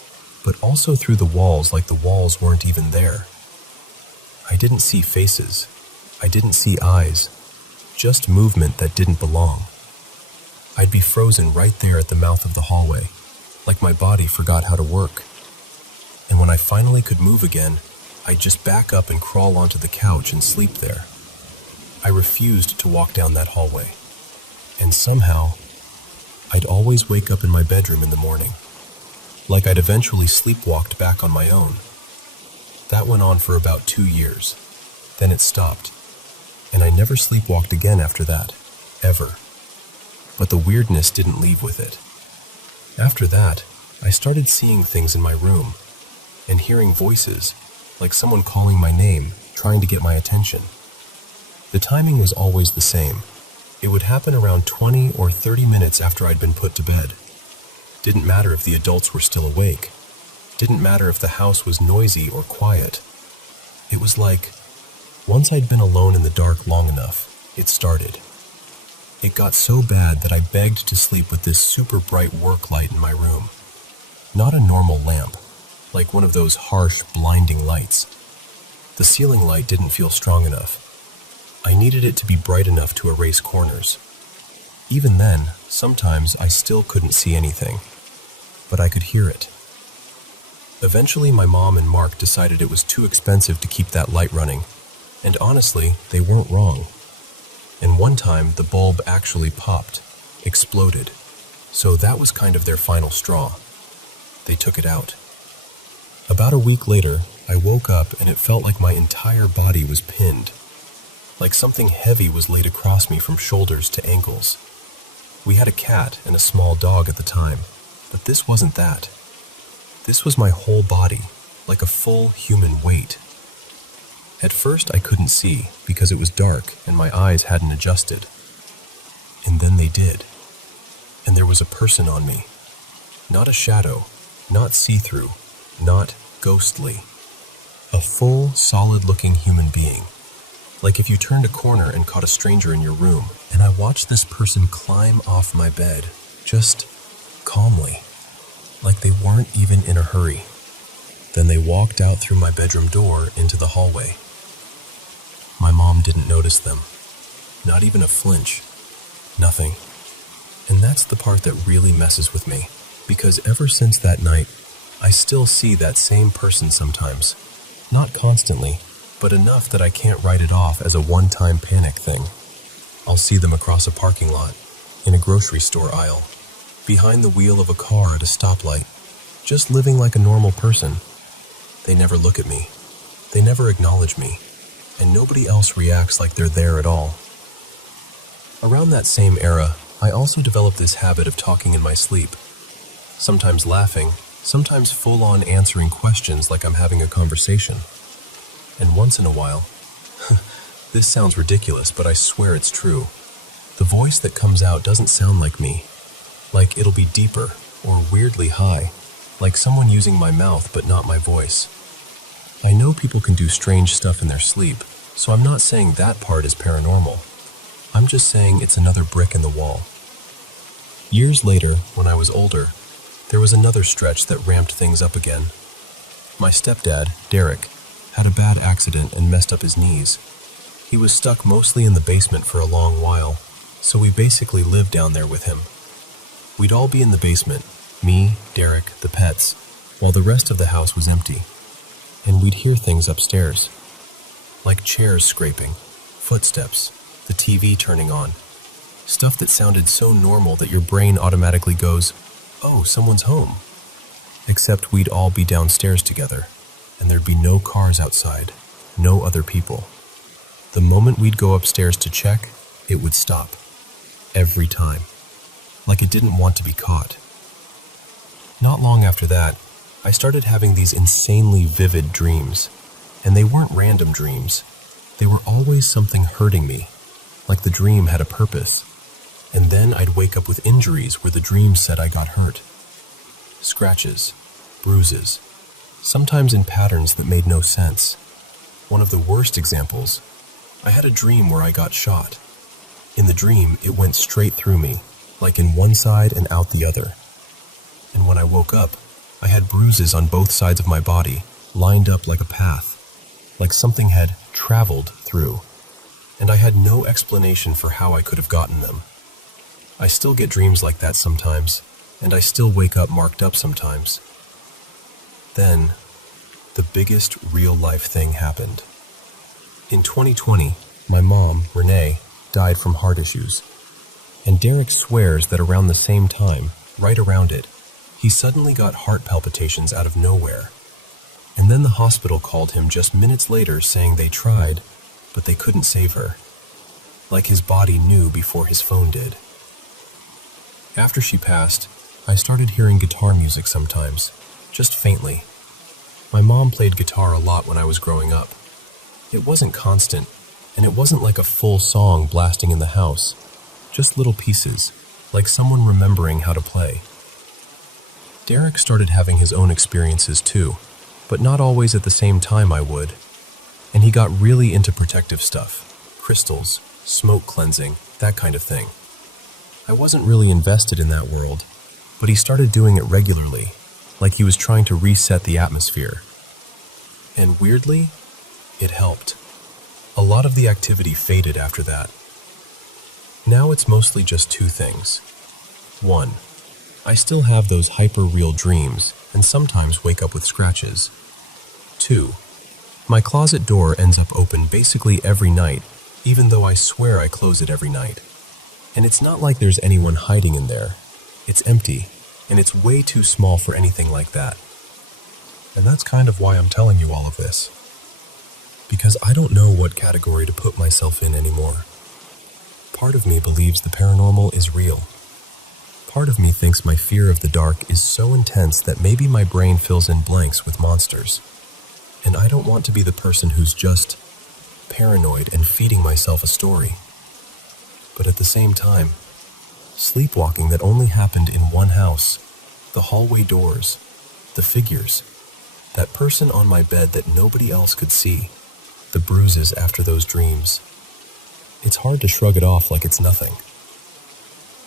but also through the walls like the walls weren't even there. I didn't see faces. I didn't see eyes. Just movement that didn't belong. I'd be frozen right there at the mouth of the hallway, like my body forgot how to work. And when I finally could move again, I'd just back up and crawl onto the couch and sleep there. I refused to walk down that hallway. And somehow, I'd always wake up in my bedroom in the morning, like I'd eventually sleepwalked back on my own. That went on for about 2 years. Then it stopped, and I never sleepwalked again after that, ever. But the weirdness didn't leave with it. After that, I started seeing things in my room, and hearing voices, like someone calling my name, trying to get my attention. The timing was always the same. It would happen around 20 or 30 minutes after I'd been put to bed. Didn't matter if the adults were still awake. Didn't matter if the house was noisy or quiet. It was like, once I'd been alone in the dark long enough, it started. It got so bad that I begged to sleep with this super bright work light in my room. Not a normal lamp, like one of those harsh, blinding lights. The ceiling light didn't feel strong enough. I needed it to be bright enough to erase corners. Even then, sometimes I still couldn't see anything, but I could hear it. Eventually, my mom and Mark decided it was too expensive to keep that light running, and honestly, they weren't wrong. And one time, the bulb actually popped, exploded, so that was kind of their final straw. They took it out. About a week later, I woke up and it felt like my entire body was pinned, like something heavy was laid across me from shoulders to ankles. We had a cat and a small dog at the time, but this wasn't that. This was my whole body, like a full human weight. At first I couldn't see because it was dark and my eyes hadn't adjusted. And then they did. And there was a person on me. Not a shadow, not see-through, not ghostly. A full, solid-looking human being. Like if you turned a corner and caught a stranger in your room, and I watched this person climb off my bed, just calmly, like they weren't even in a hurry. Then they walked out through my bedroom door into the hallway. My mom didn't notice them. Not even a flinch. Nothing. And that's the part that really messes with me, because ever since that night, I still see that same person sometimes. Not constantly, but enough that I can't write it off as a one-time panic thing. I'll see them across a parking lot, in a grocery store aisle, behind the wheel of a car at a stoplight, just living like a normal person. They never look at me. They never acknowledge me, and nobody else reacts like they're there at all. Around that same era, I also developed this habit of talking in my sleep, sometimes laughing, sometimes full-on answering questions like I'm having a conversation. And once in a while, this sounds ridiculous, but I swear it's true, the voice that comes out doesn't sound like me, like it'll be deeper or weirdly high, like someone using my mouth but not my voice. I know people can do strange stuff in their sleep, so I'm not saying that part is paranormal. I'm just saying it's another brick in the wall. Years later, when I was older, there was another stretch that ramped things up again. My stepdad, Derek, had a bad accident and messed up his knees. He was stuck mostly in the basement for a long while, so we basically lived down there with him. We'd all be in the basement, me, Derek, the pets, while the rest of the house was empty. And we'd hear things upstairs, like chairs scraping, footsteps, the TV turning on, stuff that sounded so normal that your brain automatically goes, "Oh, someone's home." Except we'd all be downstairs together, and there'd be no cars outside, no other people. The moment we'd go upstairs to check, it would stop. Every time. Like it didn't want to be caught. Not long after that, I started having these insanely vivid dreams. And they weren't random dreams. They were always something hurting me, like the dream had a purpose. And then I'd wake up with injuries where the dream said I got hurt. Scratches, bruises, sometimes in patterns that made no sense. One of the worst examples, I had a dream where I got shot. In the dream, it went straight through me, like in one side and out the other. And when I woke up, I had bruises on both sides of my body, lined up like a path, like something had traveled through. And I had no explanation for how I could have gotten them. I still get dreams like that sometimes, and I still wake up marked up sometimes. Then, the biggest real-life thing happened. In 2020, my mom, Renee, died from heart issues. And Derek swears that around the same time, right around it, he suddenly got heart palpitations out of nowhere. And then the hospital called him just minutes later saying they tried, but they couldn't save her. Like his body knew before his phone did. After she passed, I started hearing guitar music sometimes, just faintly. My mom played guitar a lot when I was growing up. It wasn't constant, and it wasn't like a full song blasting in the house, just little pieces, like someone remembering how to play. Derek started having his own experiences too, but not always at the same time I would. And he got really into protective stuff, crystals, smoke cleansing, that kind of thing. I wasn't really invested in that world, but he started doing it regularly, like he was trying to reset the atmosphere. And weirdly, it helped. A lot of the activity faded after that. Now it's mostly just two things. One, I still have those hyper-real dreams and sometimes wake up with scratches. Two, my closet door ends up open basically every night, even though I swear I close it every night. And it's not like there's anyone hiding in there. It's empty, and it's way too small for anything like that. And that's kind of why I'm telling you all of this. Because I don't know what category to put myself in anymore. Part of me believes the paranormal is real. Part of me thinks my fear of the dark is so intense that maybe my brain fills in blanks with monsters. And I don't want to be the person who's just paranoid and feeding myself a story. But at the same time, sleepwalking that only happened in one house, the hallway doors, the figures, that person on my bed that nobody else could see, the bruises after those dreams. It's hard to shrug it off like it's nothing.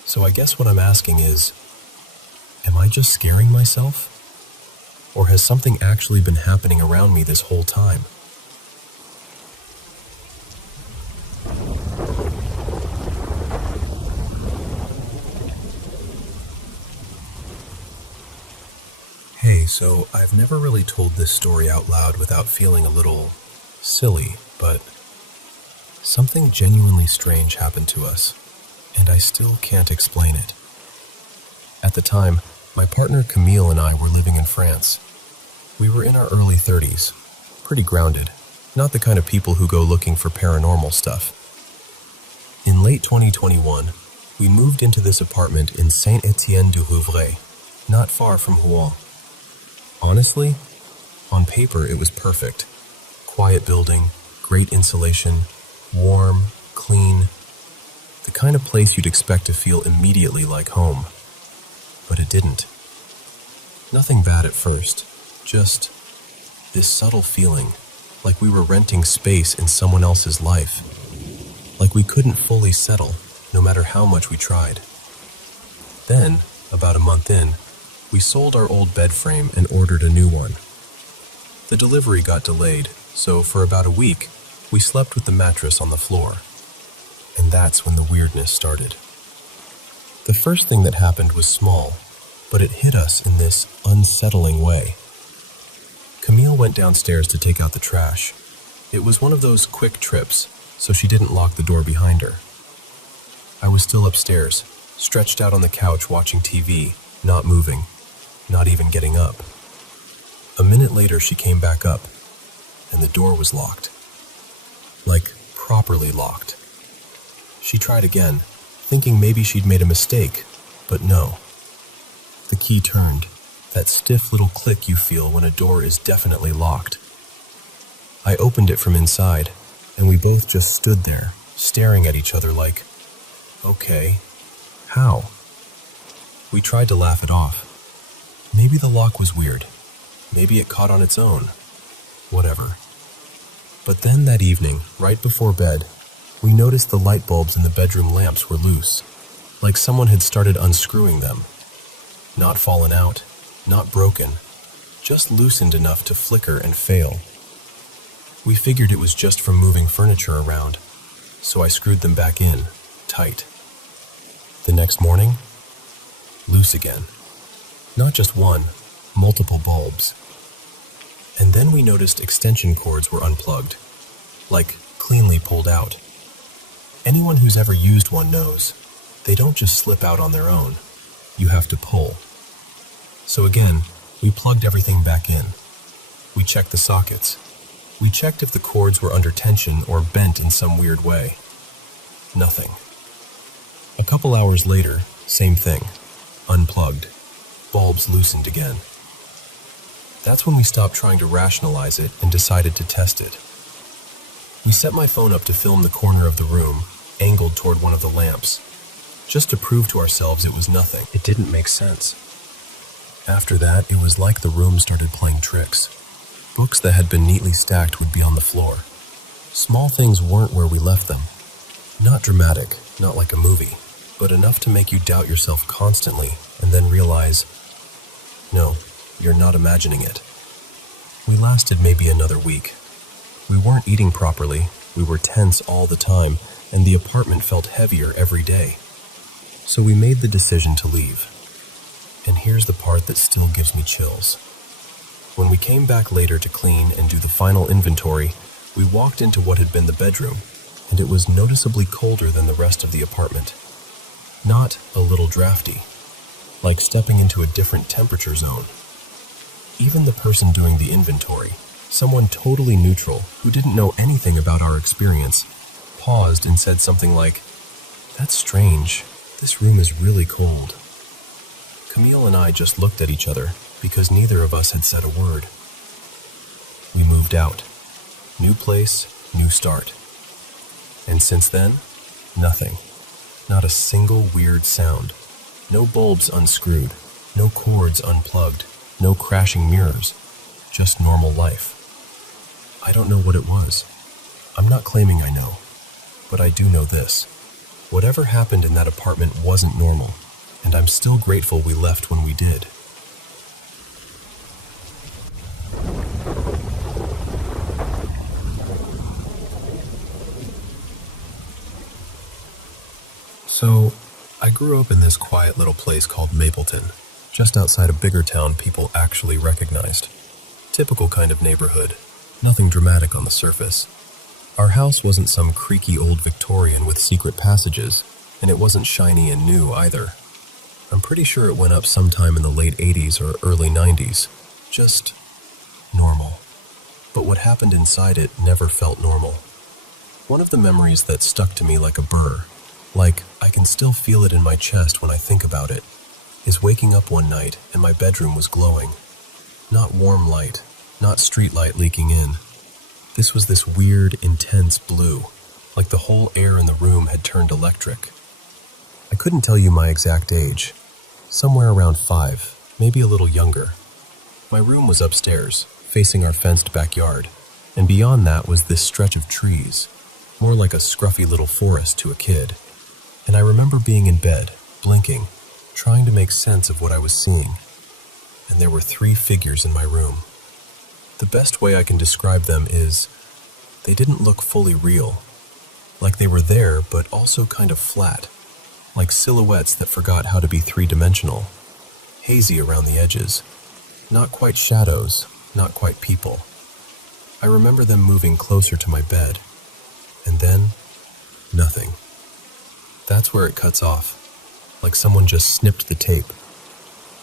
So I guess what I'm asking is, am I just scaring myself? Or has something actually been happening around me this whole time? Hey, so I've never really told this story out loud without feeling a little Silly, but something genuinely strange happened to us, and I still can't explain it. At the time, my partner Camille and I were living in France. We were in our early 30s, pretty grounded, not the kind of people who go looking for paranormal stuff. In late 2021, we moved into this apartment in Saint-Étienne-du-Rouvray, not far from Rouen. Honestly, on paper it was perfect. Quiet building, great insulation, warm, clean, the kind of place you'd expect to feel immediately like home. But it didn't. Nothing bad at first, just this subtle feeling, like we were renting space in someone else's life. Like we couldn't fully settle, no matter how much we tried. Then, about a month in, we sold our old bed frame and ordered a new one. The delivery got delayed, so for about a week, we slept with the mattress on the floor. And that's when the weirdness started. The first thing that happened was small, but it hit us in this unsettling way. Camille went downstairs to take out the trash. It was one of those quick trips, so she didn't lock the door behind her. I was still upstairs, stretched out on the couch watching TV, not moving, not even getting up. A minute later, she came back up, and the door was locked. Like, properly locked. She tried again, thinking maybe she'd made a mistake, but no. The key turned, that stiff little click you feel when a door is definitely locked. I opened it from inside, and we both just stood there, staring at each other like, okay, how? We tried to laugh it off. Maybe the lock was weird. Maybe it caught on its own. Whatever. But then that evening, right before bed, we noticed the light bulbs in the bedroom lamps were loose, like someone had started unscrewing them. Not fallen out, not broken, just loosened enough to flicker and fail. We figured it was just from moving furniture around, so I screwed them back in, tight. The next morning, loose again. Not just one, multiple bulbs. And then we noticed extension cords were unplugged, like cleanly pulled out. Anyone who's ever used one knows, they don't just slip out on their own. You have to pull. So again, we plugged everything back in. We checked the sockets. We checked if the cords were under tension or bent in some weird way. Nothing. A couple hours later, same thing. Unplugged. Bulbs loosened again. That's when we stopped trying to rationalize it and decided to test it. We set my phone up to film the corner of the room, angled toward one of the lamps, just to prove to ourselves it was nothing. It didn't make sense. After that, it was like the room started playing tricks. Books that had been neatly stacked would be on the floor. Small things weren't where we left them. Not dramatic, not like a movie, but enough to make you doubt yourself constantly and then realize, no, you're not imagining it. We lasted maybe another week. We weren't eating properly, we were tense all the time, and the apartment felt heavier every day. So we made the decision to leave. And here's the part that still gives me chills. When we came back later to clean and do the final inventory, we walked into what had been the bedroom, and it was noticeably colder than the rest of the apartment. Not a little drafty, like stepping into a different temperature zone. Even the person doing the inventory, someone totally neutral who didn't know anything about our experience, paused and said something like, "That's strange. This room is really cold." Camille and I just looked at each other because neither of us had said a word. We moved out. New place, new start. And since then, nothing. Not a single weird sound. No bulbs unscrewed. No cords unplugged. No crashing mirrors. Just normal life. I don't know what it was. I'm not claiming I know. But I do know this. Whatever happened in that apartment wasn't normal, and I'm still grateful we left when we did. So, I grew up in this quiet little place called Mapleton, just outside a bigger town people actually recognized. Typical kind of neighborhood. Nothing dramatic on the surface. Our house wasn't some creaky old Victorian with secret passages, and it wasn't shiny and new either. I'm pretty sure it went up sometime in the late 80s or early 90s. Just normal. But what happened inside it never felt normal. One of the memories that stuck to me like a burr, like I can still feel it in my chest when I think about it, is waking up one night and my bedroom was glowing. Not warm light, not street light leaking in. This was this weird, intense blue, like the whole air in the room had turned electric. I couldn't tell you my exact age. Somewhere around 5, maybe a little younger. My room was upstairs, facing our fenced backyard, and beyond that was this stretch of trees, more like a scruffy little forest to a kid. And I remember being in bed, blinking, trying to make sense of what I was seeing. And there were 3 figures in my room. The best way I can describe them is, they didn't look fully real. Like they were there, but also kind of flat. Like silhouettes that forgot how to be 3-dimensional. Hazy around the edges. Not quite shadows, not quite people. I remember them moving closer to my bed. And then, nothing. That's where it cuts off. Like someone just snipped the tape.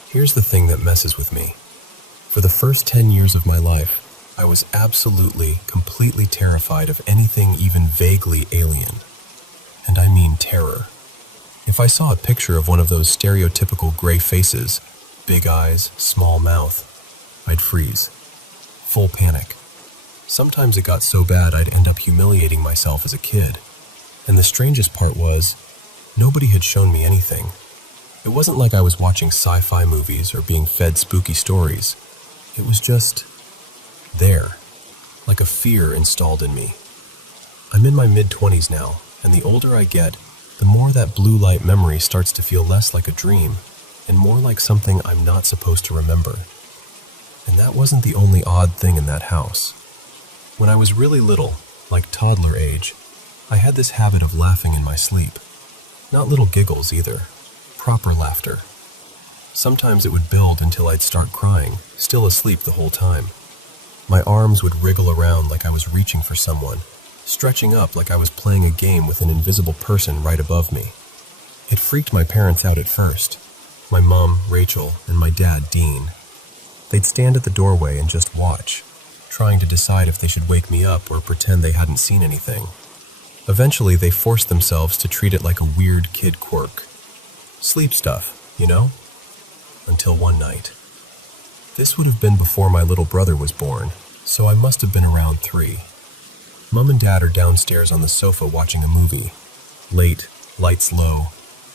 Here's the thing that messes with me. For the first 10 years of my life, I was absolutely, completely terrified of anything even vaguely alien. And I mean terror. If I saw a picture of one of those stereotypical gray faces, big eyes, small mouth, I'd freeze. Full panic. Sometimes it got so bad I'd end up humiliating myself as a kid. And the strangest part was, nobody had shown me anything. It wasn't like I was watching sci-fi movies or being fed spooky stories. It was just there, like a fear installed in me. I'm in my mid-20s now, and the older I get, the more that blue light memory starts to feel less like a dream and more like something I'm not supposed to remember. And that wasn't the only odd thing in that house. When I was really little, like toddler age, I had this habit of laughing in my sleep. Not little giggles either, proper laughter. Sometimes it would build until I'd start crying, still asleep the whole time. My arms would wriggle around like I was reaching for someone, stretching up like I was playing a game with an invisible person right above me. It freaked my parents out at first. My mom, Rachel, and my dad, Dean. They'd stand at the doorway and just watch, trying to decide if they should wake me up or pretend they hadn't seen anything. Eventually, they forced themselves to treat it like a weird kid quirk. Sleep stuff, you know? Until one night. This would have been before my little brother was born, so I must have been around 3. Mom and Dad are downstairs on the sofa watching a movie. Late, lights low,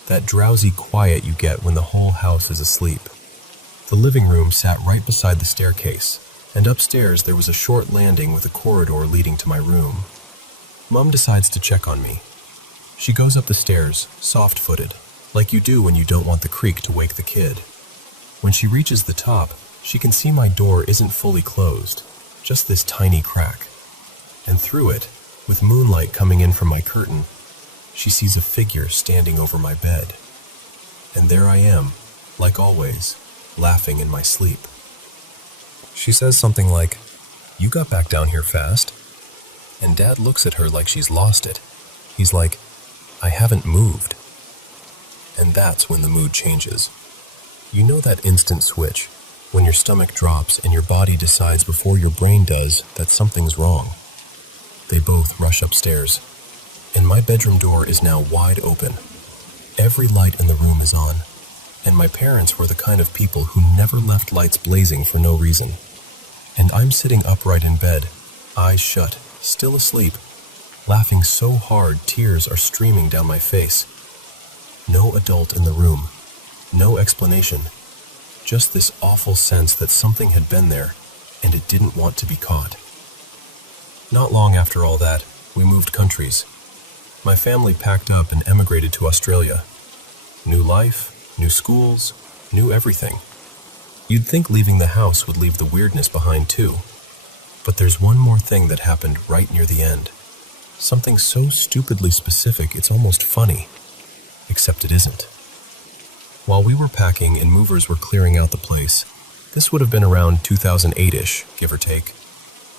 that drowsy quiet you get when the whole house is asleep. The living room sat right beside the staircase, and upstairs there was a short landing with a corridor leading to my room. Mom decides to check on me. She goes up the stairs, soft-footed, like you do when you don't want the creak to wake the kid. When she reaches the top, she can see my door isn't fully closed, just this tiny crack. And through it, with moonlight coming in from my curtain, she sees a figure standing over my bed. And there I am, like always, laughing in my sleep. She says something like, "You got back down here fast." And Dad looks at her like she's lost it. He's like, "I haven't moved." And that's when the mood changes. You know that instant switch, when your stomach drops and your body decides before your brain does that something's wrong. They both rush upstairs, and my bedroom door is now wide open. Every light in the room is on, and my parents were the kind of people who never left lights blazing for no reason. And I'm sitting upright in bed, eyes shut, still asleep, laughing so hard tears are streaming down my face. No adult in the room, no explanation, just this awful sense that something had been there, and it didn't want to be caught. Not long after all that, we moved countries. My family packed up and emigrated to Australia. New life, new schools, new everything. You'd think leaving the house would leave the weirdness behind too. But there's one more thing that happened right near the end. Something so stupidly specific it's almost funny. Except it isn't. While we were packing and movers were clearing out the place, this would have been around 2008-ish, give or take,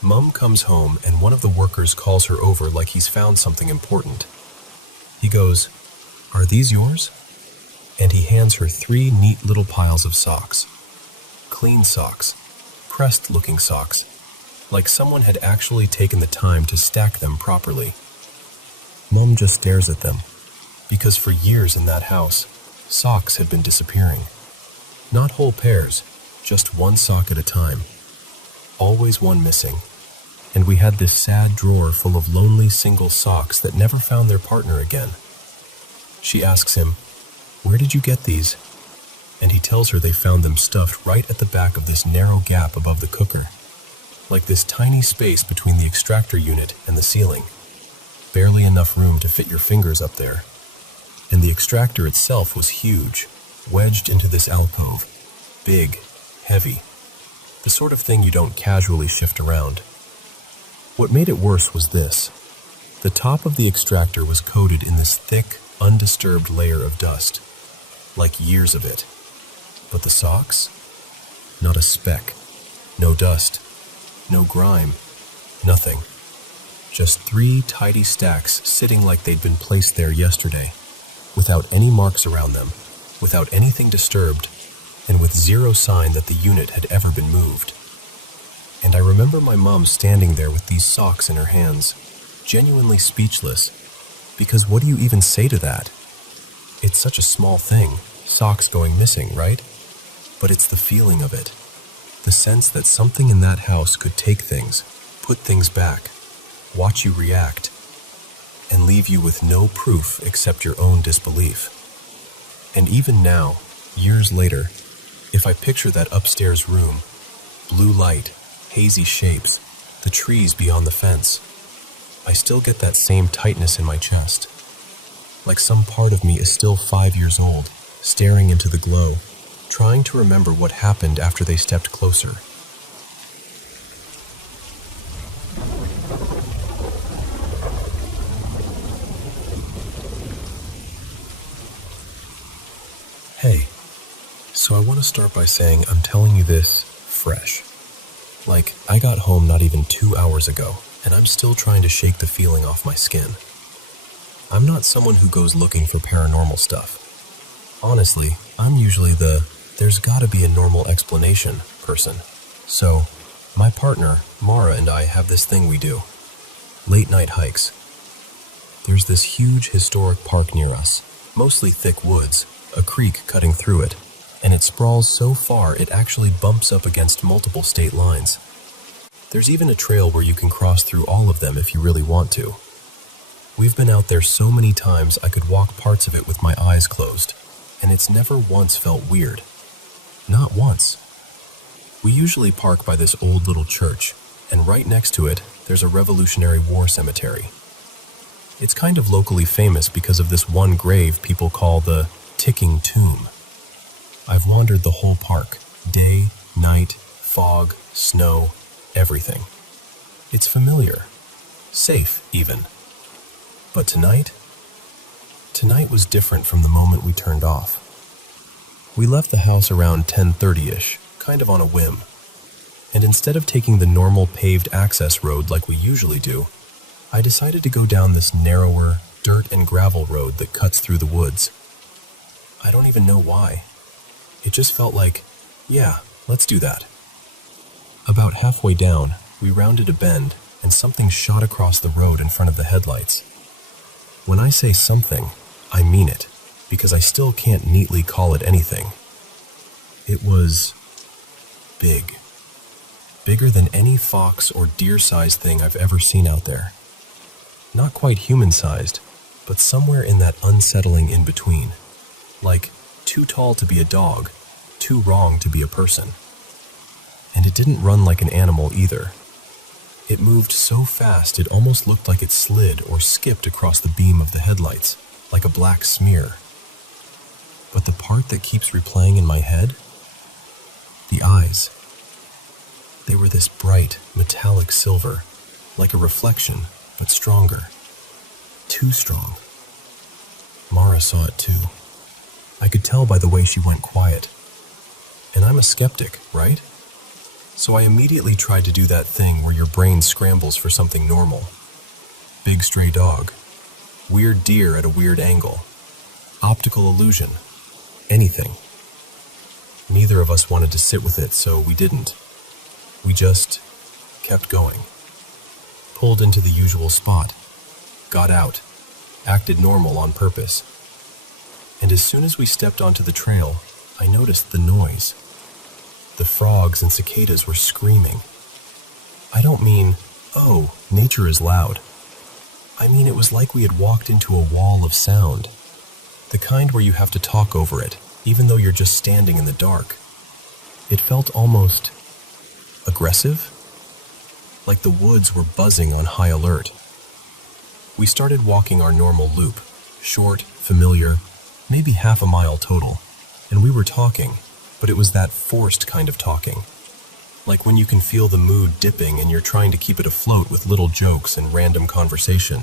Mum comes home and one of the workers calls her over like he's found something important. He goes, "Are these yours?" And he hands her 3 neat little piles of socks. Clean socks, pressed-looking socks, like someone had actually taken the time to stack them properly. Mum just stares at them, because for years in that house, socks had been disappearing. Not whole pairs, just one sock at a time. Always one missing. And we had this sad drawer full of lonely single socks that never found their partner again. She asks him, "Where did you get these?" And he tells her they found them stuffed right at the back of this narrow gap above the cooker, like this tiny space between the extractor unit and the ceiling. Barely enough room to fit your fingers up there. And the extractor itself was huge, wedged into this alcove. Big, heavy. The sort of thing you don't casually shift around. What made it worse was this. The top of the extractor was coated in this thick, undisturbed layer of dust, like years of it. But the socks? Not a speck. No dust. No grime. Nothing. Just 3 tidy stacks sitting like they'd been placed there yesterday, without any marks around them, without anything disturbed, and with zero sign that the unit had ever been moved. And I remember my mom standing there with these socks in her hands, genuinely speechless, because what do you even say to that? It's such a small thing, socks going missing, right? But it's the feeling of it, the sense that something in that house could take things, put things back, watch you react, and leave you with no proof except your own disbelief. And even now, years later, if I picture that upstairs room, blue light, hazy shapes, the trees beyond the fence, I still get that same tightness in my chest. Like some part of me is still 5 years old, staring into the glow, trying to remember what happened after they stepped closer. Hey, so I want to start by saying I'm telling you this fresh. Like, I got home not even 2 hours ago, and I'm still trying to shake the feeling off my skin. I'm not someone who goes looking for paranormal stuff. Honestly, I'm usually the "there's gotta be a normal explanation" person. So, my partner, Mara, and I have this thing we do. Late night hikes. There's this huge historic park near us, mostly thick woods, a creek cutting through it, and it sprawls so far it actually bumps up against multiple state lines. There's even a trail where you can cross through all of them if you really want to. We've been out there so many times I could walk parts of it with my eyes closed, and it's never once felt weird. Not once. We usually park by this old little church, and right next to it, there's a Revolutionary War cemetery. It's kind of locally famous because of this one grave people call the ticking tomb. I've wandered the whole park, day, night, fog, snow, everything. It's familiar. Safe, even. But tonight was different from the moment we turned off. We left the house around 10:30-ish, kind of on a whim. And instead of taking the normal paved access road like we usually do, I decided to go down this narrower, dirt and gravel road that cuts through the woods. I don't even know why. It just felt like, yeah, let's do that. About halfway down, we rounded a bend, and something shot across the road in front of the headlights. When I say something, I mean it, because I still can't neatly call it anything. It was big. Bigger than any fox or deer-sized thing I've ever seen out there. Not quite human-sized, but somewhere in that unsettling in-between. Like, too tall to be a dog, too wrong to be a person. And it didn't run like an animal either. It moved so fast it almost looked like it slid or skipped across the beam of the headlights, like a black smear. But the part that keeps replaying in my head? The eyes. They were this bright, metallic silver, like a reflection, but stronger. Too strong. Mara saw it too. I could tell by the way she went quiet. And I'm a skeptic, right? So I immediately tried to do that thing where your brain scrambles for something normal. Big stray dog, weird deer at a weird angle, optical illusion, anything. Neither of us wanted to sit with it, so we didn't. We just kept going. Pulled into the usual spot, got out, acted normal on purpose. And as soon as we stepped onto the trail, I noticed the noise. The frogs and cicadas were screaming. I don't mean, oh, nature is loud. I mean, it was like we had walked into a wall of sound. The kind where you have to talk over it, even though you're just standing in the dark. It felt almost aggressive, like the woods were buzzing on high alert. We started walking our normal loop, short, familiar, maybe half a mile total, and we were talking, but it was that forced kind of talking. Like when you can feel the mood dipping and you're trying to keep it afloat with little jokes and random conversation.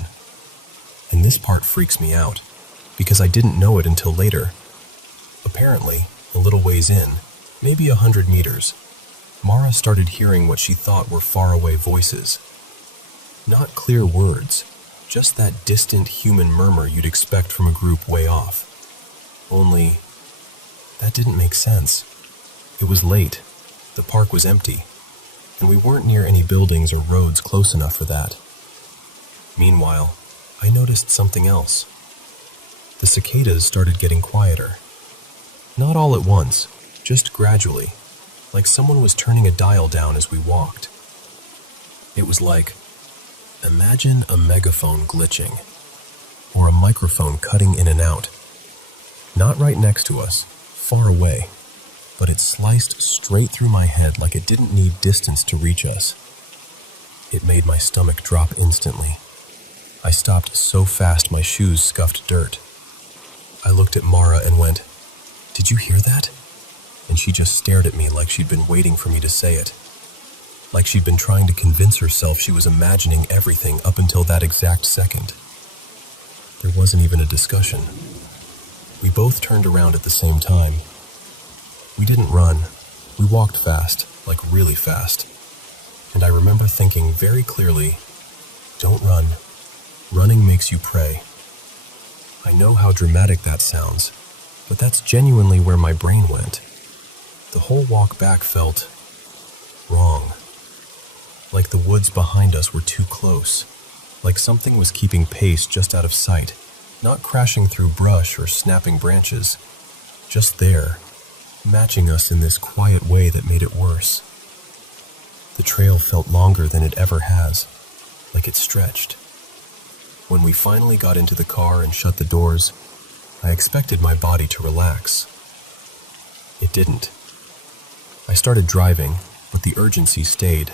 And this part freaks me out, because I didn't know it until later. Apparently, a little ways in, maybe 100 meters, Mara started hearing what she thought were faraway voices. Not clear words, just that distant human murmur you'd expect from a group way off. Only, that didn't make sense. It was late, the park was empty, and we weren't near any buildings or roads close enough for that. Meanwhile, I noticed something else. The cicadas started getting quieter. Not all at once, just gradually, like someone was turning a dial down as we walked. It was like, imagine a megaphone glitching, or a microphone cutting in and out. Not right next to us, far away, but it sliced straight through my head like it didn't need distance to reach us. It made my stomach drop instantly. I stopped so fast my shoes scuffed dirt. I looked at Mara and went, "Did you hear that?" And she just stared at me like she'd been waiting for me to say it. Like she'd been trying to convince herself she was imagining everything up until that exact second. There wasn't even a discussion. We both turned around at the same time. We didn't run. We walked fast, like really fast. And I remember thinking very clearly, don't run. Running makes you pray. I know how dramatic that sounds, but that's genuinely where my brain went. The whole walk back felt wrong. Like the woods behind us were too close. Like something was keeping pace just out of sight. Not crashing through brush or snapping branches, just there, matching us in this quiet way that made it worse. The trail felt longer than it ever has, like it stretched. When we finally got into the car and shut the doors, I expected my body to relax. It didn't. I started driving, but the urgency stayed,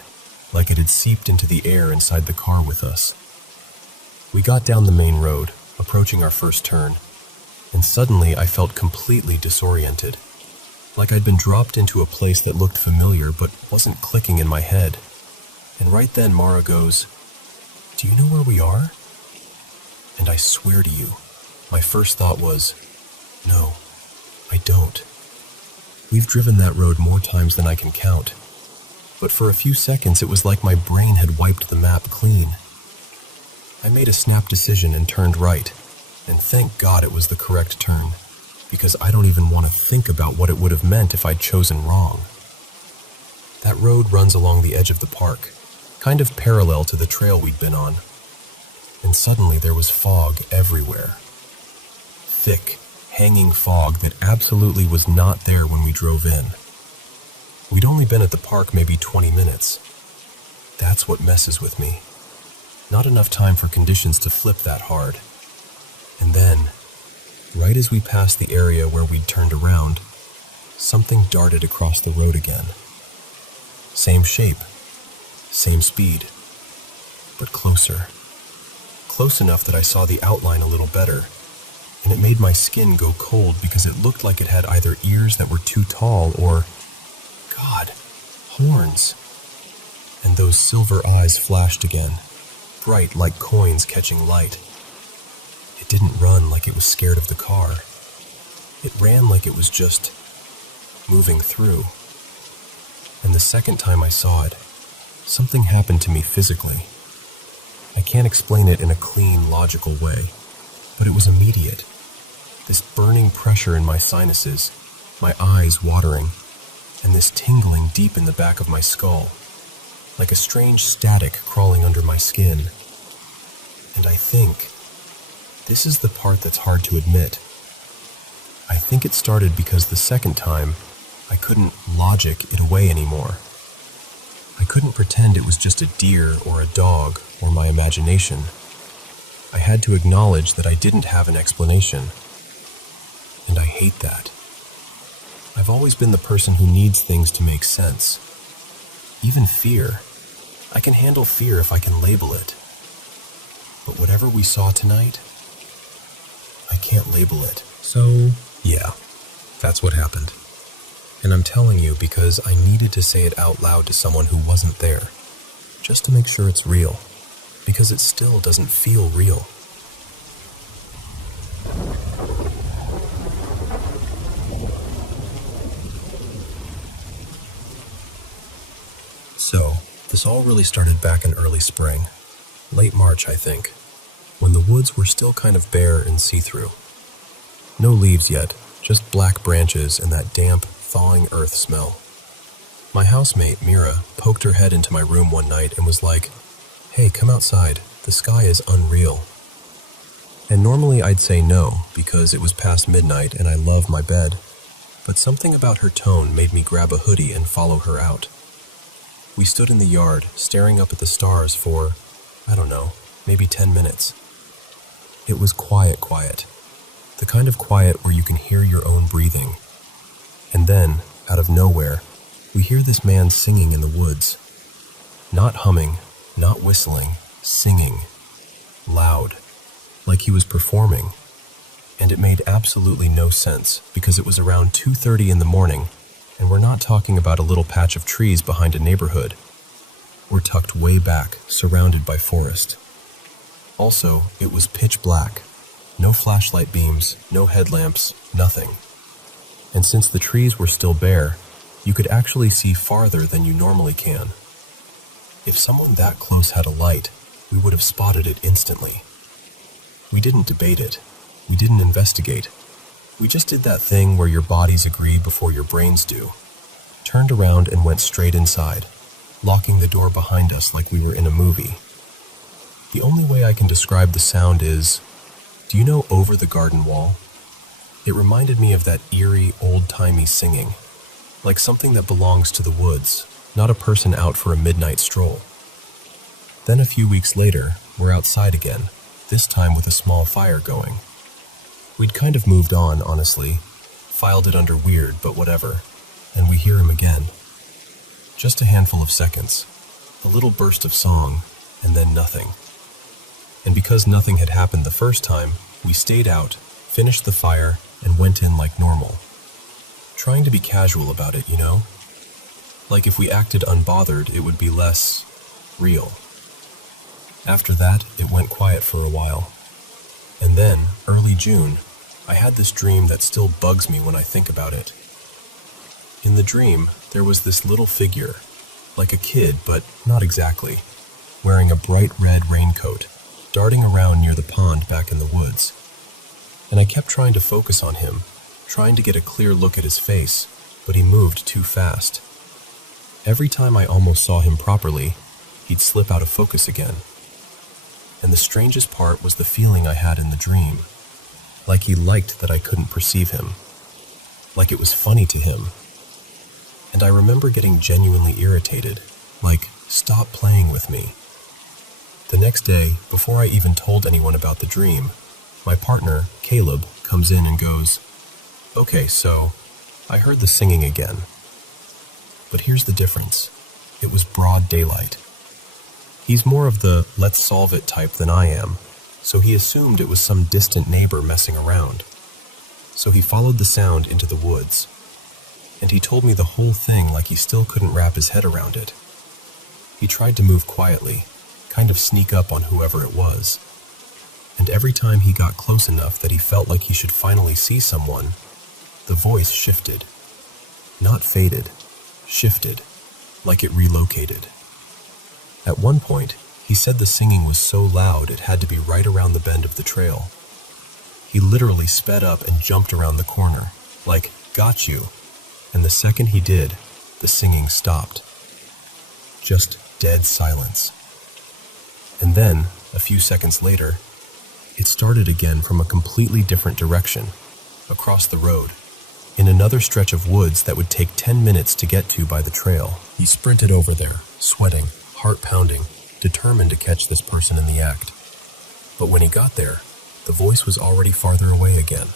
like it had seeped into the air inside the car with us. We got down the main road, approaching our first turn, and suddenly I felt completely disoriented, like I'd been dropped into a place that looked familiar but wasn't clicking in my head. And right then Mara goes, "Do you know where we are?" And I swear to you, my first thought was, no, I don't. We've driven that road more times than I can count, but for a few seconds it was like my brain had wiped the map clean. I made a snap decision and turned right, and thank God it was the correct turn, because I don't even want to think about what it would have meant if I'd chosen wrong. That road runs along the edge of the park, kind of parallel to the trail we'd been on, and suddenly there was fog everywhere. Thick, hanging fog that absolutely was not there when we drove in. We'd only been at the park maybe 20 minutes. That's what messes with me. Not enough time for conditions to flip that hard. And then, right as we passed the area where we'd turned around, something darted across the road again. Same shape, same speed, but closer. Close enough that I saw the outline a little better, and it made my skin go cold because it looked like it had either ears that were too tall or, God, horns. And those silver eyes flashed again, bright like coins catching light. It didn't run like it was scared of the car. It ran like it was just moving through. And the second time I saw it, something happened to me physically. I can't explain it in a clean, logical way, but it was immediate. This burning pressure in my sinuses, my eyes watering, and this tingling deep in the back of my skull, like a strange static crawling under my skin. And I think, this is the part that's hard to admit, I think it started because the second time, I couldn't logic it away anymore. I couldn't pretend it was just a deer or a dog or my imagination. I had to acknowledge that I didn't have an explanation. And I hate that. I've always been the person who needs things to make sense. Even fear. I can handle fear if I can label it. But whatever we saw tonight, I can't label it. So, yeah, that's what happened. And I'm telling you because I needed to say it out loud to someone who wasn't there, just to make sure it's real, because it still doesn't feel real. So, this all really started back in early spring, late March I think, when the woods were still kind of bare and see-through. No leaves yet, just black branches and that damp, thawing earth smell. My housemate, Mira, poked her head into my room one night and was like, "Hey, come outside, the sky is unreal." And normally I'd say no, because it was past midnight and I love my bed, but something about her tone made me grab a hoodie and follow her out. We stood in the yard, staring up at the stars for, I don't know, maybe 10 minutes. It was quiet. The kind of quiet where you can hear your own breathing. And then, out of nowhere, we hear this man singing in the woods. Not humming, not whistling, singing. Loud. Like he was performing. And it made absolutely no sense, because it was around 2:30 in the morning, and we're not talking about a little patch of trees behind a neighborhood. We're tucked way back, surrounded by forest. Also, it was pitch black. No flashlight beams, no headlamps, nothing. And since the trees were still bare, you could actually see farther than you normally can. If someone that close had a light, we would have spotted it instantly. We didn't debate it. We didn't investigate. We just did that thing where your bodies agree before your brains do. Turned around and went straight inside, locking the door behind us like we were in a movie. The only way I can describe the sound is, do you know Over the Garden Wall? It reminded me of that eerie, old-timey singing, like something that belongs to the woods, not a person out for a midnight stroll. Then a few weeks later, we're outside again, this time with a small fire going. We'd kind of moved on, honestly, filed it under weird, but whatever, and we hear him again. Just a handful of seconds, a little burst of song, and then nothing. And because nothing had happened the first time, we stayed out, finished the fire, and went in like normal. Trying to be casual about it, you know? Like if we acted unbothered, it would be less real. After that, it went quiet for a while. And then, early June, I had this dream that still bugs me when I think about it. In the dream, there was this little figure, like a kid, but not exactly, wearing a bright red raincoat, darting around near the pond back in the woods. And I kept trying to focus on him, trying to get a clear look at his face, but he moved too fast. Every time I almost saw him properly, he'd slip out of focus again. And the strangest part was the feeling I had in the dream, like he liked that I couldn't perceive him, like it was funny to him. And I remember getting genuinely irritated, like, stop playing with me. The next day, before I even told anyone about the dream, my partner, Caleb, comes in and goes, "Okay, so, I heard the singing again. But here's the difference. It was broad daylight." He's more of the let's solve it type than I am, so he assumed it was some distant neighbor messing around. So he followed the sound into the woods, and he told me the whole thing like he still couldn't wrap his head around it. He tried to move quietly, kind of sneak up on whoever it was. And every time he got close enough that he felt like he should finally see someone, the voice shifted. Not faded, shifted, like it relocated. At one point, he said the singing was so loud it had to be right around the bend of the trail. He literally sped up and jumped around the corner, like, "Got you." And the second he did, the singing stopped. Just dead silence. And then, a few seconds later, it started again from a completely different direction, across the road, in another stretch of woods that would take 10 minutes to get to by the trail. He sprinted over there, sweating, heart pounding, determined to catch this person in the act. But when he got there, the voice was already farther away again,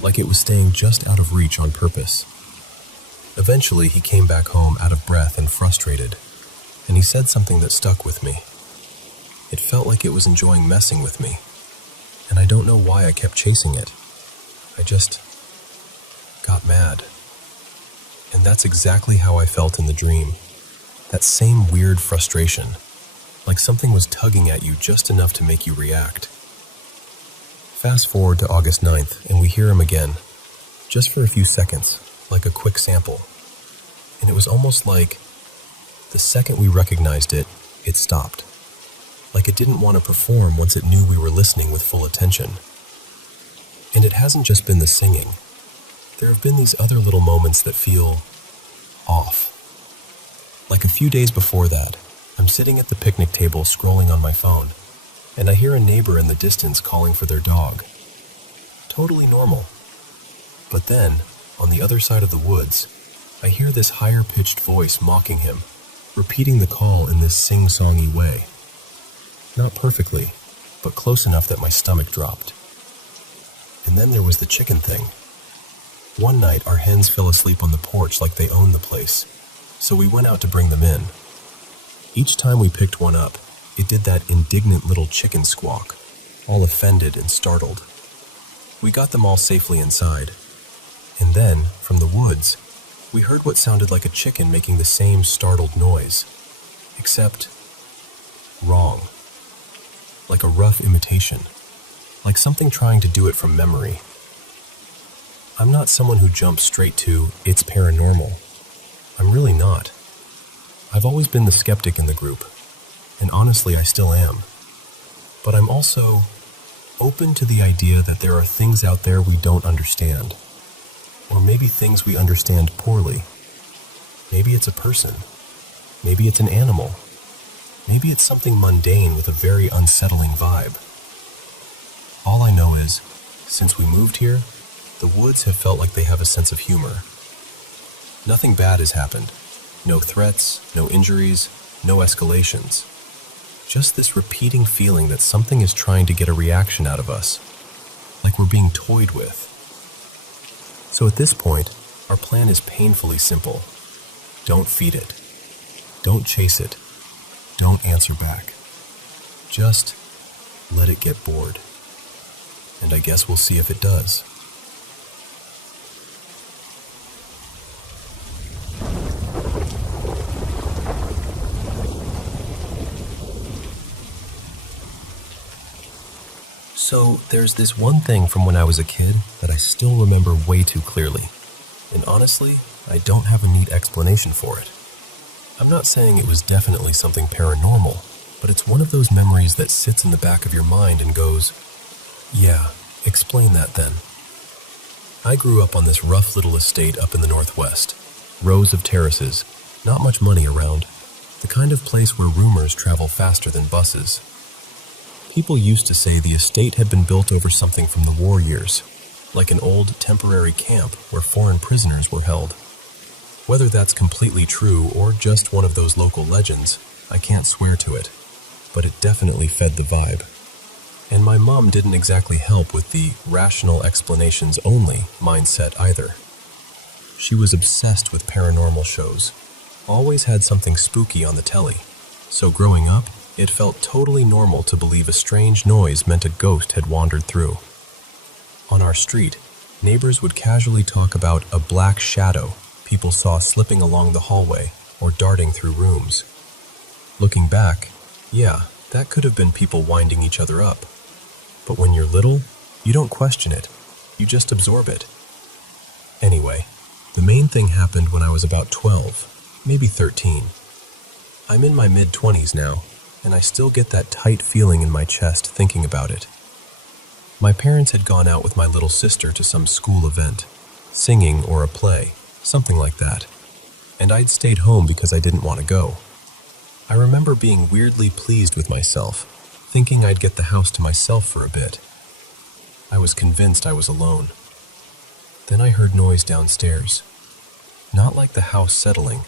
like it was staying just out of reach on purpose. Eventually, he came back home out of breath and frustrated, and he said something that stuck with me. It felt like it was enjoying messing with me, and I don't know why I kept chasing it. I just got mad. And that's exactly how I felt in the dream. That same weird frustration, like something was tugging at you just enough to make you react. Fast forward to August 9th, and we hear him again, just for a few seconds, like a quick sample. And it was almost like the second we recognized it, it stopped. Like it didn't want to perform once it knew we were listening with full attention. And it hasn't just been the singing. There have been these other little moments that feel off. Like a few days before that, I'm sitting at the picnic table scrolling on my phone, and I hear a neighbor in the distance calling for their dog. Totally normal. But then, on the other side of the woods, I hear this higher-pitched voice mocking him, repeating the call in this sing-songy way. Not perfectly, but close enough that my stomach dropped. And then there was the chicken thing. One night, our hens fell asleep on the porch like they owned the place, so we went out to bring them in. Each time we picked one up, it did that indignant little chicken squawk, all offended and startled. We got them all safely inside, and then, from the woods, we heard what sounded like a chicken making the same startled noise, except wrong. Like a rough imitation, like something trying to do it from memory. I'm not someone who jumps straight to, "It's paranormal." I'm really not. I've always been the skeptic in the group, and honestly I still am. But I'm also open to the idea that there are things out there we don't understand. Or maybe things we understand poorly. Maybe it's a person. Maybe it's an animal. Maybe it's something mundane with a very unsettling vibe. All I know is, since we moved here, the woods have felt like they have a sense of humor. Nothing bad has happened. No threats, no injuries, no escalations. Just this repeating feeling that something is trying to get a reaction out of us, like we're being toyed with. So at this point, our plan is painfully simple. Don't feed it. Don't chase it. Don't answer back. Just let it get bored. And I guess we'll see if it does. So there's this one thing from when I was a kid that I still remember way too clearly. And honestly, I don't have a neat explanation for it. I'm not saying it was definitely something paranormal, but it's one of those memories that sits in the back of your mind and goes, "Yeah, explain that then." I grew up on this rough little estate up in the northwest. Rows of terraces, not much money around, the kind of place where rumors travel faster than buses. People used to say the estate had been built over something from the war years, like an old temporary camp where foreign prisoners were held. Whether that's completely true or just one of those local legends, I can't swear to it, but it definitely fed the vibe. And my mom didn't exactly help with the rational explanations only mindset either. She was obsessed with paranormal shows, always had something spooky on the telly, so growing up, it felt totally normal to believe a strange noise meant a ghost had wandered through. On our street, neighbors would casually talk about a black shadow people saw slipping along the hallway or darting through rooms. Looking back, yeah, that could have been people winding each other up. But when you're little, you don't question it. You just absorb it. Anyway, the main thing happened when I was about 12, maybe 13. I'm in my mid-20s now, and I still get that tight feeling in my chest thinking about it. My parents had gone out with my little sister to some school event, singing or a play, something like that, and I'd stayed home because I didn't want to go. I remember being weirdly pleased with myself, thinking I'd get the house to myself for a bit. I was convinced I was alone. Then I heard noise downstairs. Not like the house settling,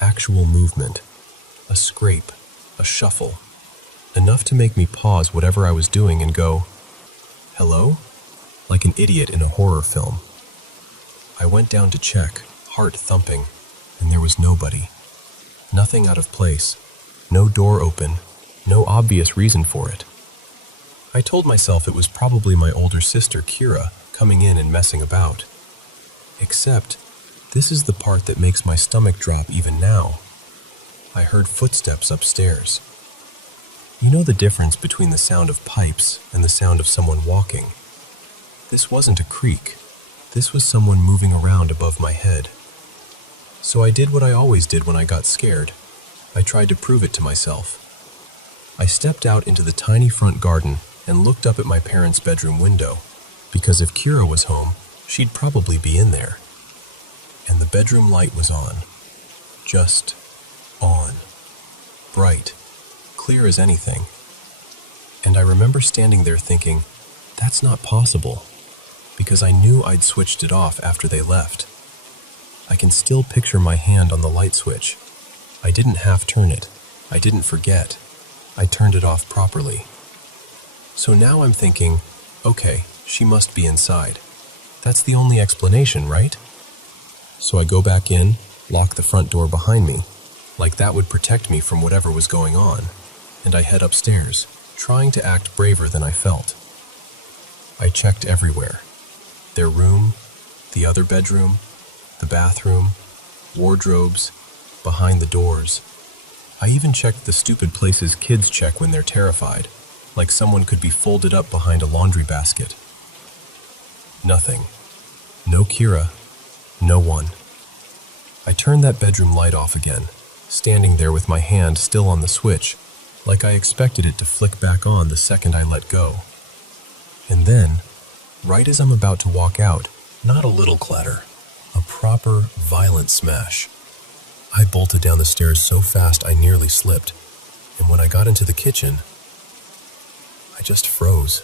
actual movement. A scrape, a shuffle. Enough to make me pause whatever I was doing and go, "Hello?" Like an idiot in a horror film. I went down to check, heart thumping, and there was nobody. Nothing out of place. No door open. No obvious reason for it. I told myself it was probably my older sister, Kira, coming in and messing about. Except, this is the part that makes my stomach drop even now. I heard footsteps upstairs. You know the difference between the sound of pipes and the sound of someone walking? This wasn't a creak. This was someone moving around above my head. So I did what I always did when I got scared. I tried to prove it to myself. I stepped out into the tiny front garden and looked up at my parents' bedroom window, because if Kira was home, she'd probably be in there. And the bedroom light was on. Just on. Bright. Clear as anything. And I remember standing there thinking, that's not possible, because I knew I'd switched it off after they left. I can still picture my hand on the light switch. I didn't half turn it. I didn't forget. I turned it off properly. So now I'm thinking, okay, she must be inside. That's the only explanation, right? So I go back in, lock the front door behind me, like that would protect me from whatever was going on, and I head upstairs, trying to act braver than I felt. I checked everywhere. Their room, the other bedroom, the bathroom, wardrobes, behind the doors. I even checked the stupid places kids check when they're terrified, like someone could be folded up behind a laundry basket. Nothing. No Kira. No one. I turned that bedroom light off again, standing there with my hand still on the switch, like I expected it to flick back on the second I let go. And then, right as I'm about to walk out, not a little clatter, a proper, violent smash. I bolted down the stairs so fast I nearly slipped, and when I got into the kitchen, I just froze.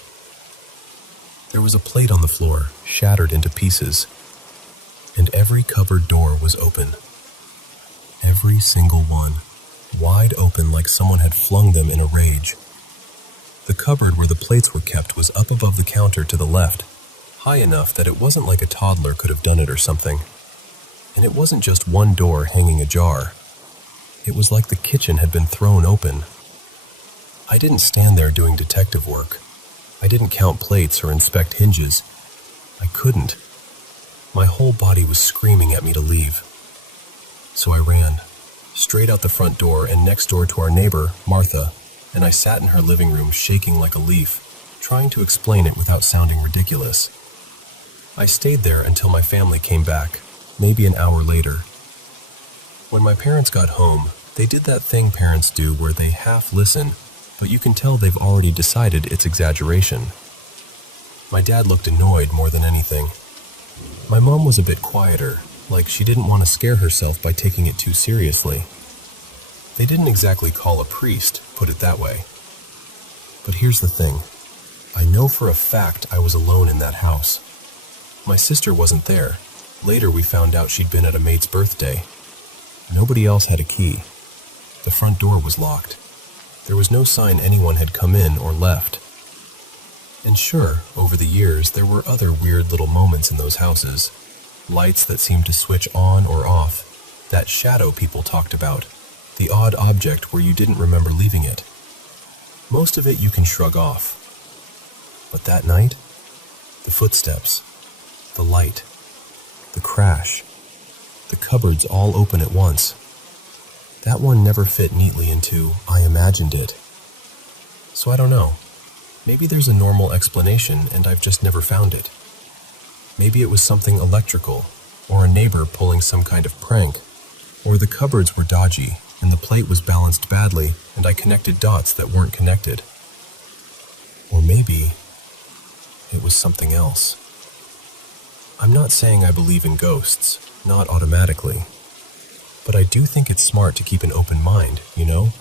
There was a plate on the floor, shattered into pieces, and every cupboard door was open. Every single one, wide open like someone had flung them in a rage. The cupboard where the plates were kept was up above the counter to the left, high enough that it wasn't like a toddler could have done it or something. And it wasn't just one door hanging ajar. It was like the kitchen had been thrown open. I didn't stand there doing detective work. I didn't count plates or inspect hinges. I couldn't. My whole body was screaming at me to leave. So I ran, straight out the front door and next door to our neighbor, Martha, and I sat in her living room shaking like a leaf, trying to explain it without sounding ridiculous. I stayed there until my family came back, maybe an hour later. When my parents got home, they did that thing parents do where they half listen, but you can tell they've already decided it's exaggeration. My dad looked annoyed more than anything. My mom was a bit quieter, like she didn't want to scare herself by taking it too seriously. They didn't exactly call a priest, put it that way. But here's the thing. I know for a fact I was alone in that house. My sister wasn't there. Later we found out she'd been at a mate's birthday. Nobody else had a key. The front door was locked. There was no sign anyone had come in or left. And sure, over the years, there were other weird little moments in those houses. Lights that seemed to switch on or off. That shadow people talked about. The odd object where you didn't remember leaving it. Most of it you can shrug off. But that night, the footsteps, the light, the crash, the cupboards all open at once. That one never fit neatly into I imagined it. So I don't know. Maybe there's a normal explanation and I've just never found it. Maybe it was something electrical, or a neighbor pulling some kind of prank. Or the cupboards were dodgy, and the plate was balanced badly, and I connected dots that weren't connected. Or maybe it was something else. I'm not saying I believe in ghosts, not automatically. But I do think it's smart to keep an open mind, you know?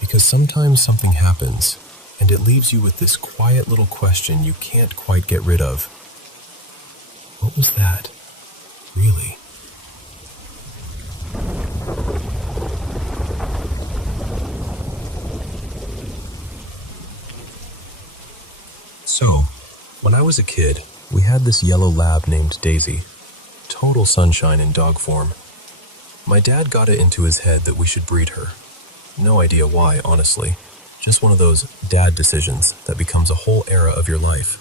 Because sometimes something happens, and it leaves you with this quiet little question you can't quite get rid of. What was that? Really? So, when I was a kid, we had this yellow lab named Daisy. Total sunshine in dog form. My dad got it into his head that we should breed her. No idea why, honestly. Just one of those dad decisions that becomes a whole era of your life.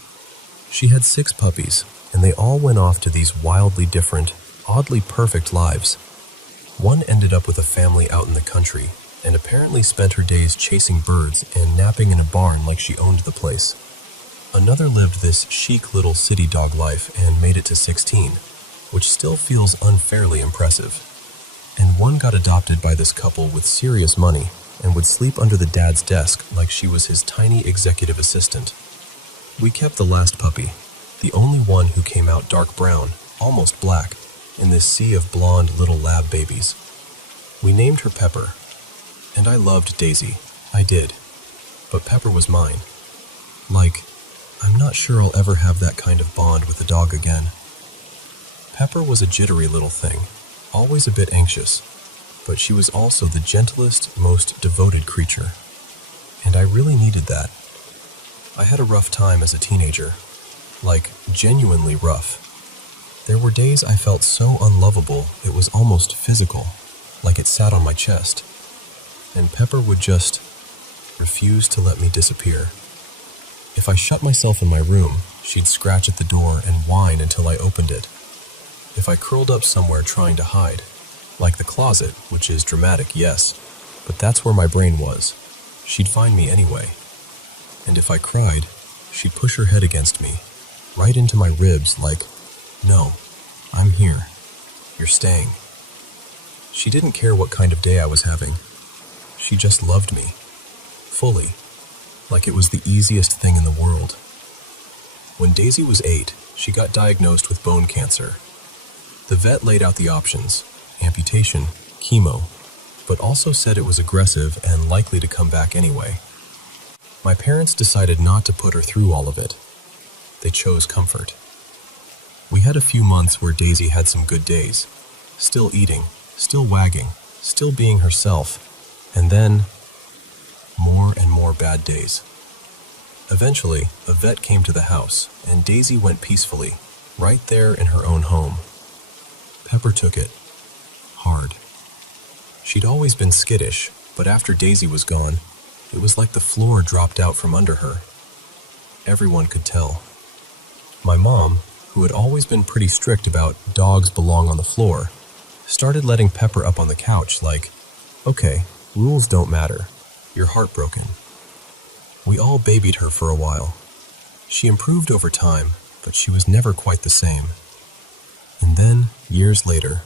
She had 6 puppies, and they all went off to these wildly different, oddly perfect lives. One ended up with a family out in the country, and apparently spent her days chasing birds and napping in a barn like she owned the place. Another lived this chic little city dog life and made it to 16, which still feels unfairly impressive. And one got adopted by this couple with serious money and would sleep under the dad's desk like she was his tiny executive assistant. We kept the last puppy, the only one who came out dark brown, almost black, in this sea of blonde little lab babies. We named her Pepper, and I loved Daisy. I did. But Pepper was mine. I'm not sure I'll ever have that kind of bond with a dog again. Pepper was a jittery little thing, always a bit anxious, but she was also the gentlest, most devoted creature. And I really needed that. I had a rough time as a teenager. Genuinely rough. There were days I felt so unlovable it was almost physical, like it sat on my chest. And Pepper would just refuse to let me disappear. If I shut myself in my room, she'd scratch at the door and whine until I opened it. If I curled up somewhere trying to hide, like the closet, which is dramatic, yes, but that's where my brain was, she'd find me anyway. And if I cried, she'd push her head against me, right into my ribs like, "No, I'm here. You're staying." She didn't care what kind of day I was having. She just loved me. Fully. Like it was the easiest thing in the world. When Daisy was 8, she got diagnosed with bone cancer. The vet laid out the options, amputation, chemo, but also said it was aggressive and likely to come back anyway. My parents decided not to put her through all of it. They chose comfort. We had a few months where Daisy had some good days, still eating, still wagging, still being herself, and then more and more bad days. Eventually, a vet came to the house, and Daisy went peacefully, right there in her own home. Pepper took it hard. She'd always been skittish, but after Daisy was gone, it was like the floor dropped out from under her. Everyone could tell. My mom, who had always been pretty strict about dogs belong on the floor, started letting Pepper up on the couch okay, rules don't matter. You're heartbroken. We all babied her for a while. She improved over time, but she was never quite the same. And then, years later,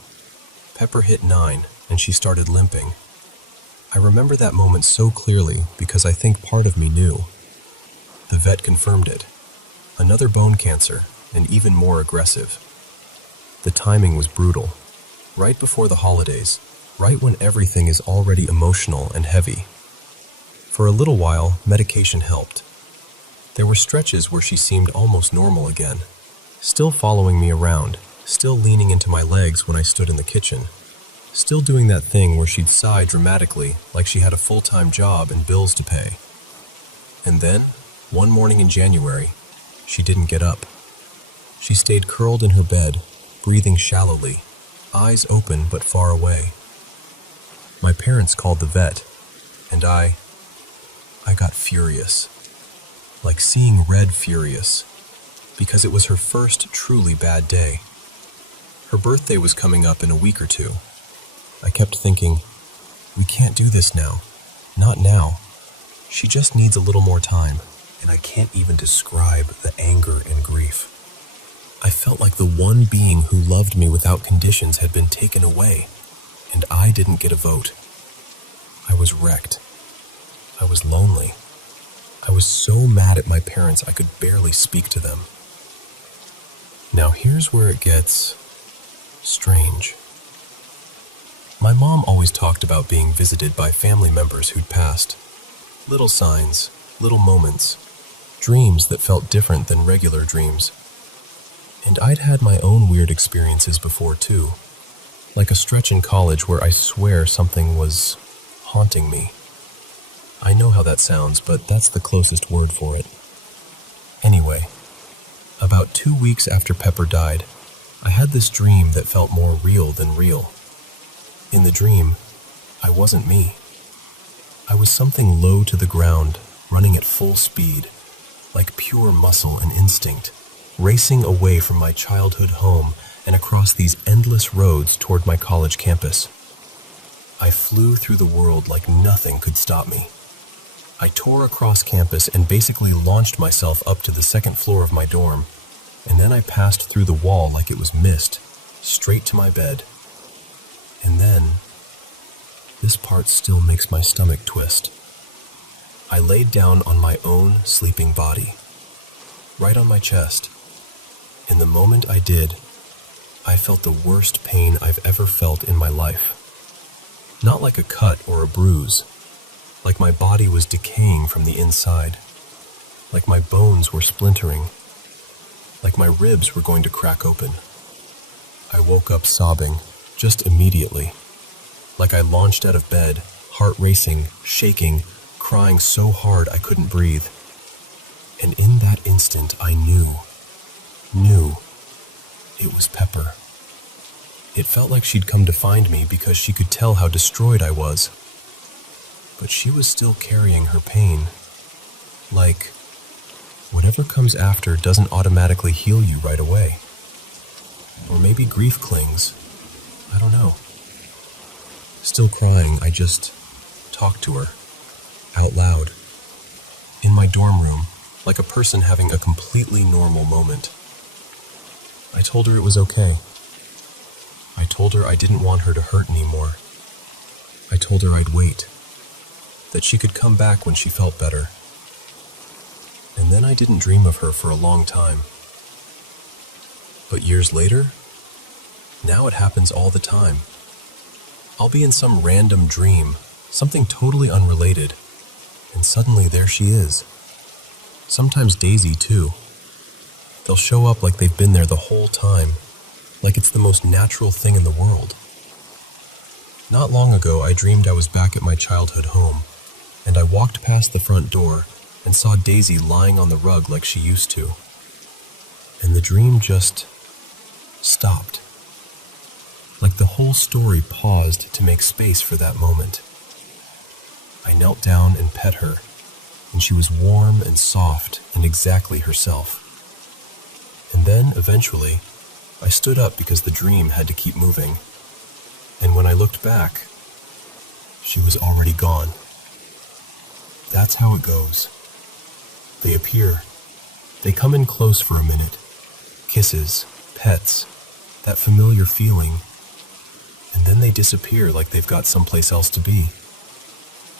Pepper hit 9 and she started limping. I remember that moment so clearly because I think part of me knew. The vet confirmed it. Another bone cancer, and even more aggressive. The timing was brutal. Right before the holidays, right when everything is already emotional and heavy. For a little while, medication helped. There were stretches where she seemed almost normal again, still following me around, still leaning into my legs when I stood in the kitchen, still doing that thing where she'd sigh dramatically like she had a full-time job and bills to pay. And then, one morning in January, she didn't get up. She stayed curled in her bed, breathing shallowly, eyes open but far away. My parents called the vet, and I got furious. Like seeing red furious, because it was her first truly bad day. Her birthday was coming up in a week or two. I kept thinking, we can't do this now. Not now. She just needs a little more time, and I can't even describe the anger and grief. I felt like the one being who loved me without conditions had been taken away, and I didn't get a vote. I was wrecked. I was lonely. I was so mad at my parents I could barely speak to them. Now here's where it gets strange. My mom always talked about being visited by family members who'd passed. Little signs, little moments, dreams that felt different than regular dreams. And I'd had my own weird experiences before too, like a stretch in college where I swear something was haunting me. I know how that sounds, but that's the closest word for it. Anyway, about 2 weeks after Pepper died, I had this dream that felt more real than real. In the dream, I wasn't me. I was something low to the ground, running at full speed, like pure muscle and instinct, racing away from my childhood home and across these endless roads toward my college campus. I flew through the world like nothing could stop me. I tore across campus and basically launched myself up to the second floor of my dorm, and then I passed through the wall like it was mist, straight to my bed. And then, this part still makes my stomach twist. I laid down on my own sleeping body, right on my chest. And the moment I did, I felt the worst pain I've ever felt in my life. Not like a cut or a bruise, like my body was decaying from the inside, like my bones were splintering, like my ribs were going to crack open. I woke up sobbing, just immediately, like I launched out of bed, heart racing, shaking, crying so hard I couldn't breathe. And in that instant I knew it was Pepper. It felt like she'd come to find me because she could tell how destroyed I was. But she was still carrying her pain. Like, whatever comes after doesn't automatically heal you right away. Or maybe grief clings. I don't know. Still crying, I just talked to her, out loud, in my dorm room, like a person having a completely normal moment. I told her it was okay. I told her I didn't want her to hurt anymore. I told her I'd wait, that she could come back when she felt better. And then I didn't dream of her for a long time. But years later, now it happens all the time. I'll be in some random dream, something totally unrelated, and suddenly there she is. Sometimes Daisy too. They'll show up like they've been there the whole time, like it's the most natural thing in the world. Not long ago, I dreamed I was back at my childhood home, and I walked past the front door and saw Daisy lying on the rug like she used to. And the dream just stopped. Like the whole story paused to make space for that moment. I knelt down and pet her, and she was warm and soft and exactly herself. And then, eventually, I stood up because the dream had to keep moving. And when I looked back, she was already gone. That's how it goes. They appear. They come in close for a minute. Kisses, pets, that familiar feeling. And then they disappear like they've got someplace else to be.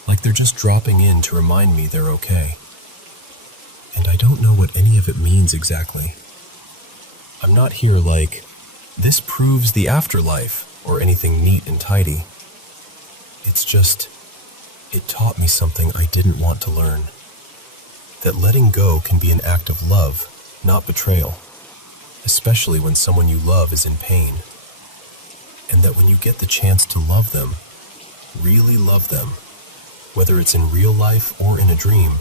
Like they're just dropping in to remind me they're okay. And I don't know what any of it means exactly. I'm not here like, this proves the afterlife, or anything neat and tidy. It's just, it taught me something I didn't want to learn. That letting go can be an act of love, not betrayal. Especially when someone you love is in pain. And that when you get the chance to love them, really love them, whether it's in real life or in a dream,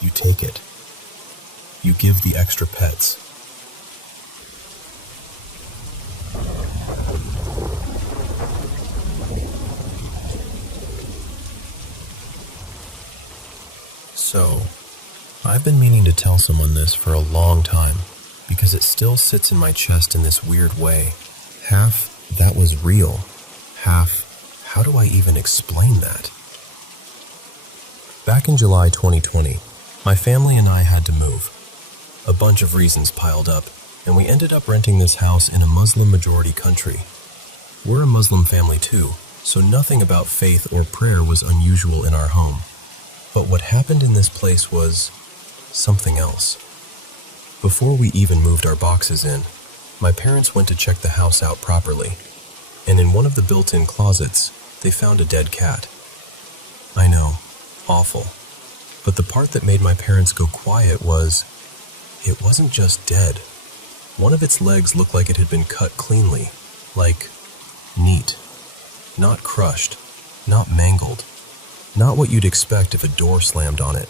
you take it. You give the extra pets. So, I've been meaning to tell someone this for a long time, because it still sits in my chest in this weird way. Half, that was real. Half, how do I even explain that? Back in July 2020, my family and I had to move. A bunch of reasons piled up, and we ended up renting this house in a Muslim-majority country. We're a Muslim family too, so nothing about faith or prayer was unusual in our home. But what happened in this place was something else. Before we even moved our boxes in, my parents went to check the house out properly, and in one of the built-in closets, they found a dead cat. I know, awful. But the part that made my parents go quiet was, it wasn't just dead. One of its legs looked like it had been cut cleanly, like neat. Not crushed, not mangled, not what you'd expect if a door slammed on it.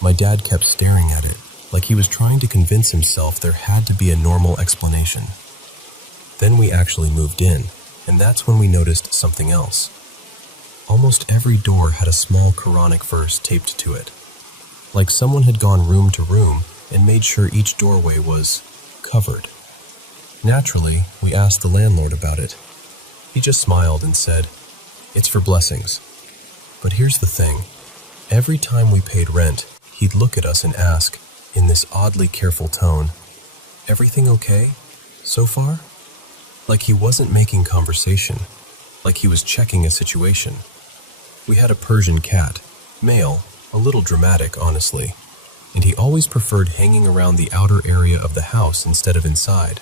My dad kept staring at it, like he was trying to convince himself there had to be a normal explanation. Then we actually moved in, and that's when we noticed something else. Almost every door had a small Quranic verse taped to it, like someone had gone room to room and made sure each doorway was covered. Naturally, we asked the landlord about it. He just smiled and said, "It's for blessings." But here's the thing. Every time we paid rent, he'd look at us and ask, in this oddly careful tone, "Everything okay so far?" Like he wasn't making conversation, like he was checking a situation. We had a Persian cat, male, a little dramatic, honestly, and he always preferred hanging around the outer area of the house instead of inside.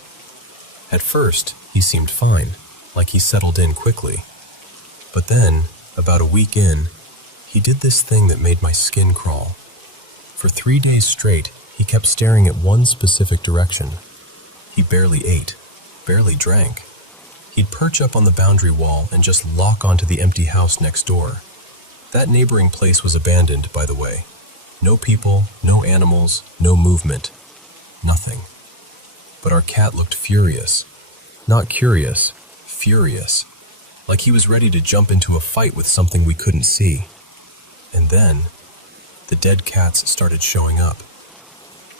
At first, he seemed fine, like he settled in quickly. But then, about a week in, he did this thing that made my skin crawl. For 3 days straight, he kept staring at one specific direction. He barely ate, barely drank. He'd perch up on the boundary wall and just lock onto the empty house next door. That neighboring place was abandoned, by the way. No people, no animals, no movement. Nothing. But our cat looked furious. Not curious, furious. Like he was ready to jump into a fight with something we couldn't see. And then, the dead cats started showing up.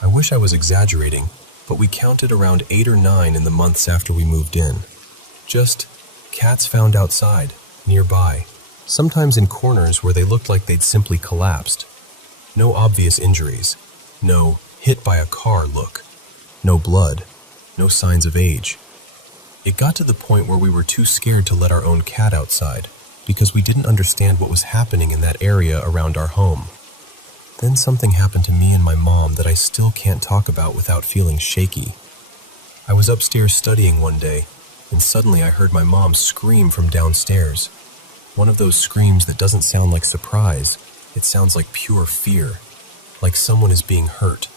I wish I was exaggerating, but we counted around 8 or 9 in the months after we moved in. Just cats found outside, nearby, sometimes in corners where they looked like they'd simply collapsed. No obvious injuries, no hit by a car look, no blood, no signs of age. It got to the point where we were too scared to let our own cat outside because we didn't understand what was happening in that area around our home. Then something happened to me and my mom that I still can't talk about without feeling shaky. I was upstairs studying one day, and suddenly I heard my mom scream from downstairs. One of those screams that doesn't sound like surprise, it sounds like pure fear, like someone is being hurt.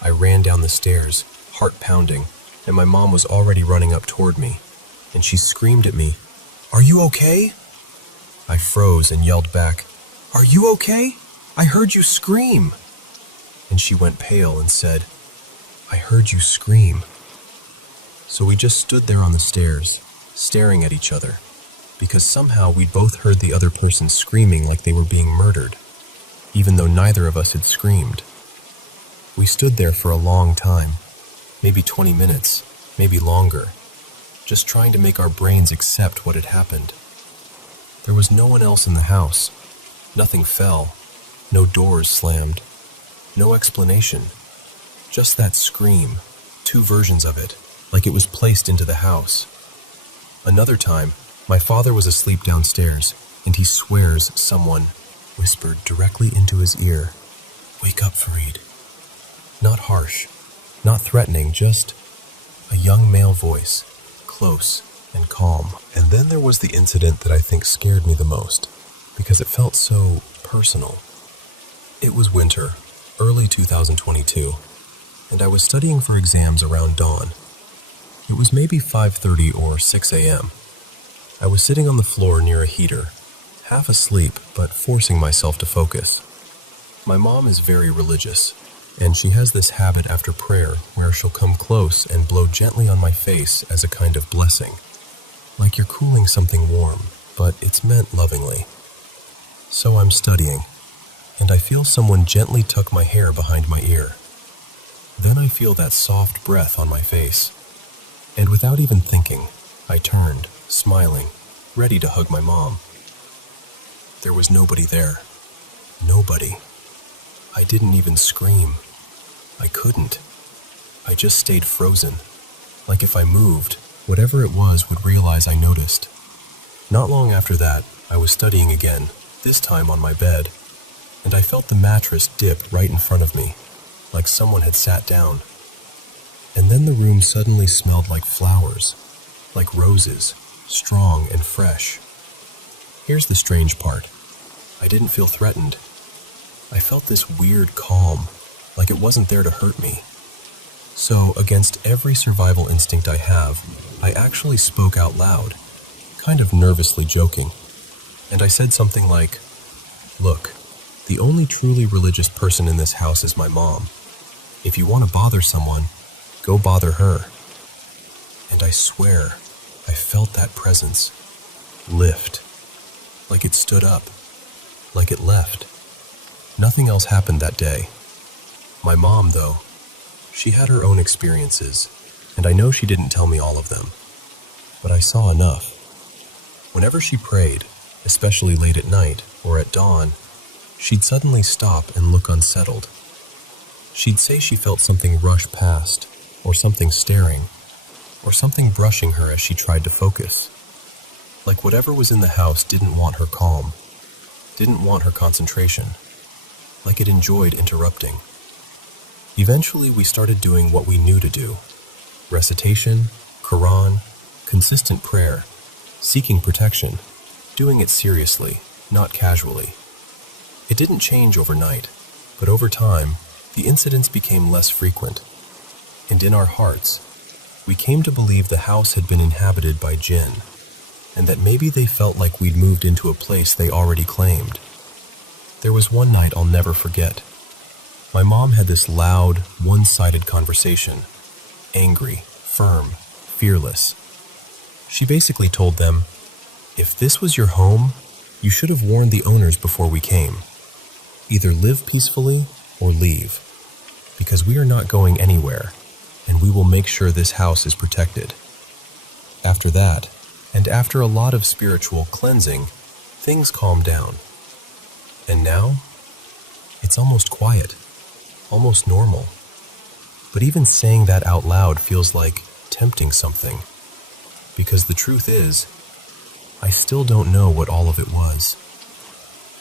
I ran down the stairs, heart pounding, and my mom was already running up toward me, and she screamed at me, "Are you okay?" I froze and yelled back, "Are you okay? I heard you scream." And she went pale and said, "I heard you scream." So we just stood there on the stairs, staring at each other, because somehow we'd both heard the other person screaming like they were being murdered, even though neither of us had screamed. We stood there for a long time, maybe 20 minutes, maybe longer, just trying to make our brains accept what had happened. There was no one else in the house. Nothing fell. No doors slammed. No explanation. Just that scream, 2 versions of it, like it was placed into the house. Another time, my father was asleep downstairs, and he swears someone whispered directly into his ear, "Wake up, Fareed." Not harsh, not threatening, just a young male voice, close and calm. And then there was the incident that I think scared me the most, because it felt so personal. It was winter, early 2022, and I was studying for exams around dawn. It was maybe 5:30 or 6 a.m. I was sitting on the floor near a heater, half asleep but forcing myself to focus. My mom is very religious, and she has this habit after prayer where she'll come close and blow gently on my face as a kind of blessing, like you're cooling something warm, but it's meant lovingly. So I'm studying, and I feel someone gently tuck my hair behind my ear. Then I feel that soft breath on my face, and without even thinking, I turned, smiling, ready to hug my mom. There was nobody there. Nobody. I didn't even scream. I couldn't. I just stayed frozen, like if I moved, whatever it was would realize I noticed. Not long after that, I was studying again, this time on my bed, and I felt the mattress dip right in front of me, like someone had sat down. And then the room suddenly smelled like flowers, like roses, strong and fresh. Here's the strange part. I didn't feel threatened. I felt this weird calm, like it wasn't there to hurt me. So, against every survival instinct I have, I actually spoke out loud, kind of nervously joking. And I said something like, "Look, the only truly religious person in this house is my mom. If you want to bother someone, go bother her." And I swear, I felt that presence lift, like it stood up, like it left. Nothing else happened that day. My mom, though, she had her own experiences, and I know she didn't tell me all of them, but I saw enough. Whenever she prayed, especially late at night or at dawn, she'd suddenly stop and look unsettled. She'd say she felt something rush past, or something staring, or something brushing her as she tried to focus. Like whatever was in the house didn't want her calm, didn't want her concentration, like it enjoyed interrupting. Eventually, we started doing what we knew to do: recitation, Quran, consistent prayer, seeking protection, doing it seriously, not casually. It didn't change overnight, but over time, the incidents became less frequent. And in our hearts, we came to believe the house had been inhabited by jinn, and that maybe they felt like we'd moved into a place they already claimed. There was one night I'll never forget. My mom had this loud, one-sided conversation, angry, firm, fearless. She basically told them, "If this was your home, you should have warned the owners before we came. Either live peacefully or leave, because we are not going anywhere, and we will make sure this house is protected." After that, and after a lot of spiritual cleansing, things calmed down. And now, it's almost quiet, almost normal. But even saying that out loud feels like tempting something, because the truth is, I still don't know what all of it was.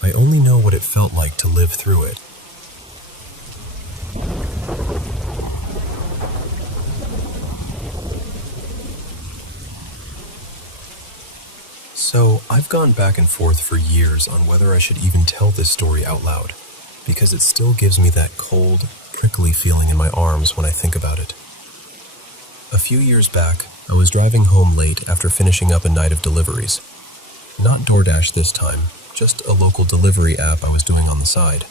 I only know what it felt like to live through it. So, I've gone back and forth for years on whether I should even tell this story out loud, because it still gives me that cold, prickly feeling in my arms when I think about it. A few years back, I was driving home late after finishing up a night of deliveries. Not DoorDash this time, just a local delivery app I was doing on the side.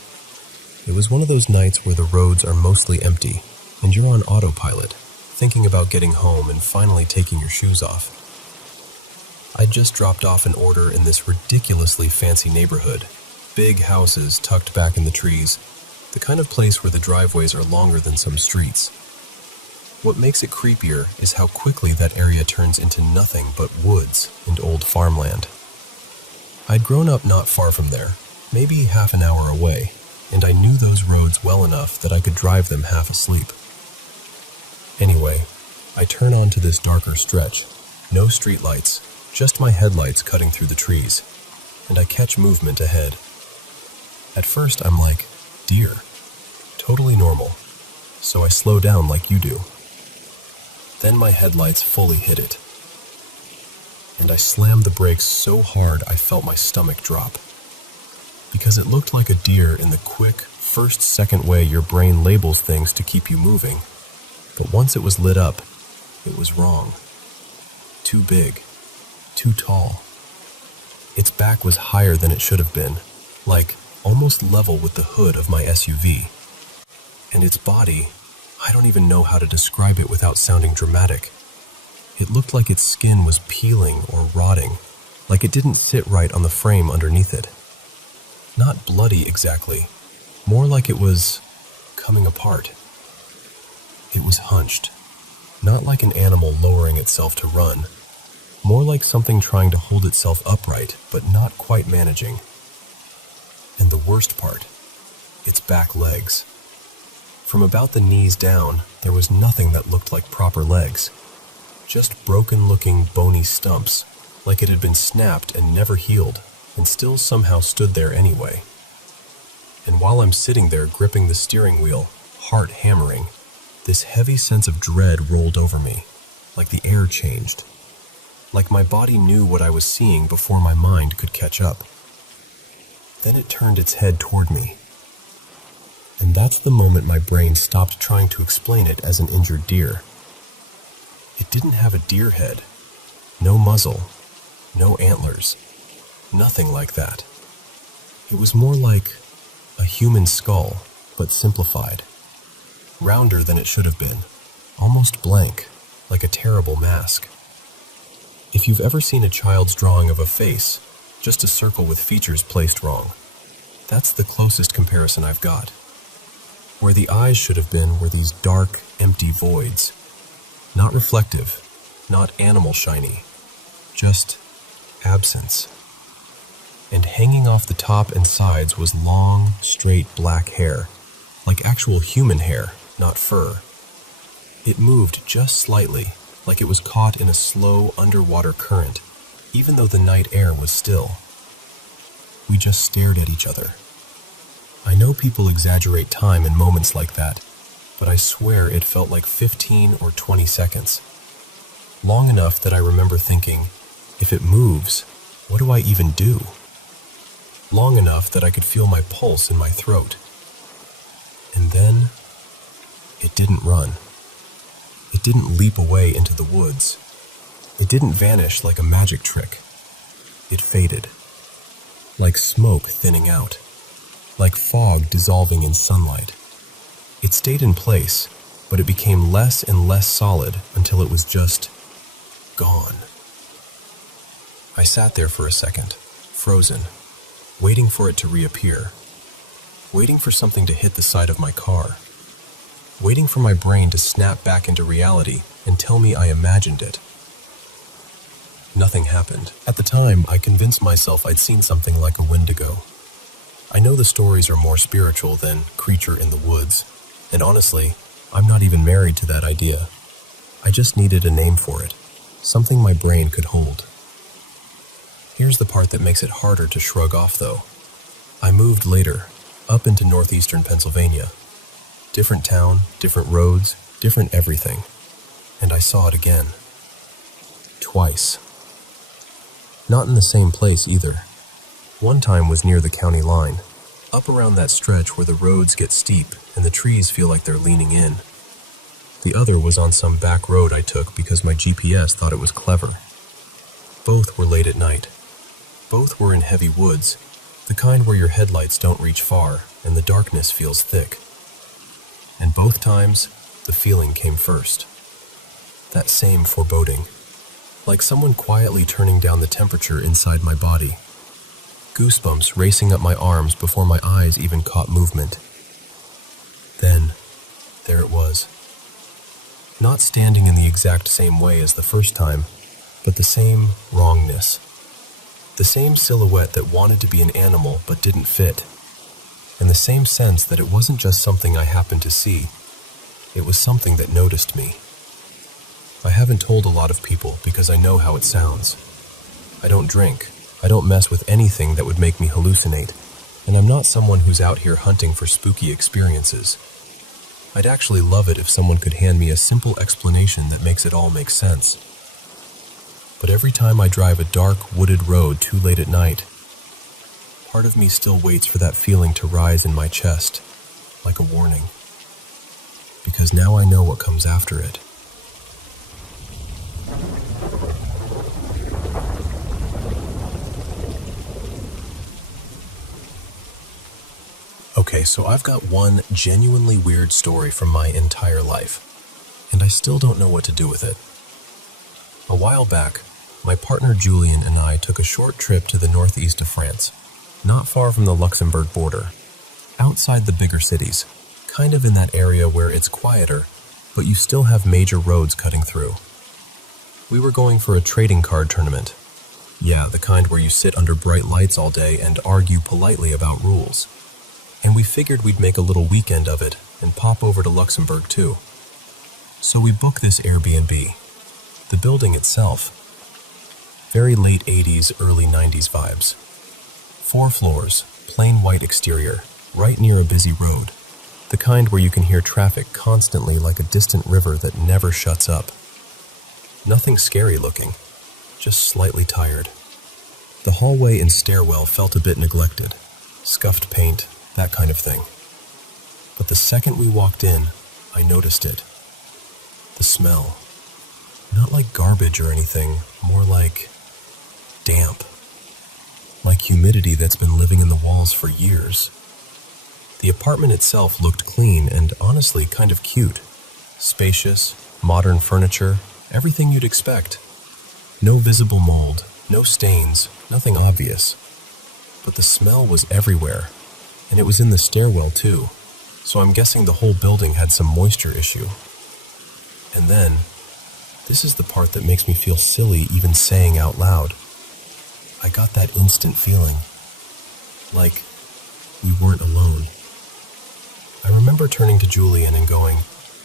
It was one of those nights where the roads are mostly empty, and you're on autopilot, thinking about getting home and finally taking your shoes off. I'd just dropped off an order in this ridiculously fancy neighborhood, big houses tucked back in the trees, the kind of place where the driveways are longer than some streets. What makes it creepier is how quickly that area turns into nothing but woods and old farmland. I'd grown up not far from there, maybe half an hour away, and I knew those roads well enough that I could drive them half asleep. Anyway, I turn onto this darker stretch, no streetlights, just my headlights cutting through the trees, and I catch movement ahead. At first I'm like, deer. Totally normal. So I slow down like you do. Then my headlights fully hit it, and I slammed the brakes so hard I felt my stomach drop. Because it looked like a deer in the quick, first-second way your brain labels things to keep you moving. But once it was lit up, it was wrong. Too big. Too tall. Its back was higher than it should have been, like almost level with the hood of my SUV. And its body, I don't even know how to describe it without sounding dramatic. It looked like its skin was peeling or rotting, like it didn't sit right on the frame underneath it. Not bloody exactly, more like it was coming apart. It was hunched, not like an animal lowering itself to run, more like something trying to hold itself upright, but not quite managing. And the worst part, its back legs. From about the knees down, there was nothing that looked like proper legs. just broken-looking bony stumps, like it had been snapped and never healed, and still somehow stood there anyway. And while I'm sitting there gripping the steering wheel, heart hammering, this heavy sense of dread rolled over me, like the air changed. Like my body knew what I was seeing before my mind could catch up. Then it turned its head toward me. And that's the moment my brain stopped trying to explain it as an injured deer. It didn't have a deer head, no muzzle, no antlers, nothing like that. It was more like a human skull, but simplified. Rounder than it should have been, almost blank, like a terrible mask. If you've ever seen a child's drawing of a face, just a circle with features placed wrong, that's the closest comparison I've got. Where the eyes should have been were these dark, empty voids. Not reflective, not animal shiny, just absence. And hanging off the top and sides was long, straight black hair, like actual human hair, not fur. It moved just slightly, like it was caught in a slow underwater current, even though the night air was still. We just stared at each other. I know people exaggerate time in moments like that, but I swear it felt like 15 or 20 seconds. Long enough that I remember thinking, if it moves, what do I even do? Long enough that I could feel my pulse in my throat. And then, it didn't run. It didn't leap away into the woods. It didn't vanish like a magic trick. It faded. Like smoke thinning out. Like fog dissolving in sunlight. It stayed in place, but it became less and less solid until it was just gone. I sat there for a second, frozen, waiting for it to reappear, waiting for something to hit the side of my car, waiting for my brain to snap back into reality and tell me I imagined it. Nothing happened. At the time, I convinced myself I'd seen something like a wendigo. I know the stories are more spiritual than creature in the woods, and honestly, I'm not even married to that idea. I just needed a name for it, something my brain could hold. Here's the part that makes it harder to shrug off, though. I moved later, up into northeastern Pennsylvania. Different town, different roads, different everything. And I saw it again. Twice. Not in the same place either. One time was near the county line, up around that stretch where the roads get steep and the trees feel like they're leaning in. The other was on some back road I took because my GPS thought it was clever. Both were late at night. Both were in heavy woods, the kind where your headlights don't reach far and the darkness feels thick. And both times, the feeling came first. That same foreboding, like someone quietly turning down the temperature inside my body. Goosebumps racing up my arms before my eyes even caught movement. Then, there it was. Not standing in the exact same way as the first time, but the same wrongness. The same silhouette that wanted to be an animal but didn't fit. And the same sense that it wasn't just something I happened to see. It was something that noticed me. I haven't told a lot of people because I know how it sounds. I don't drink. I don't mess with anything that would make me hallucinate. And I'm not someone who's out here hunting for spooky experiences. I'd actually love it if someone could hand me a simple explanation that makes it all make sense. But every time I drive a dark, wooded road too late at night, part of me still waits for that feeling to rise in my chest, like a warning. Because now I know what comes after it. Okay, so I've got one genuinely weird story from my entire life, and I still don't know what to do with it. A while back, my partner Julian and I took a short trip to the northeast of France, not far from the Luxembourg border, outside the bigger cities, kind of in that area where it's quieter, but you still have major roads cutting through. We were going for a trading card tournament. Yeah, the kind where you sit under bright lights all day and argue politely about rules. And we figured we'd make a little weekend of it and pop over to Luxembourg too. So we booked this Airbnb. The building itself, very late 80s, early 90s vibes. 4 floors, plain white exterior, right near a busy road. The kind where you can hear traffic constantly like a distant river that never shuts up. Nothing scary looking, just slightly tired. The hallway and stairwell felt a bit neglected. Scuffed paint, that kind of thing. But the second we walked in, I noticed it. The smell. Not like garbage or anything, more like damp. Like humidity that's been living in the walls for years. The apartment itself looked clean and honestly kind of cute. Spacious, modern furniture, everything you'd expect. No visible mold, no stains, nothing obvious. But the smell was everywhere, and it was in the stairwell too, so I'm guessing the whole building had some moisture issue. And then, this is the part that makes me feel silly even saying out loud. I got that instant feeling, like we weren't alone. I remember turning to Julian and going,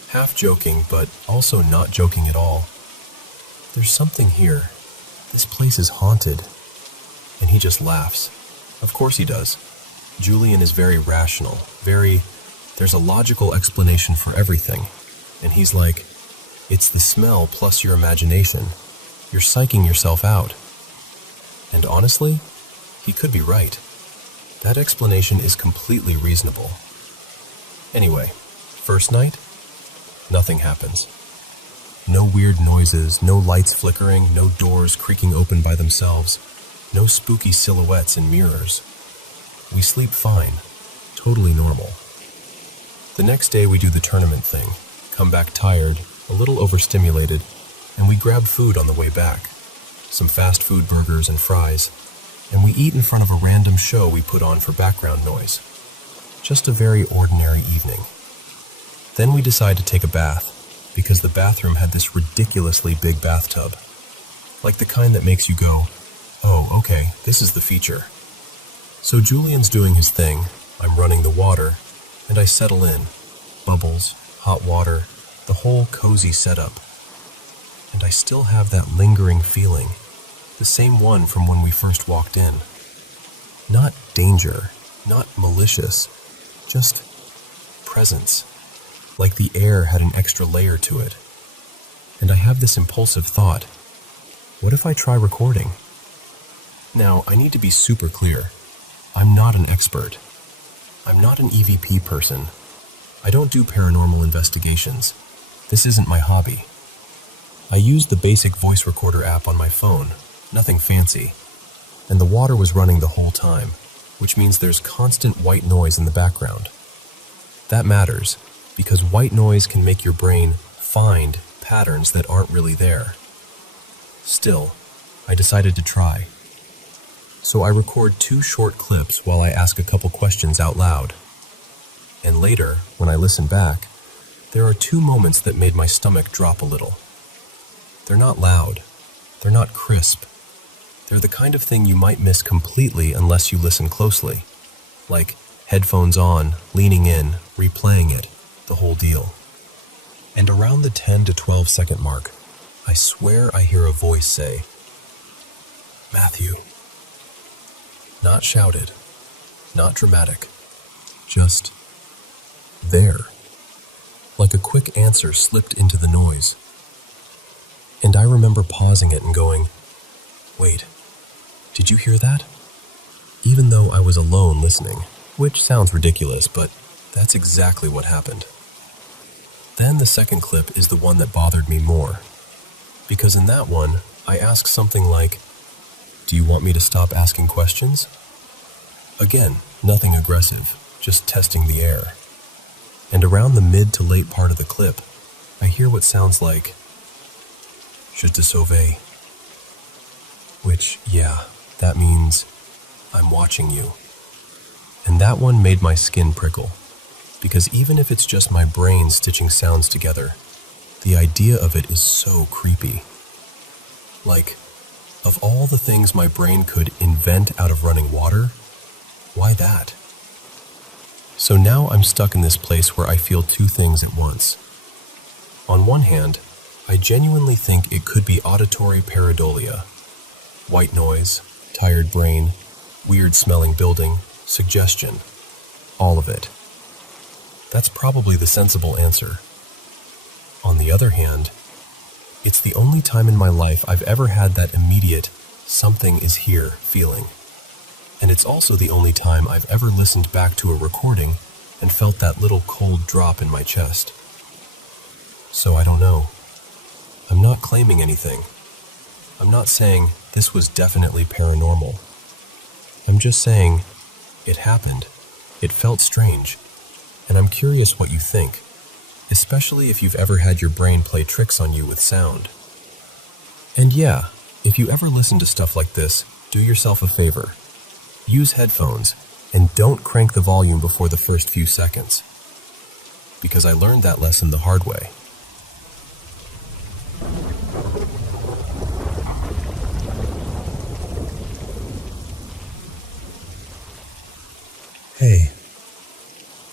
half joking, but also not joking at all, "There's something here. This place is haunted." And he just laughs. Of course he does. Julian is very rational, there's a logical explanation for everything. And he's like, it's the smell plus your imagination. You're psyching yourself out. And honestly, he could be right. That explanation is completely reasonable. Anyway, first night, nothing happens. No weird noises, no lights flickering, no doors creaking open by themselves, no spooky silhouettes in mirrors. We sleep fine, totally normal. The next day we do the tournament thing, come back tired, a little overstimulated, and we grab food on the way back. Some fast food burgers and fries, and we eat in front of a random show we put on for background noise. Just a very ordinary evening. Then we decide to take a bath, because the bathroom had this ridiculously big bathtub. Like the kind that makes you go, oh, okay, this is the feature. So Julian's doing his thing, I'm running the water, and I settle in. Bubbles, hot water, the whole cozy setup. And I still have that lingering feeling, the same one from when we first walked in. Not danger, not malicious, just presence. Like the air had an extra layer to it. And I have this impulsive thought, what if I try recording? Now, I need to be super clear. I'm not an expert. I'm not an EVP person. I don't do paranormal investigations. This isn't my hobby. I used the basic voice recorder app on my phone, nothing fancy. And the water was running the whole time, which means there's constant white noise in the background. That matters, because white noise can make your brain find patterns that aren't really there. Still, I decided to try. So I record 2 short clips while I ask a couple questions out loud. And later, when I listen back, there are 2 moments that made my stomach drop a little. They're not loud. They're not crisp. They're the kind of thing you might miss completely unless you listen closely. Like headphones on, leaning in, replaying it, the whole deal. And around the 10 to 12 second mark, I swear I hear a voice say, "Matthew." Not shouted, not dramatic, just there. Like a quick answer slipped into the noise. And I remember pausing it and going, wait, did you hear that? Even though I was alone listening, which sounds ridiculous, but that's exactly what happened. Then the second clip is the one that bothered me more. Because in that one, I ask something like, "Do you want me to stop asking questions?" Again, nothing aggressive, just testing the air. And around the mid to late part of the clip, I hear what sounds like, "Je te sauve." Which, yeah, that means, I'm watching you. And that one made my skin prickle. Because even if it's just my brain stitching sounds together, the idea of it is so creepy. Like, of all the things my brain could invent out of running water, why that? So now I'm stuck in this place where I feel 2 things at once. On one hand, I genuinely think it could be auditory pareidolia. White noise, tired brain, weird-smelling building, suggestion. All of it. That's probably the sensible answer. On the other hand, it's the only time in my life I've ever had that immediate "something is here" feeling. And it's also the only time I've ever listened back to a recording and felt that little cold drop in my chest. So I don't know. I'm not claiming anything. I'm not saying this was definitely paranormal. I'm just saying it happened. It felt strange. And I'm curious what you think, especially if you've ever had your brain play tricks on you with sound. And yeah, if you ever listen to stuff like this, do yourself a favor. Use headphones, and don't crank the volume before the first few seconds. Because I learned that lesson the hard way. Hey,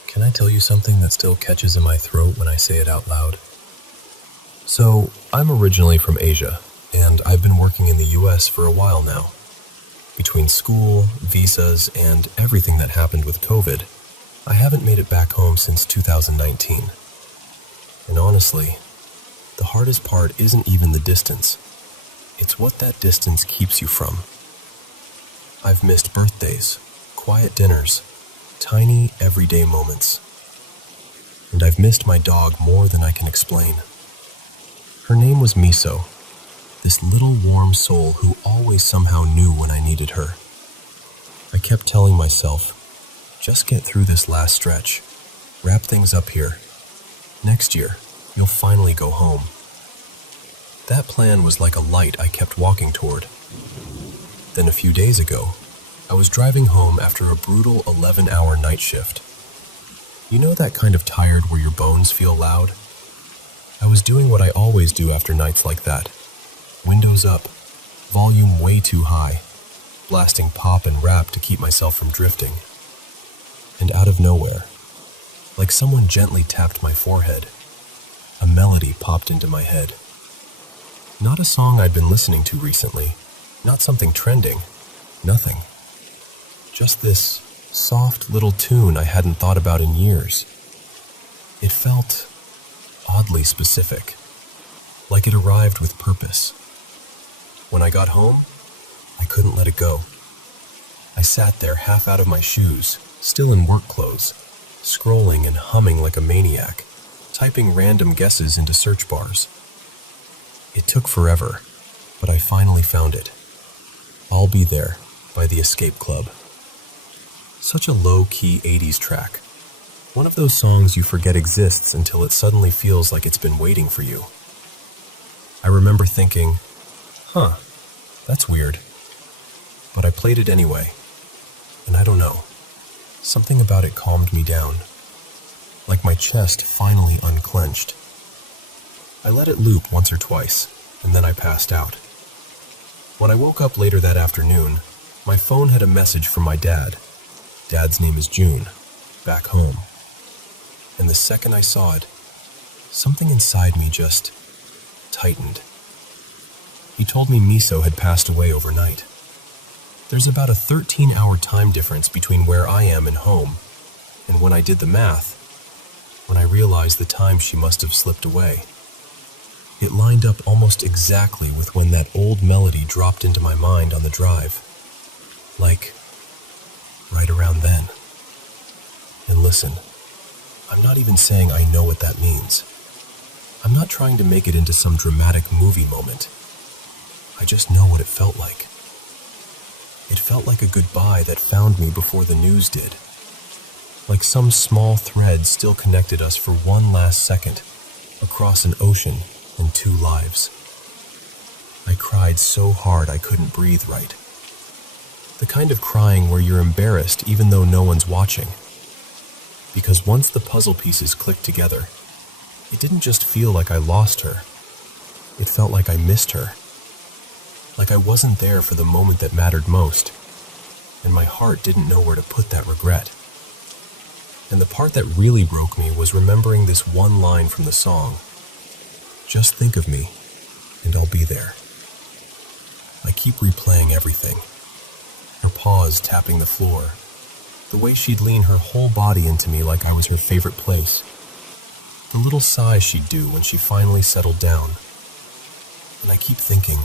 can I tell you something that still catches in my throat when I say it out loud? So, I'm originally from Asia, and I've been working in the US for a while now. Between school, visas, and everything that happened with COVID, I haven't made it back home since 2019. And honestly, the hardest part isn't even the distance. It's what that distance keeps you from. I've missed birthdays, quiet dinners, tiny everyday moments. And I've missed my dog more than I can explain. Her name was Miso. This little warm soul who always somehow knew when I needed her. I kept telling myself, just get through this last stretch. Wrap things up here. Next year, you'll finally go home. That plan was like a light I kept walking toward. Then a few days ago, I was driving home after a brutal 11-hour night shift. You know that kind of tired where your bones feel loud? I was doing what I always do after nights like that. Windows up, volume way too high, blasting pop and rap to keep myself from drifting. And out of nowhere, like someone gently tapped my forehead, a melody popped into my head. Not a song I'd been listening to recently, not something trending, nothing. Just this soft little tune I hadn't thought about in years. It felt oddly specific, like it arrived with purpose. When I got home, I couldn't let it go. I sat there half out of my shoes, still in work clothes, scrolling and humming like a maniac, typing random guesses into search bars. It took forever, but I finally found it. I'll Be There by the Escape Club. Such a low-key 80s track. One of those songs you forget exists until it suddenly feels like it's been waiting for you. I remember thinking, that's weird. But I played it anyway. And I don't know. Something about it calmed me down. Like my chest finally unclenched. I let it loop once or twice, and then I passed out. When I woke up later that afternoon, my phone had a message from my dad. Dad's name is June, back home. And the second I saw it, something inside me just tightened. He told me Miso had passed away overnight. There's about a 13-hour time difference between where I am and home, and when I did the math, when I realized the time she must have slipped away, it lined up almost exactly with when that old melody dropped into my mind on the drive. Like, right around then. And listen, I'm not even saying I know what that means. I'm not trying to make it into some dramatic movie moment. I just know what it felt like. It felt like a goodbye that found me before the news did. Like some small thread still connected us for one last second, across an ocean and 2 lives. I cried so hard I couldn't breathe right. The kind of crying where you're embarrassed even though no one's watching. Because once the puzzle pieces clicked together, it didn't just feel like I lost her. It felt like I missed her. Like I wasn't there for the moment that mattered most, and my heart didn't know where to put that regret. And the part that really broke me was remembering this one line from the song. Just think of me, and I'll be there. I keep replaying everything. Her paws tapping the floor. The way she'd lean her whole body into me like I was her favorite place. The little sigh she'd do when she finally settled down. And I keep thinking,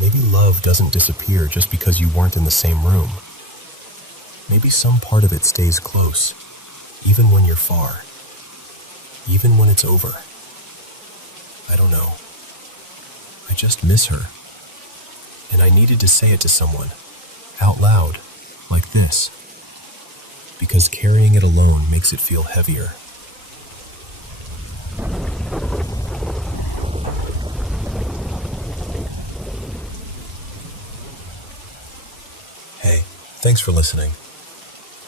maybe love doesn't disappear just because you weren't in the same room. Maybe some part of it stays close, even when you're far. Even when it's over. I don't know. I just miss her. And I needed to say it to someone, out loud, like this. Because carrying it alone makes it feel heavier. Hey, thanks for listening.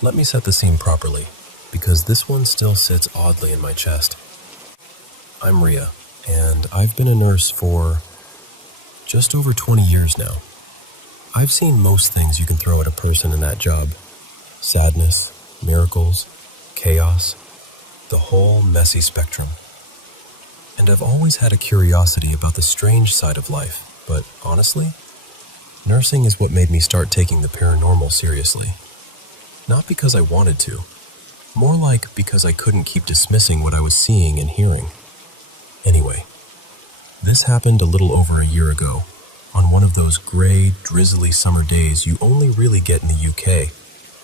Let me set the scene properly, because this one still sits oddly in my chest. I'm Rhea, and I've been a nurse for just over 20 years now. I've seen most things you can throw at a person in that job. Sadness, miracles, chaos, the whole messy spectrum. And I've always had a curiosity about the strange side of life, but honestly, nursing is what made me start taking the paranormal seriously. Not because I wanted to, more like because I couldn't keep dismissing what I was seeing and hearing. Anyway, this happened a little over a year ago, on one of those gray, drizzly summer days you only really get in the UK,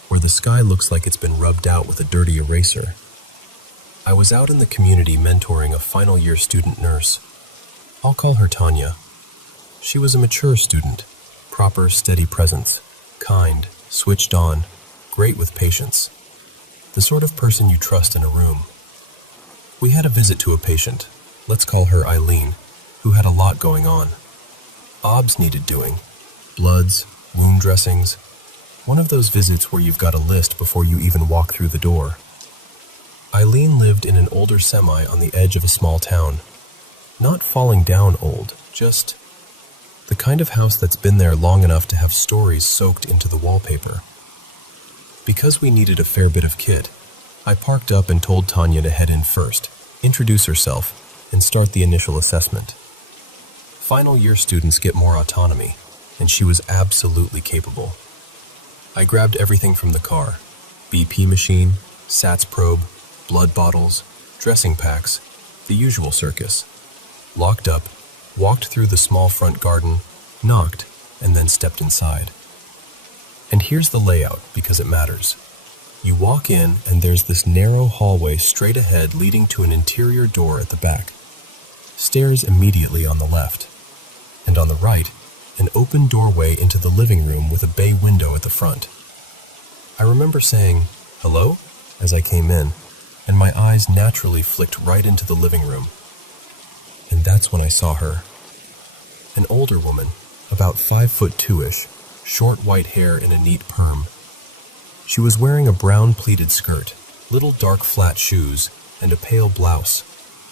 where the sky looks like it's been rubbed out with a dirty eraser. I was out in the community mentoring a final year student nurse. I'll call her Tanya. She was a mature student, proper, steady presence, kind, switched on, great with patience. The sort of person you trust in a room. We had a visit to a patient, let's call her Eileen, who had a lot going on. Obs needed doing. Bloods, wound dressings. One of those visits where you've got a list before you even walk through the door. Eileen lived in an older semi on the edge of a small town. Not falling down old, just the kind of house that's been there long enough to have stories soaked into the wallpaper. Because we needed a fair bit of kit, I parked up and told Tanya to head in first, introduce herself, and start the initial assessment. Final year students get more autonomy, and she was absolutely capable. I grabbed everything from the car: BP machine, SATS probe, blood bottles, dressing packs, the usual circus. Locked up, walked through the small front garden, knocked, and then stepped inside. And here's the layout, because it matters. You walk in, and there's this narrow hallway straight ahead leading to an interior door at the back. Stairs immediately on the left. And on the right, an open doorway into the living room with a bay window at the front. I remember saying, "Hello?" as I came in, and my eyes naturally flicked right into the living room. And that's when I saw her. An older woman, about 5'2" short white hair in a neat perm. She was wearing a brown pleated skirt, little dark flat shoes, and a pale blouse,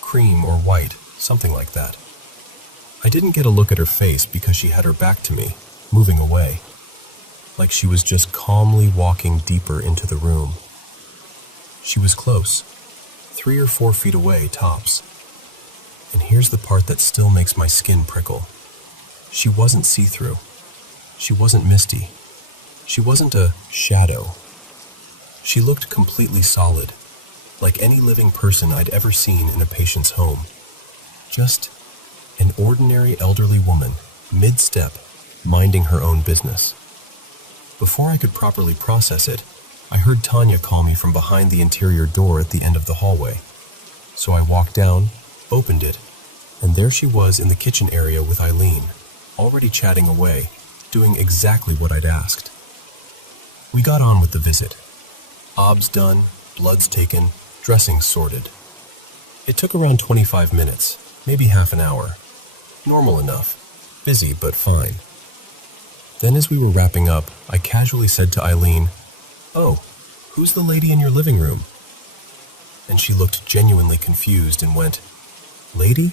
cream or white, something like that. I didn't get a look at her face because she had her back to me, moving away, like she was just calmly walking deeper into the room. She was close, 3 or 4 feet away, tops. And here's the part that still makes my skin prickle. She wasn't see-through. She wasn't misty. She wasn't a shadow. She looked completely solid, like any living person I'd ever seen in a patient's home. Just an ordinary elderly woman, mid-step, minding her own business. Before I could properly process it, I heard Tanya call me from behind the interior door at the end of the hallway. So I walked down, opened it, and there she was in the kitchen area with Eileen, already chatting away, doing exactly what I'd asked. We got on with the visit. Obs done, bloods taken, dressings sorted. It took around 25 minutes, maybe half an hour. Normal enough. Busy, but fine. Then as we were wrapping up, I casually said to Eileen, "Oh, who's the lady in your living room?" And she looked genuinely confused and went, "Lady?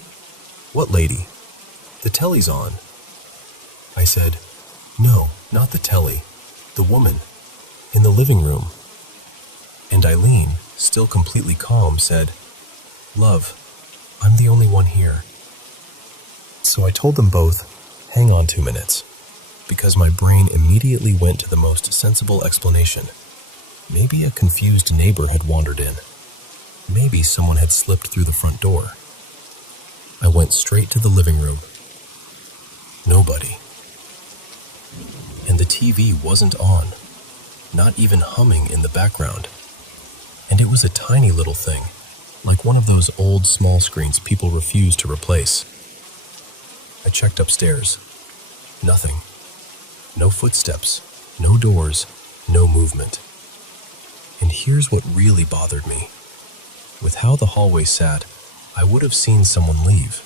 What lady? The telly's on." I said, "No, not the telly. The woman. In the living room." And Eileen, still completely calm, said, "Love, I'm the only one here. So I told them both, hang on 2 minutes, because my brain immediately went to the most sensible explanation. Maybe a confused neighbor had wandered in. Maybe someone had slipped through the front door. I went straight to the living room. Nobody. And the TV wasn't on, not even humming in the background. And it was a tiny little thing, like one of those old small screens people refuse to replace. I checked upstairs. Nothing. No footsteps, no doors, no movement. And here's what really bothered me. With how the hallway sat, I would have seen someone leave.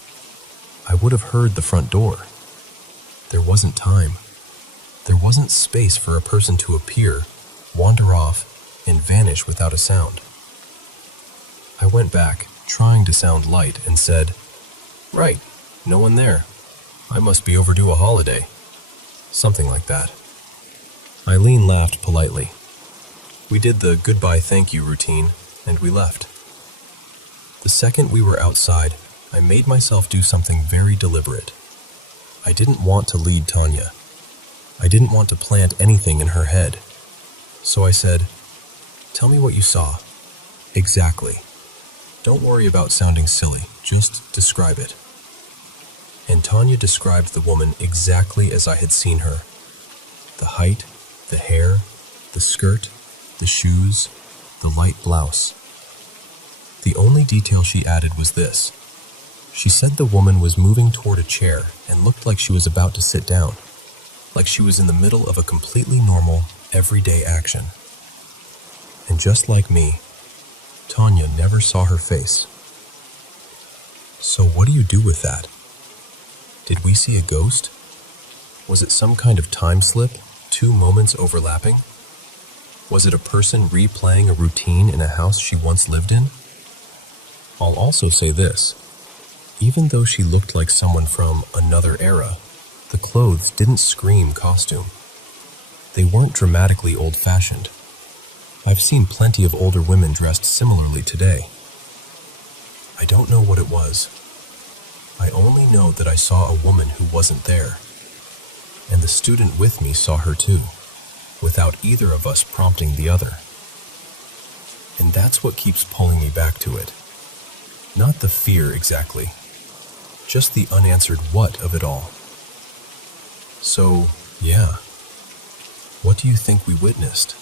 I would have heard the front door. There wasn't time. There wasn't space for a person to appear, wander off, and vanish without a sound. I went back, trying to sound light, and said, "Right, no one there. I must be overdue a holiday." Something like that. Eileen laughed politely. We did the goodbye thank you routine, and we left. The second we were outside, I made myself do something very deliberate. I didn't want to lead Tanya. I didn't want to plant anything in her head. So I said, "Tell me what you saw. Exactly. Don't worry about sounding silly, just describe it." And Tanya described the woman exactly as I had seen her. The height, the hair, the skirt, the shoes, the light blouse. The only detail she added was this. She said the woman was moving toward a chair and looked like she was about to sit down, like she was in the middle of a completely normal, everyday action. And just like me, Tanya never saw her face. So what do you do with that? Did we see a ghost? Was it some kind of time slip, 2 moments overlapping? Was it a person replaying a routine in a house she once lived in? I'll also say this. Even though she looked like someone from another era, the clothes didn't scream costume. They weren't dramatically old-fashioned. I've seen plenty of older women dressed similarly today. I don't know what it was. I only know that I saw a woman who wasn't there. And the student with me saw her too, without either of us prompting the other. And that's what keeps pulling me back to it. Not the fear exactly, just the unanswered what of it all. So, yeah, what do you think we witnessed?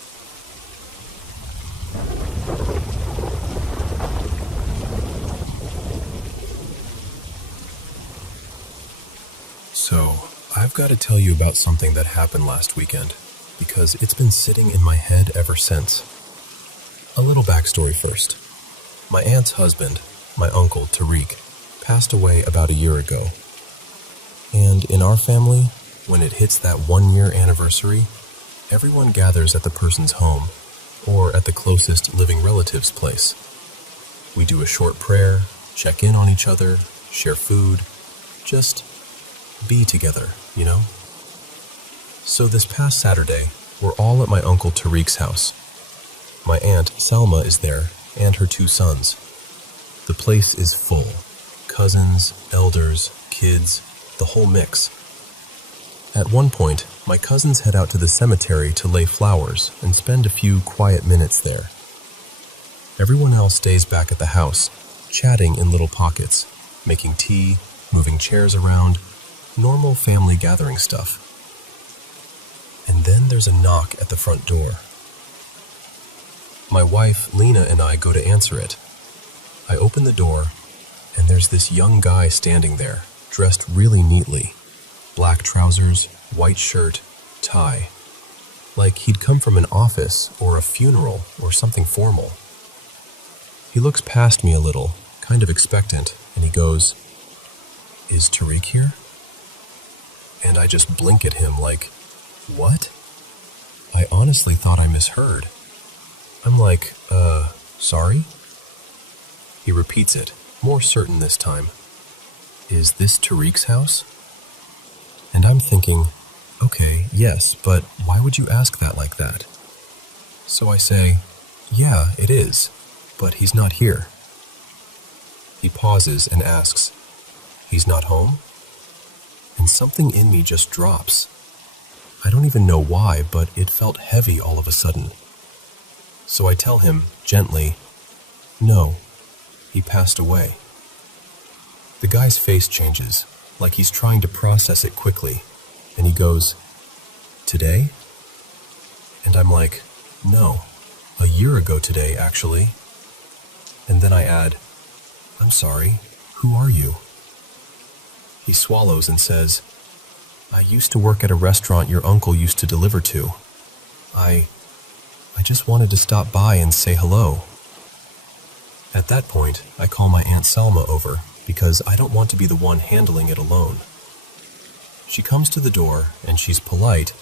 So, I've got to tell you about something that happened last weekend, because it's been sitting in my head ever since. A little backstory first. My aunt's husband, my uncle Tariq, passed away about a year ago. And in our family, when it hits that 1-year anniversary, everyone gathers at the person's home, or at the closest living relative's place. We do a short prayer, check in on each other, share food, just be together, you know? So this past Saturday, we're all at my uncle Tariq's house. My aunt Salma is there, and her 2 sons. The place is full. Cousins, elders, kids, the whole mix. At one point, my cousins head out to the cemetery to lay flowers and spend a few quiet minutes there. Everyone else stays back at the house, chatting in little pockets, making tea, moving chairs around, normal family gathering stuff. And then there's a knock at the front door. My wife, Lena, and I go to answer it. I open the door, and there's this young guy standing there, dressed really neatly. Black trousers, white shirt, tie. Like he'd come from an office or a funeral or something formal. He looks past me a little, kind of expectant, and he goes, "Is Tariq here?" And I just blink at him like, "What?" I honestly thought I misheard. I'm like, sorry? He repeats it, more certain this time. "Is this Tariq's house?" And I'm thinking, okay, yes, but why would you ask that like that? So I say, "Yeah, it is, but he's not here." He pauses and asks, "He's not home?" And something in me just drops. I don't even know why, but it felt heavy all of a sudden. So I tell him, gently, "No, he passed away." The guy's face changes, like he's trying to process it quickly, and he goes, "Today?" And I'm like, "No, a year ago today, actually." And then I add, "I'm sorry, who are you?" He swallows and says, "I used to work at a restaurant your uncle used to deliver to. I just wanted to stop by and say hello." At that point, I call my Aunt Selma over because I don't want to be the one handling it alone. She comes to the door and she's polite,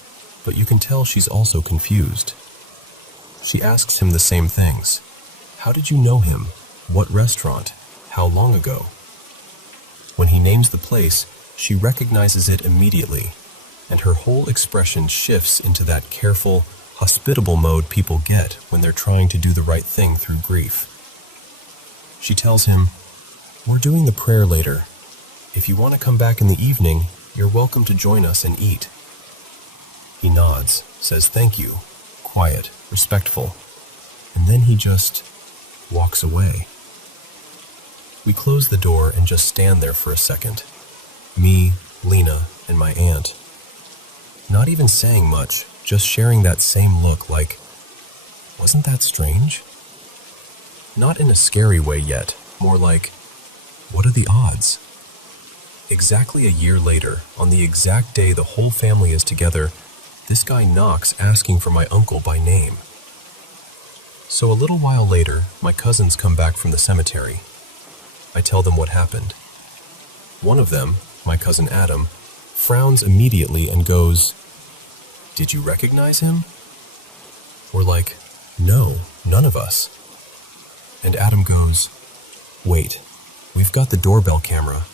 but you can tell she's also confused. She asks him the same things. How did you know him? What restaurant? How long ago? When he names the place, she recognizes it immediately, and her whole expression shifts into that careful, hospitable mode people get when they're trying to do the right thing through grief. She tells him, "We're doing the prayer later. If you want to come back in the evening, you're welcome to join us and eat." He nods, says thank you, quiet, respectful, and then he just walks away. We close the door and just stand there for a second. Me, Lena, and my aunt. Not even saying much, just sharing that same look like, wasn't that strange? Not in a scary way yet, more like, what are the odds? Exactly a year later, on the exact day the whole family is together, this guy knocks asking for my uncle by name. So a little while later, my cousins come back from the cemetery. I tell them what happened. One of them, my cousin Adam, frowns immediately and goes, "Did you recognize him?" We're like, "No, none of us." And Adam goes, "Wait, we've got the doorbell camera."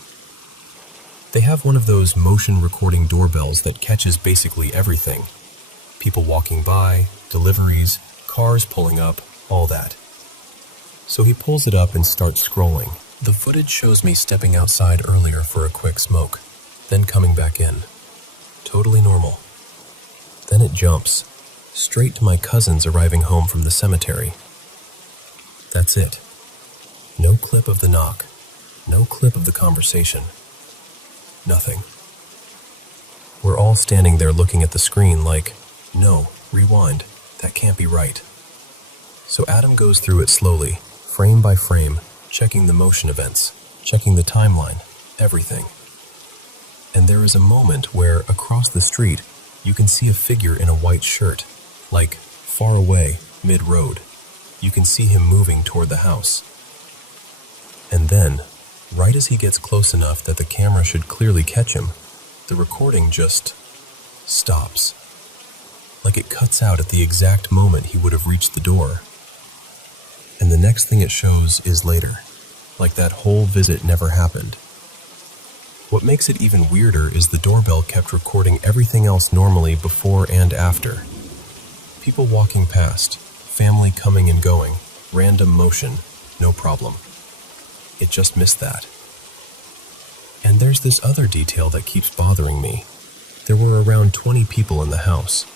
They have one of those motion recording doorbells that catches basically everything. People walking by, deliveries, cars pulling up, all that. So he pulls it up and starts scrolling. The footage shows me stepping outside earlier for a quick smoke, then coming back in. Totally normal. Then it jumps, straight to my cousins arriving home from the cemetery. That's it. No clip of the knock, no clip of the conversation. Nothing. We're all standing there looking at the screen like, no, rewind, that can't be right. So Adam goes through it slowly, frame by frame, checking the motion events, checking the timeline, everything. And there is a moment where, across the street, you can see a figure in a white shirt, like, far away, mid-road. You can see him moving toward the house. And then, right as he gets close enough that the camera should clearly catch him, the recording just stops. Like it cuts out at the exact moment he would have reached the door. And the next thing it shows is later, like that whole visit never happened. What makes it even weirder is the doorbell kept recording everything else normally before and after. People walking past, family coming and going, random motion, no problem. It just missed that. And there's this other detail that keeps bothering me. There were around 20 people in the house,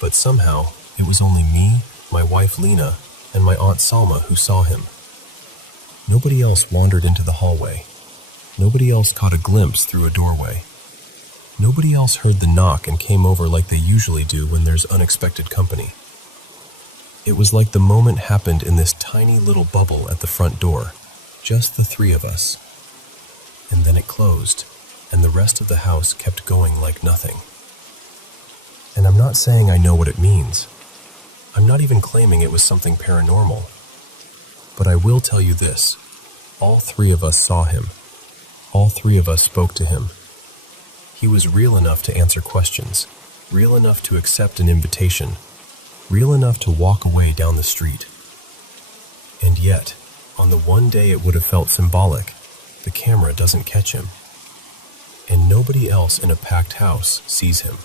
but somehow it was only me, my wife Lena, and my Aunt Salma who saw him. Nobody else wandered into the hallway. Nobody else caught a glimpse through a doorway. Nobody else heard the knock and came over like they usually do when there's unexpected company. It was like the moment happened in this tiny little bubble at the front door, just the three of us. And then it closed, and the rest of the house kept going like nothing. And I'm not saying I know what it means. I'm not even claiming it was something paranormal. But I will tell you this. All three of us saw him. All three of us spoke to him. He was real enough to answer questions, real enough to accept an invitation, real enough to walk away down the street. And yet, on the one day it would have felt symbolic, the camera doesn't catch him. And nobody else in a packed house sees him.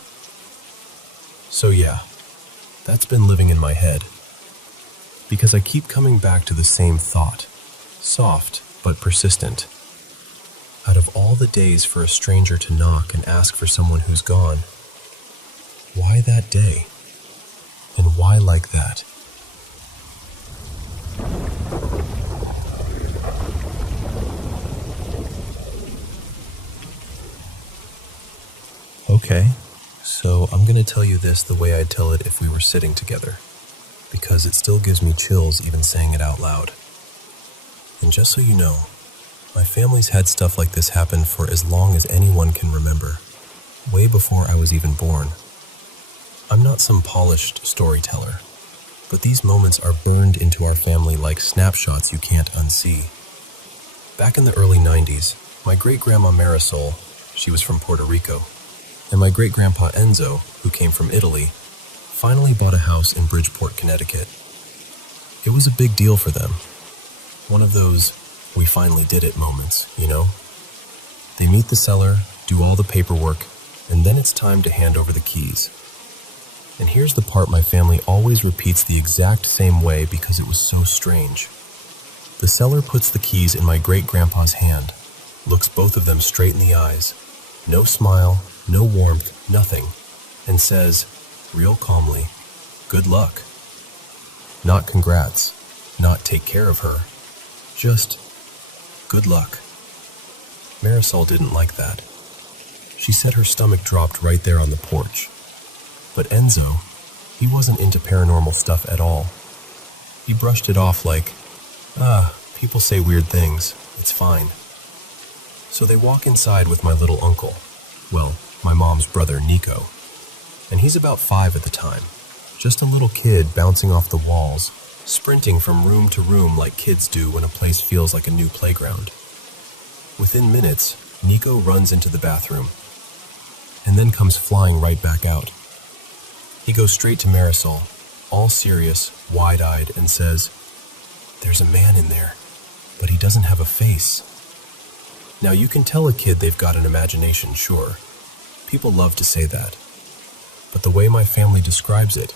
So yeah, that's been living in my head. Because I keep coming back to the same thought. Soft, but persistent. Out of all the days for a stranger to knock and ask for someone who's gone, why that day? And why like that? Okay, so I'm going to tell you this the way I'd tell it if we were sitting together, because it still gives me chills even saying it out loud. And just so you know, my family's had stuff like this happen for as long as anyone can remember, way before I was even born. I'm not some polished storyteller, but these moments are burned into our family like snapshots you can't unsee. Back in the early 90s, my great-grandma Marisol, she was from Puerto Rico, and my great-grandpa Enzo, who came from Italy, finally bought a house in Bridgeport, Connecticut. It was a big deal for them. One of those "we finally did it" moments, you know? They meet the seller, do all the paperwork, and then it's time to hand over the keys. And here's the part my family always repeats the exact same way because it was so strange. The seller puts the keys in my great-grandpa's hand, looks both of them straight in the eyes, no smile, no warmth, nothing, and says, real calmly, "Good luck." Not congrats, not take care of her, just good luck. Marisol didn't like that. She said her stomach dropped right there on the porch. But Enzo, he wasn't into paranormal stuff at all. He brushed it off like, people say weird things, it's fine. So they walk inside with my little uncle, well, my mom's brother Nico, and he's about 5 at the time, just a little kid bouncing off the walls, sprinting from room to room like kids do when a place feels like a new playground. Within minutes, Nico runs into the bathroom, and then comes flying right back out. He goes straight to Marisol, all serious, wide-eyed, and says, "There's a man in there, but he doesn't have a face." Now you can tell a kid they've got an imagination, sure. People love to say that. But the way my family describes it,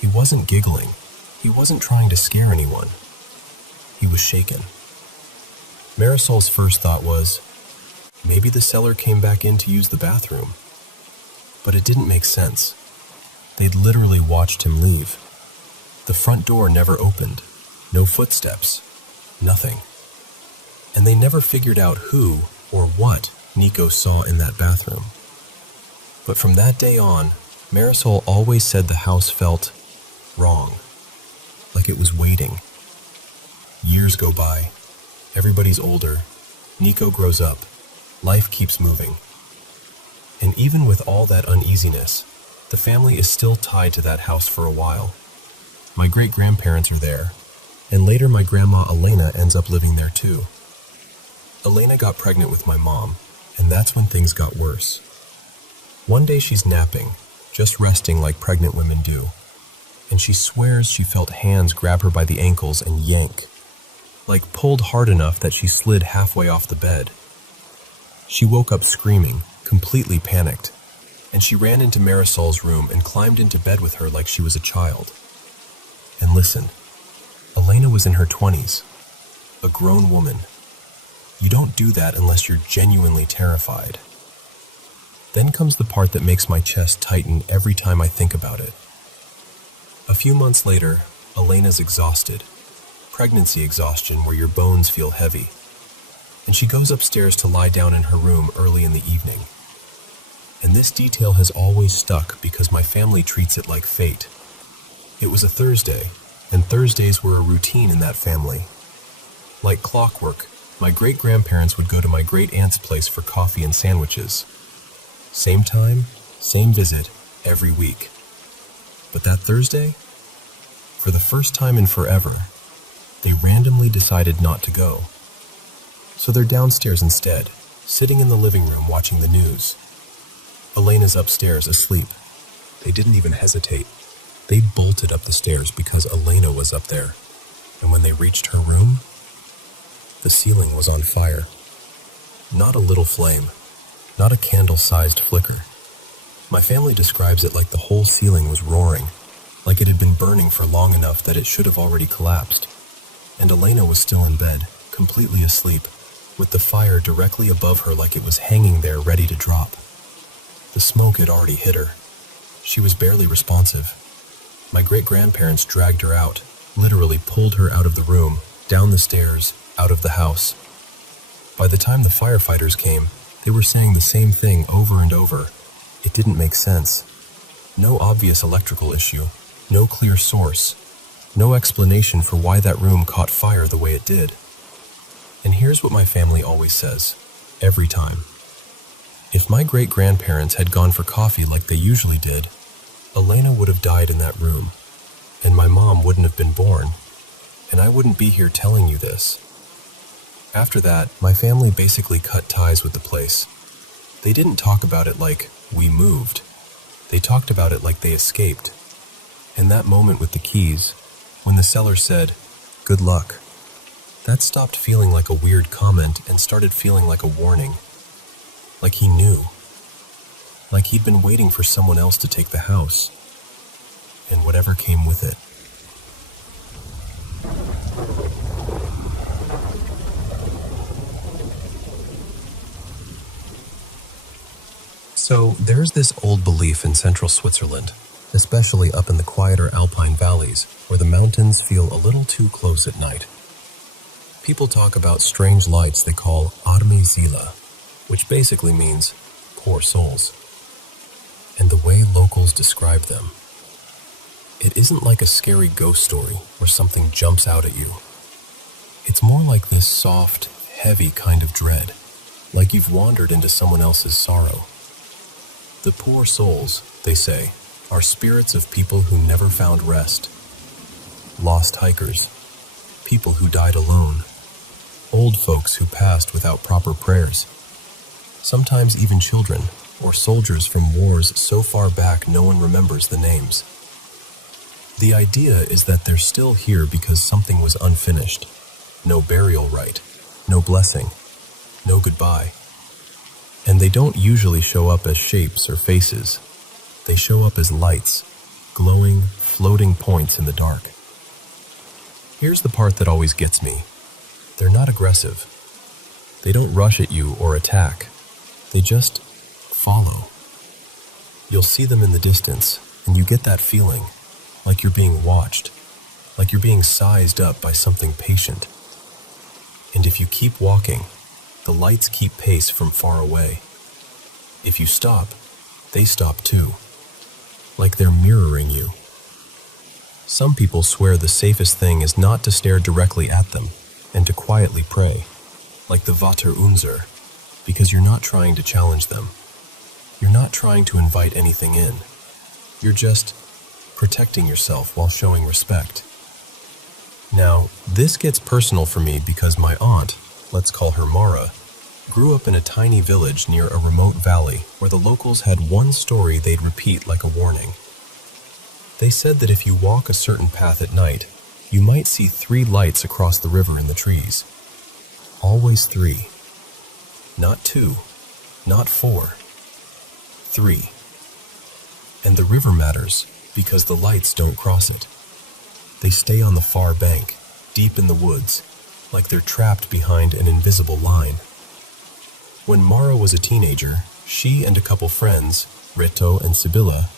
he wasn't giggling. He wasn't trying to scare anyone. He was shaken. Marisol's first thought was, maybe the seller came back in to use the bathroom. But it didn't make sense. They'd literally watched him leave. The front door never opened. No footsteps. Nothing. And they never figured out who or what Nico saw in that bathroom. But from that day on, Marisol always said the house felt wrong, like it was waiting. Years go by. Everybody's older. Nico grows up. Life keeps moving. And even with all that uneasiness, the family is still tied to that house for a while. My great-grandparents are there, and later my grandma Elena ends up living there too. Elena got pregnant with my mom, and that's when things got worse. One day she's napping, just resting like pregnant women do, and she swears she felt hands grab her by the ankles and yank, like pulled hard enough that she slid halfway off the bed. She woke up screaming, completely panicked, and she ran into Marisol's room and climbed into bed with her like she was a child. And listen, Elena was in her 20s, a grown woman. You don't do that unless you're genuinely terrified. Then comes the part that makes my chest tighten every time I think about it. A few months later, Elena's exhausted. Pregnancy exhaustion where your bones feel heavy. And she goes upstairs to lie down in her room early in the evening. And this detail has always stuck because my family treats it like fate. It was a Thursday, and Thursdays were a routine in that family. Like clockwork, my great-grandparents would go to my great-aunt's place for coffee and sandwiches. Same time, same visit, every week. But that Thursday, for the first time in forever, they randomly decided not to go. So they're downstairs instead, sitting in the living room watching the news. Elena's upstairs asleep. They didn't even hesitate. They bolted up the stairs because Elena was up there. And when they reached her room, the ceiling was on fire. Not a little flame, not a candle-sized flicker. My family describes it like the whole ceiling was roaring, like it had been burning for long enough that it should have already collapsed. And Elena was still in bed, completely asleep, with the fire directly above her like it was hanging there ready to drop. The smoke had already hit her. She was barely responsive. My great-grandparents dragged her out, literally pulled her out of the room, down the stairs, out of the house. By the time the firefighters came, they were saying the same thing over and over. It didn't make sense. No obvious electrical issue, no clear source, no explanation for why that room caught fire the way it did. And here's what my family always says, every time. If my great-grandparents had gone for coffee like they usually did, Elena would have died in that room, and my mom wouldn't have been born, and I wouldn't be here telling you this. After that, my family basically cut ties with the place. They didn't talk about it like we moved. They talked about it like they escaped. And that moment with the keys, when the seller said, "Good luck," that stopped feeling like a weird comment and started feeling like a warning. Like he knew. Like he'd been waiting for someone else to take the house. And whatever came with it. So there's this old belief in central Switzerland, especially up in the quieter alpine valleys where the mountains feel a little too close at night. People talk about strange lights they call arme Seele, which basically means poor souls. And the way locals describe them, it isn't like a scary ghost story where something jumps out at you. It's more like this soft, heavy kind of dread, like you've wandered into someone else's sorrow. The poor souls, they say, are spirits of people who never found rest. Lost hikers, people who died alone, old folks who passed without proper prayers, sometimes even children or soldiers from wars so far back no one remembers the names. The idea is that they're still here because something was unfinished. No burial rite, no blessing, no goodbye. And they don't usually show up as shapes or faces. They show up as lights, glowing, floating points in the dark. Here's the part that always gets me. They're not aggressive. They don't rush at you or attack. They just follow. You'll see them in the distance, and you get that feeling, like you're being watched, like you're being sized up by something patient. And if you keep walking, the lights keep pace from far away. If you stop, they stop too, like they're mirroring you. Some people swear the safest thing is not to stare directly at them and to quietly pray, like the Vater Unser, because you're not trying to challenge them. You're not trying to invite anything in. You're just protecting yourself while showing respect. Now, this gets personal for me because my aunt, let's call her Mara, grew up in a tiny village near a remote valley where the locals had one story they'd repeat like a warning. They said that if you walk a certain path at night, you might see 3 lights across the river in the trees. Always 3. Not 2, not 4. 3. And the river matters because the lights don't cross it. They stay on the far bank, deep in the woods, like they're trapped behind an invisible line. When Mara was a teenager, she and a couple friends, Rito and Sibylla,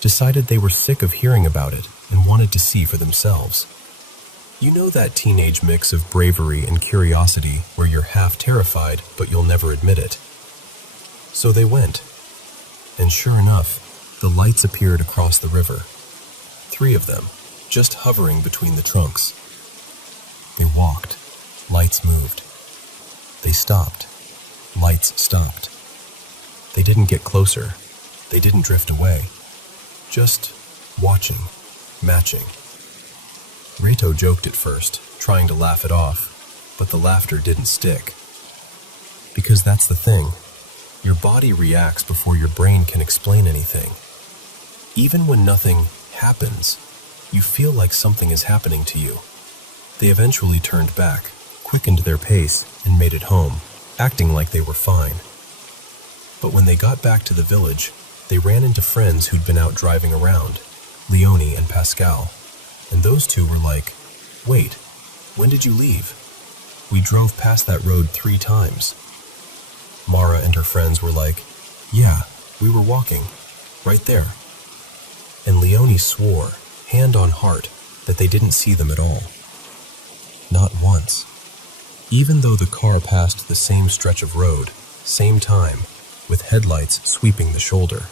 decided they were sick of hearing about it and wanted to see for themselves. You know that teenage mix of bravery and curiosity where you're half terrified but you'll never admit it. So they went, and sure enough, the lights appeared across the river. 3 of them, just hovering between the trunks. They walked. Lights moved. They stopped. Lights stopped. They didn't get closer. They didn't drift away. Just watching, matching. Rito joked at first, trying to laugh it off, but the laughter didn't stick. Because that's the thing. Your body reacts before your brain can explain anything. Even when nothing happens, you feel like something is happening to you. They eventually turned back, quickened their pace, and made it home, acting like they were fine. But when they got back to the village, they ran into friends who'd been out driving around, Leonie and Pascal, and those two were like, "Wait, when did you leave?" We drove past that road 3 times. Mara and her friends were like, yeah, we were walking, right there. And Leonie swore, hand on heart, that they didn't see them at all. Not once. Even though the car passed the same stretch of road, same time, with headlights sweeping the shoulder.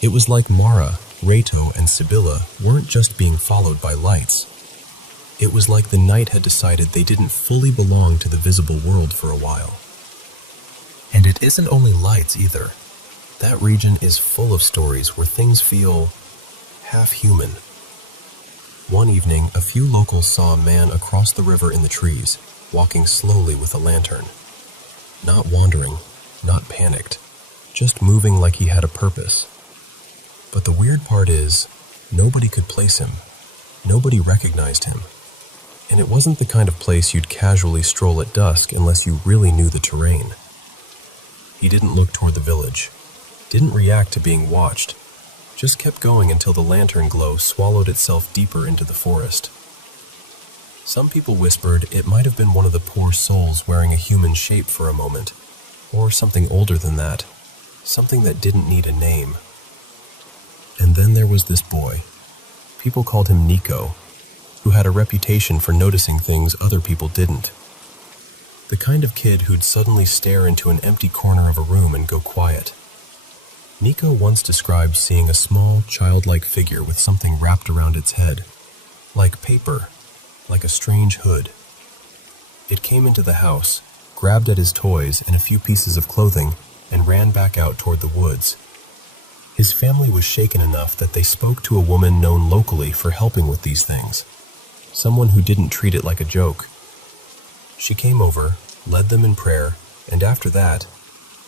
It was like Mara, Reto, and Sibylla weren't just being followed by lights. It was like the night had decided they didn't fully belong to the visible world for a while. And it isn't only lights either. That region is full of stories where things feel half-human. One evening, a few locals saw a man across the river in the trees, walking slowly with a lantern. Not wandering, not panicked, just moving like he had a purpose. But the weird part is, nobody could place him. Nobody recognized him. And it wasn't the kind of place you'd casually stroll at dusk unless you really knew the terrain. He didn't look toward the village, didn't react to being watched, just kept going until the lantern glow swallowed itself deeper into the forest. Some people whispered it might have been one of the poor souls wearing a human shape for a moment, or something older than that, something that didn't need a name. And then there was this boy. People called him Nico, who had a reputation for noticing things other people didn't. The kind of kid who'd suddenly stare into an empty corner of a room and go quiet. Nico once described seeing a small, childlike figure with something wrapped around its head, like paper, like a strange hood. It came into the house, grabbed at his toys and a few pieces of clothing, and ran back out toward the woods. His family was shaken enough that they spoke to a woman known locally for helping with these things, someone who didn't treat it like a joke. She came over, led them in prayer, and after that,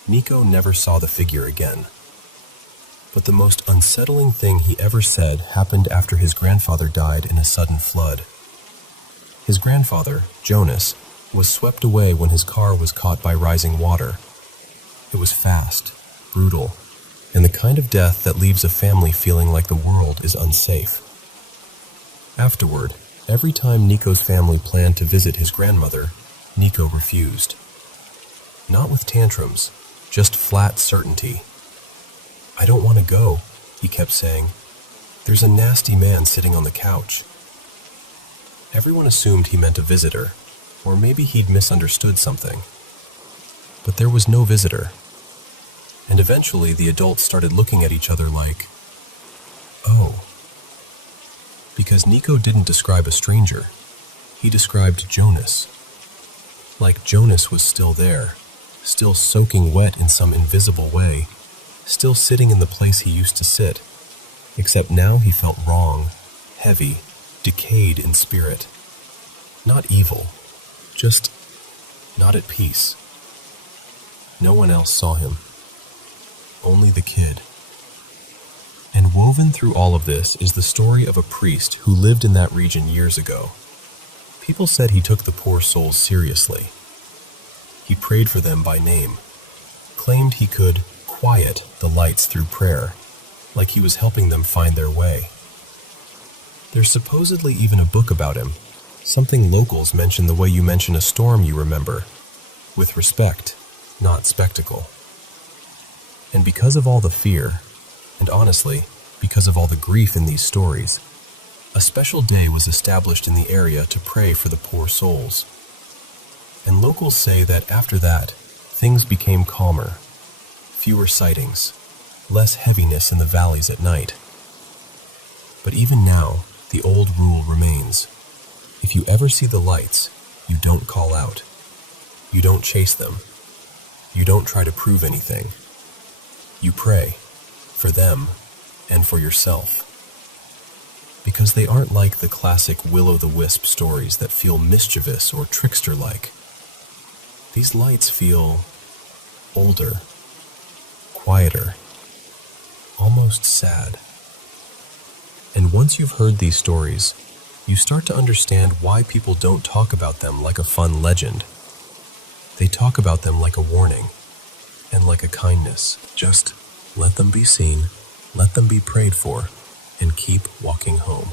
Nico never saw the figure again. But the most unsettling thing he ever said happened after his grandfather died in a sudden flood. His grandfather, Jonas, was swept away when his car was caught by rising water. It was fast, brutal, and the kind of death that leaves a family feeling like the world is unsafe. Afterward, every time Nico's family planned to visit his grandmother, Nico refused. Not with tantrums, just flat certainty. I don't want to go, he kept saying. There's a nasty man sitting on the couch. Everyone assumed he meant a visitor, or maybe he'd misunderstood something. But there was no visitor. And eventually the adults started looking at each other like, oh. Because Nico didn't describe a stranger. He described Jonas. Like Jonas was still there, still soaking wet in some invisible way, still sitting in the place he used to sit, except now he felt wrong, heavy, decayed in spirit. Not evil, just not at peace. No one else saw him. Only the kid. And woven through all of this is the story of a priest who lived in that region years ago. People said he took the poor souls seriously. He prayed for them by name, claimed he could quiet the lights through prayer, like he was helping them find their way. There's supposedly even a book about him, something locals mention the way you mention a storm you remember, with respect, not spectacle. And because of all the fear, and honestly, because of all the grief in these stories, a special day was established in the area to pray for the poor souls. And locals say that after that, things became calmer, fewer sightings, less heaviness in the valleys at night. But even now, the old rule remains. If you ever see the lights, you don't call out. You don't chase them. You don't try to prove anything. You pray, for them, and for yourself. Because they aren't like the classic will-o'-the-wisp stories that feel mischievous or trickster-like. These lights feel older, quieter, almost sad. And once you've heard these stories, you start to understand why people don't talk about them like a fun legend. They talk about them like a warning, and like a kindness. Just let them be seen, let them be prayed for, and keep walking home.